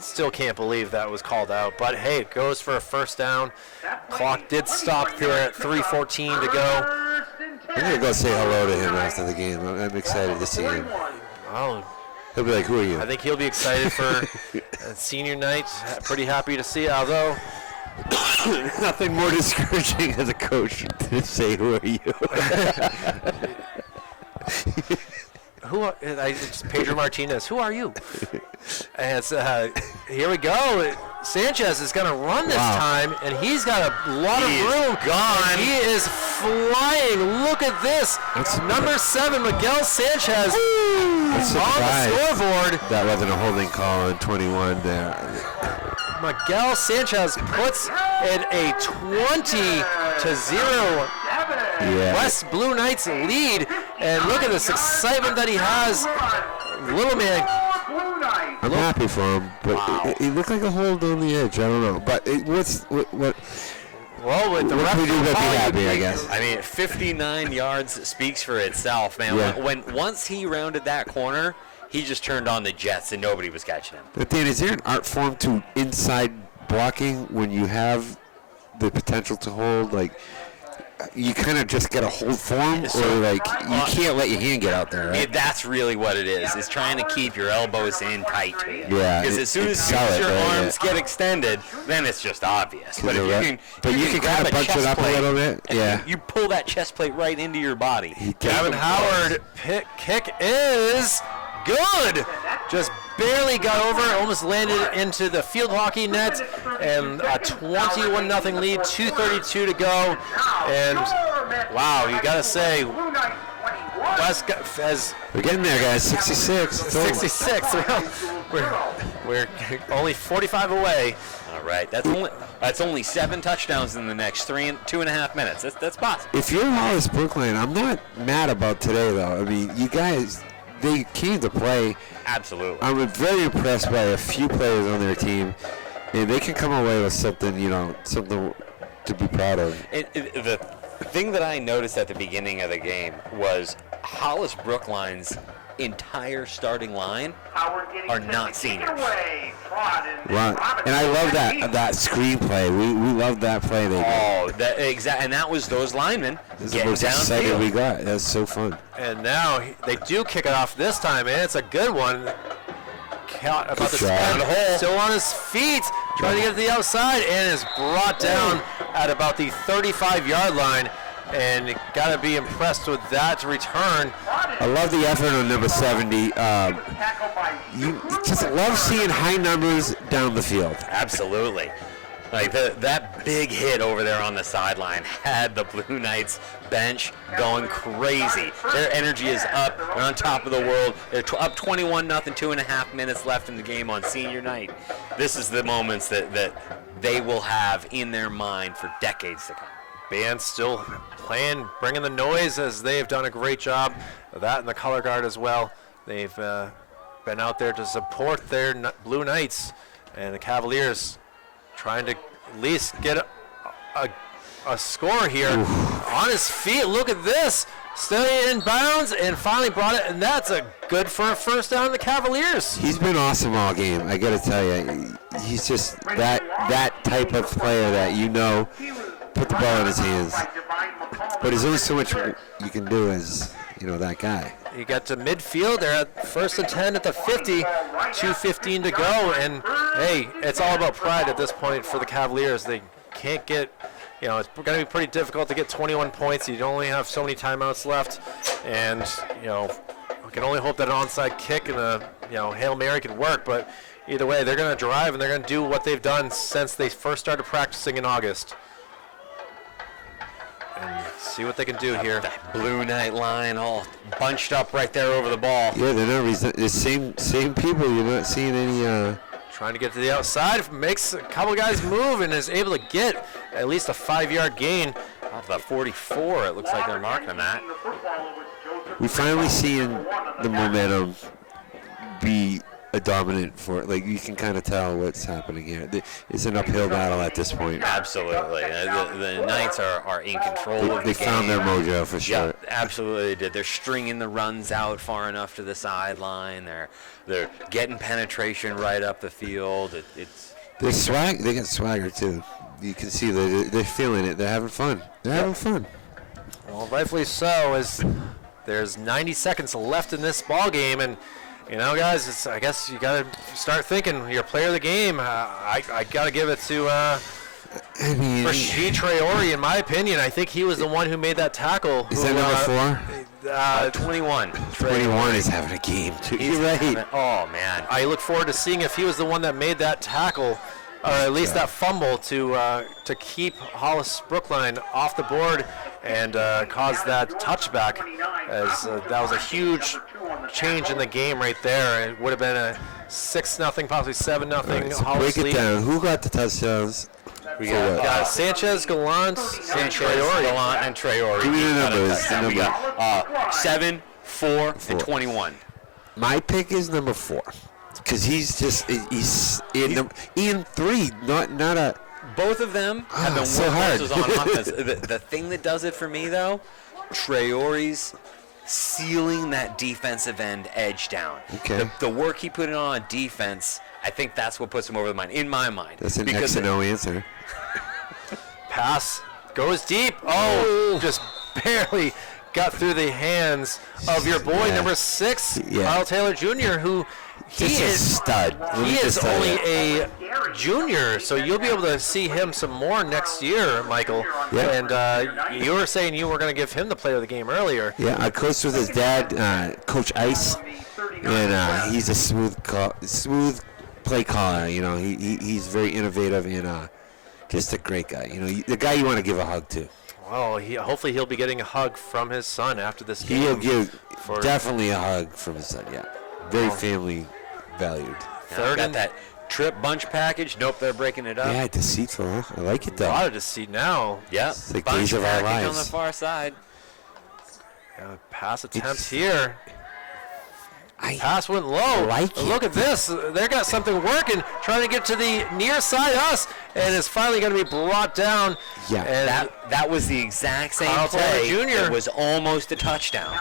still can't believe that was called out. But, hey, it goes for a first down. Clock did stop there at 3:14 to go. I'm going to go say hello to him after the game. I'm excited to see him. Well, he'll be like, who are you? I think he'll be excited for senior night. Pretty happy to see it, although nothing more discouraging as a coach to say, who are you? It's Pedro Martinez. Who are you? And it's, here we go. Sanchez is going to run this time, and he's got a lot of room. Gone. He is flying. Look at this. Number 7, Miguel Sanchez, on the scoreboard. That wasn't a holding call on 21 there. Miguel Sanchez puts in a 20-0 West Blue Knights lead, and look at this excitement that he has. Little man. I'm happy for him, but he looked like a hold on the edge. I don't know, but Well, with the what can we do but be calling, happy, I guess. I mean, 59 yards speaks for itself, man. Yeah. When once he rounded that corner, he just turned on the jets and nobody was catching him. But Dan, is there an art form to inside blocking when you have the potential to hold? Like, you kind of just got to hold form, or like you can't let your hand get out there, right? That's really what it is trying to keep your elbows in tight to you. Yeah, Because as soon as your arms get extended, then it's just obvious. But if you can kind grab of bunch chest it up a plate, little bit. and Yeah. you pull that chest plate right into your body. Gavin Howard kick is good. Just barely got over, almost landed into the field hockey net, and a 21-0 lead, 2:32 to go. And wow, you gotta say, West has We're getting there, guys. 66. It's over. 66. We're only 45 away. All right, that's only 7 touchdowns in the next 2.5 minutes. That's possible. If you're Hollis-Brookline, I'm not mad about today, though. I mean, you guys, they came to play. Absolutely. I'm very impressed by a few players on their team, and they can come away with something, something to be proud of. The thing that I noticed at the beginning of the game was Hollis-Brookline's entire starting line are not seniors. Right. And I love that screenplay. We love that play they did. Oh, and that was those linemen This is the getting most excited we downfield. got. That's so fun. And now they do kick it off this time, and it's a good one. About to try. spin, still on his feet, trying to get to the outside, and is brought down at about the 35-yard line. And you got to be impressed with that return. I love the effort on number 70. You just love seeing high numbers down the field. Absolutely. Like that big hit over there on the sideline had the Blue Knights bench going crazy. Their energy is up. They're on top of the world. They're up 21-0, 2.5 minutes left in the game on senior night. This is the moments that they will have in their mind for decades to come. Band still playing, bringing the noise, as they've done a great job of that, and the color guard as well. They've been out there to support their Blue Knights, and the Cavaliers trying to at least get a score here. On his feet. Look at this. Staying in bounds and finally brought it, and that's a good for a first down. The Cavaliers. He's been awesome all game. I got to tell you, he's just that type of player that put the ball in his hands. But there's only so much you can do as that guy. You got to midfield. They're at 1st and 10 at the 50. 2:15 to go, and hey, it's all about pride at this point for the Cavaliers. They can't get. It's going to be pretty difficult to get 21 points. You only have so many timeouts left, and we can only hope that an onside kick and a Hail Mary could work. But either way, they're going to drive and they're going to do what they've done since they first started practicing in August. And see what they can do here. That Blue Knight line all bunched up right there over the ball. Yeah, they're not the same people. You're not seeing any. Trying to get to the outside, makes a couple guys move and is able to get at least a 5-yard gain. Off the 44, it looks like they're marking him at. We finally seeing the momentum be a dominant for it. Like, you can kind of tell what's happening here. It's an uphill battle at this point. Absolutely. The Knights are in control of the game. They found their mojo for sure. Yeah, absolutely they did. They're stringing the runs out far enough to the sideline. They're getting penetration right up the field. They got swagger too. You can see they're feeling it. They're having fun. Well, rightfully so, as there's 90 seconds left in this ball game, and guys, I guess you got to start thinking. You're a player of the game. I got to give it to Rashid Traore, in my opinion. I think he was the one who made that tackle. Is that number 4? 21. 21 is having a game too. You're right. Oh man. I look forward to seeing if he was the one that made that tackle, or at least that fumble to keep Hollis-Brookline off the board and cause that touchback, as that was a huge change in the game right there. It would have been a 6-0, possibly 7-0 Right, so Hollis break it lead. down. Who got the touchdowns? We Got Sanchez, Gallant, and Traore. Gallant and Traore. Give me the numbers. We got 7, 4, and 21. My pick is number 4, because he's in 3, not a Both of them have been so hard. workhorses on offense. The thing that does it for me, though, Traore's sealing that defensive end edge down. Okay. The work he put in on defense, I think that's what puts him over the line, in my mind. That's an X and O answer. Pass goes deep. Oh, just barely got through the hands of your boy, number 6, Kyle Taylor Jr., who he Just a is stud. Let me He is just tell only you. a junior, so you'll be able to see him some more next year, Michael. Yeah. And you were saying you were going to give him the player of the game earlier. Yeah, I coached with his dad, Coach Ice, and he's a smooth play caller. You know, he's very innovative and just a great guy. You know, the guy you want to give a hug to. Well, hopefully he'll be getting a hug from his son after this game. He'll give definitely a hug from his son. Yeah, very family valued. Third got and that trip bunch package. Nope, they're breaking it up. Yeah, deceitful. Huh? I like it a though. lot of deceit now. Yep. It's like bunch days of our package on lives. the far side. Pass attempt It's- here. Pass went low. I like Look it. at this. They got something working, trying to get to the near side us, and it's finally going to be brought down. Yeah. And That was the exact same Kyle Taylor play. Jr. It was almost a touchdown.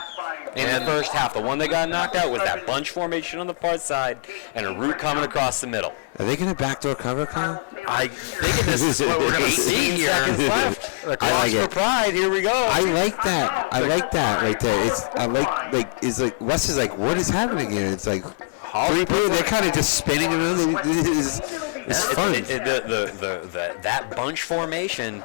In the first half, the one that got knocked out was that bunch formation on the far side and a route coming across the middle. Are they gonna backdoor cover, Kyle? I think this is what we're going to see 18 here. seconds left. The I cross like for it. pride. Here we go. I like that. I like that right there. It's like Wes is like, what is happening here? It's like three people. They're kind of just spinning around. It's fun. That bunch formation.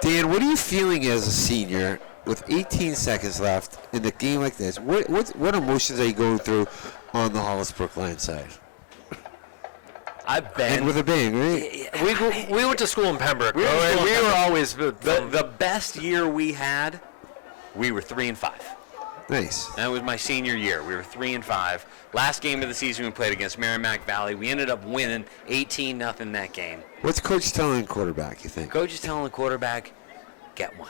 Dan, what are you feeling as a senior with 18 seconds left in a game like this? What emotions are you going through on the Hollis-Brookline side? I've been And with a bang, right? We went to school in Pembroke. We went to school in we were Pembroke. always the best year we had. We were 3-5. Nice. That was my senior year. We were 3-5. Last game of the season we played against Merrimack Valley. We ended up winning 18-0 that game. What's Coach telling quarterback, you think? Coach is telling the quarterback, get one.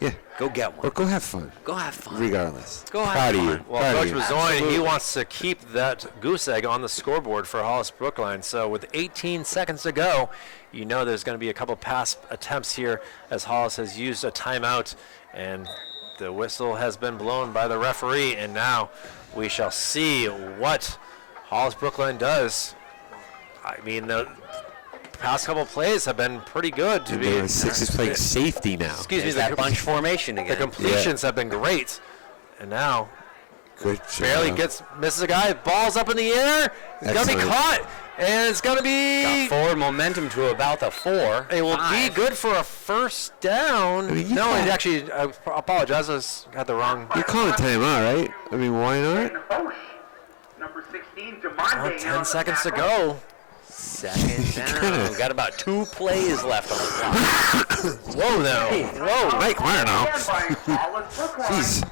Yeah. Go get Or one. go have fun, Go have fun. regardless. Go have Proud of fun. you. Well, Proud Coach of you. Bazzoin, he wants to keep that goose egg on the scoreboard for Hollis-Brookline. So with 18 seconds to go, you know there's going to be a couple pass attempts here as Hollis has used a timeout, and the whistle has been blown by the referee. And now we shall see what Hollis-Brookline does. I mean, the past couple plays have been pretty good to And be. the six is playing safety now. Excuse me, There's that bunch formation the again. completions have been great, and now Good barely job. misses a guy. Ball's up in the air. It's gonna be Excellent. caught, and it's gonna be. Got forward momentum to about the 4. It will be 5. good for a first down. I mean, you No, can't- it actually. I apologize. I had the wrong. You're calling timeout, right? I mean, why not? And Hosh, number 16, Demonte. 10 seconds to go. Second down. Got about 2 plays left on the clock. Whoa, now. Whoa. Mike, why now? Jeez. Jeez.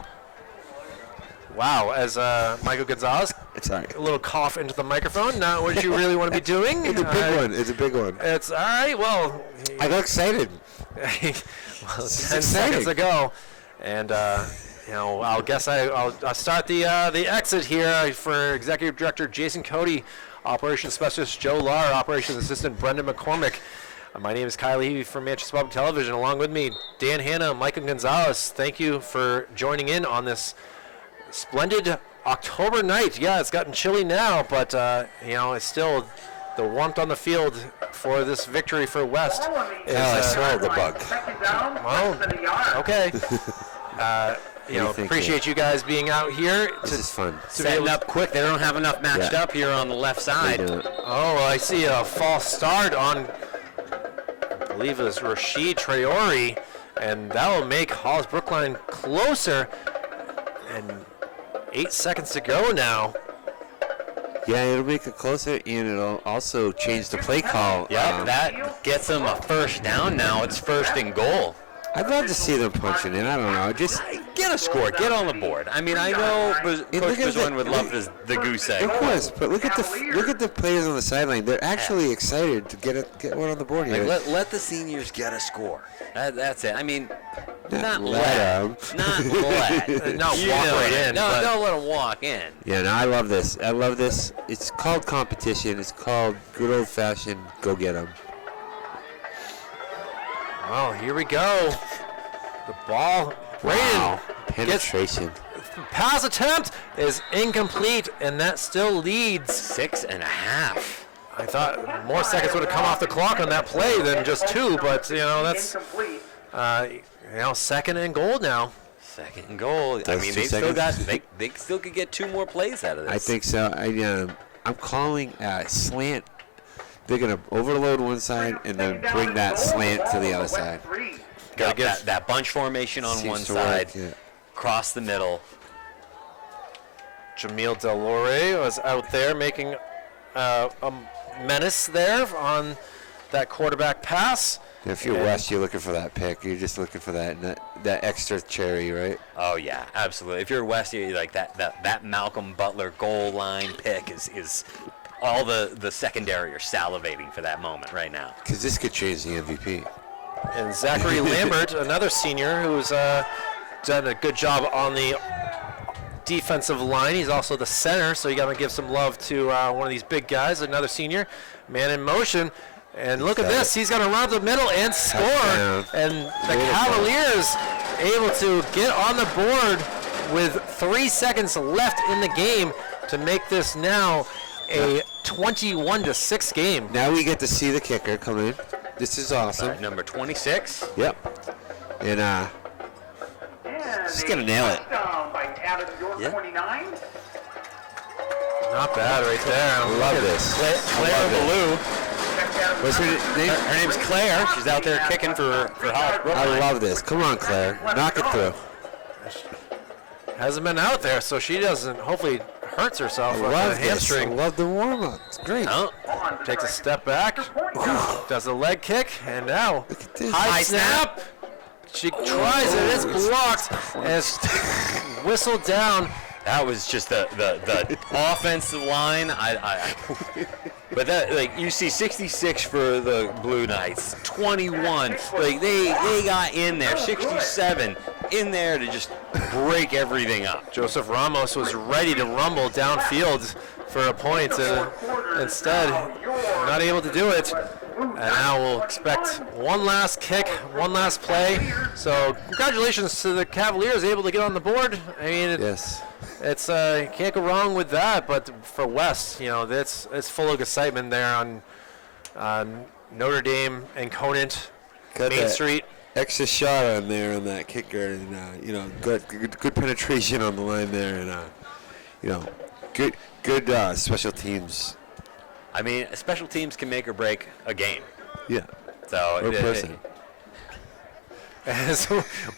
Wow. As Michael Gonzalez, Sorry. a little cough into the microphone. Not what you really want to be doing. It's a big one. It's a big one. It's all right. Well. I got excited. Well, 10 exciting. seconds to go, and I'll start the exit here for Executive Director Jason Cody, Operations Specialist Joe Lahr, Operations Assistant Brendan McCormick. My name is Kyle Levy from Manchester Public Television. Along with me, Dan Hanna, Michael Gonzalez. Thank you for joining in on this splendid October night. Yeah, it's gotten chilly now, but it's still the warmth on the field for this victory for West. Is, I swallowed the bug. Second down, Well, less than a yard. okay. do you think, Appreciate you guys being out here. This is fun. Setting up quick. They don't have enough matched Yeah. up here on the left side. Oh, I see a false start on, I believe it was Rashid Traore, and that will make Hollis-Brookline closer. And 8 seconds to go now. Yeah, it'll make it closer, and it'll also change the play call. Yep, that gets them a first down now. It's 1st and goal. I'd love to see them punching in. I don't know. Just Get a score. Get on the board. I mean, I know Coach look at Bazzoin the- would love the goose egg. of course, but look at the players on the sideline. They're actually excited to get one on the board here. Like, let the seniors get a score. That's it. I mean, not let let. 'em. Not let. Not You walk know right it. in, No, but- don't let them walk in. Yeah, no, I love this. I love this. It's called competition. It's called good old-fashioned go get 'em. Well, here we go. The ball. Braden Penetration. pass attempt is incomplete, and that still leads. 6.5. I thought more seconds would have come off the clock on that play than just 2, but that's second and goal now. Second and goal. I Those mean, 2 they still seconds? got they still could get 2 more plays out of this. I think so. I'm calling slant. They're gonna overload one side and then bring that slant to the other side. got that bunch formation on one side, cross the middle. Jamil Delore was out there making a menace there on that quarterback pass. If you're West, you're looking for that pick. You're just looking for that extra cherry, right? Oh yeah, absolutely. If you're West, you're like that Malcolm Butler goal line pick is all the secondary are salivating for that moment right now. Because this could change the MVP. And Zachary Lambert, another senior who's done a good job on the defensive line. He's also the center, so you got to give some love to one of these big guys, another senior. Man in motion. And look at this. He's going to run up the middle and score. And the Cavaliers able to get on the board with 3 seconds left in the game to make this now a 21-6 game. Now we get to see the kicker come in. This is awesome. Number 26. Yep. And he's going to nail it. Yeah. Not bad right there. I love this. Claire Ballou. What's her name? Her name's Claire. She's out there kicking for Hollis-Brookline. I love this. Come on, Claire. Knock it through. Hasn't been out there, so she doesn't, hopefully hurts herself I with love the hamstring. this. I love the warm-up. It's great. Oh, takes a step back, does a leg kick, and now Look at this. high snap. She tries it, it's blocked, and it's whistled down. That was just the offensive line. But that, like, you see 66 for the Blue Knights, 21. Like they got in there, 67 in there to just break everything up. Joseph Ramos was ready to rumble downfield for a point, and instead not able to do it. And now we'll expect one last kick, one last play. So congratulations to the Cavaliers, able to get on the board. I mean, Yes. it's can't go wrong with that. But for West, it's full of excitement there on Notre Dame and Conant, Got Main that Street. extra shot on there on that kicker, and good penetration on the line there, and good special teams. I mean, special teams can make or break a game. Yeah. So Or person. As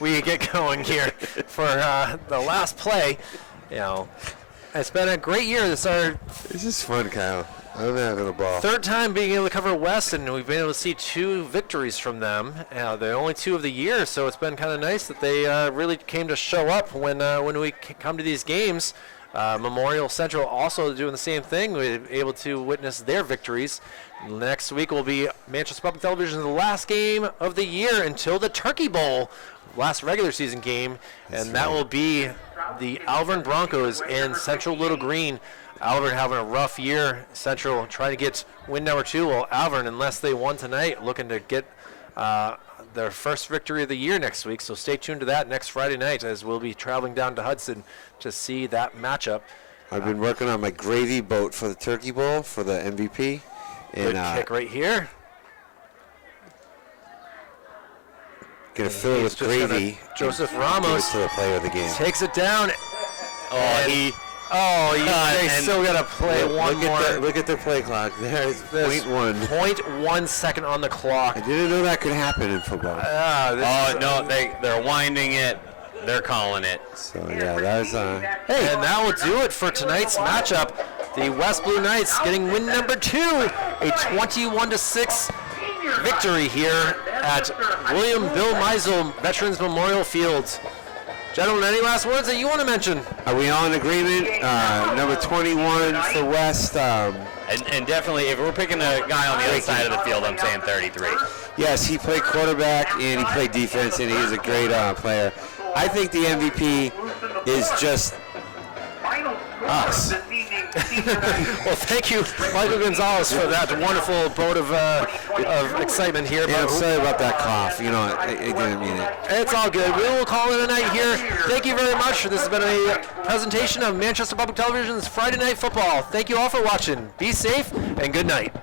we get going here for the last play, it's been a great year. This is our This is fun, Kyle. I'm having a ball. third time being able to cover West, and we've been able to see 2 victories from them. They're only 2 of the year, so it's been kind of nice that they really came to show up when we come to these games. Memorial Central also doing the same thing. We're able to witness their victories. Next week will be Manchester Public Television's last game of the year until the Turkey Bowl, last regular season game, and that will be the Alvern Broncos and Central Little Green. Alvern having a rough year. Central trying to get win number 2. Well, Alvern, unless they won tonight, looking to get their first victory of the year next week. So stay tuned to that next Friday night, as we'll be traveling down to Hudson to see that matchup. I've been working on my gravy boat for the Turkey Bowl for the MVP. Good And kick right here. gonna fill it with He's just gonna- gravy. Joseph and Ramos give it to the player of the game. Takes it down. They They still got to play one more. Look at the play clock. There's There's 0.1. 0.1 second on the clock. I didn't know that could happen in football. they're winding it. They're calling it. So yeah, that was Hey, and that will do it for tonight's matchup. The West Blue Knights getting win number 2, a 21-6 victory here at William Bill Meisel Veterans Memorial Field. Gentlemen, any last words that you want to mention? Are we all in agreement? Number 21 for West. And definitely, if we're picking a guy on the other side of the field, I'm saying 33. Yes, he played quarterback and he played defense, and he is a great player. I think the MVP is just us. Well, thank you, Michael Gonzalez, for that wonderful boat of excitement here. Yeah, I'm sorry about that cough. You know, I didn't mean it. It's all good. We will call it a night here. Thank you very much. This has been a presentation of Manchester Public Television's Friday Night Football. Thank you all for watching. Be safe and good night.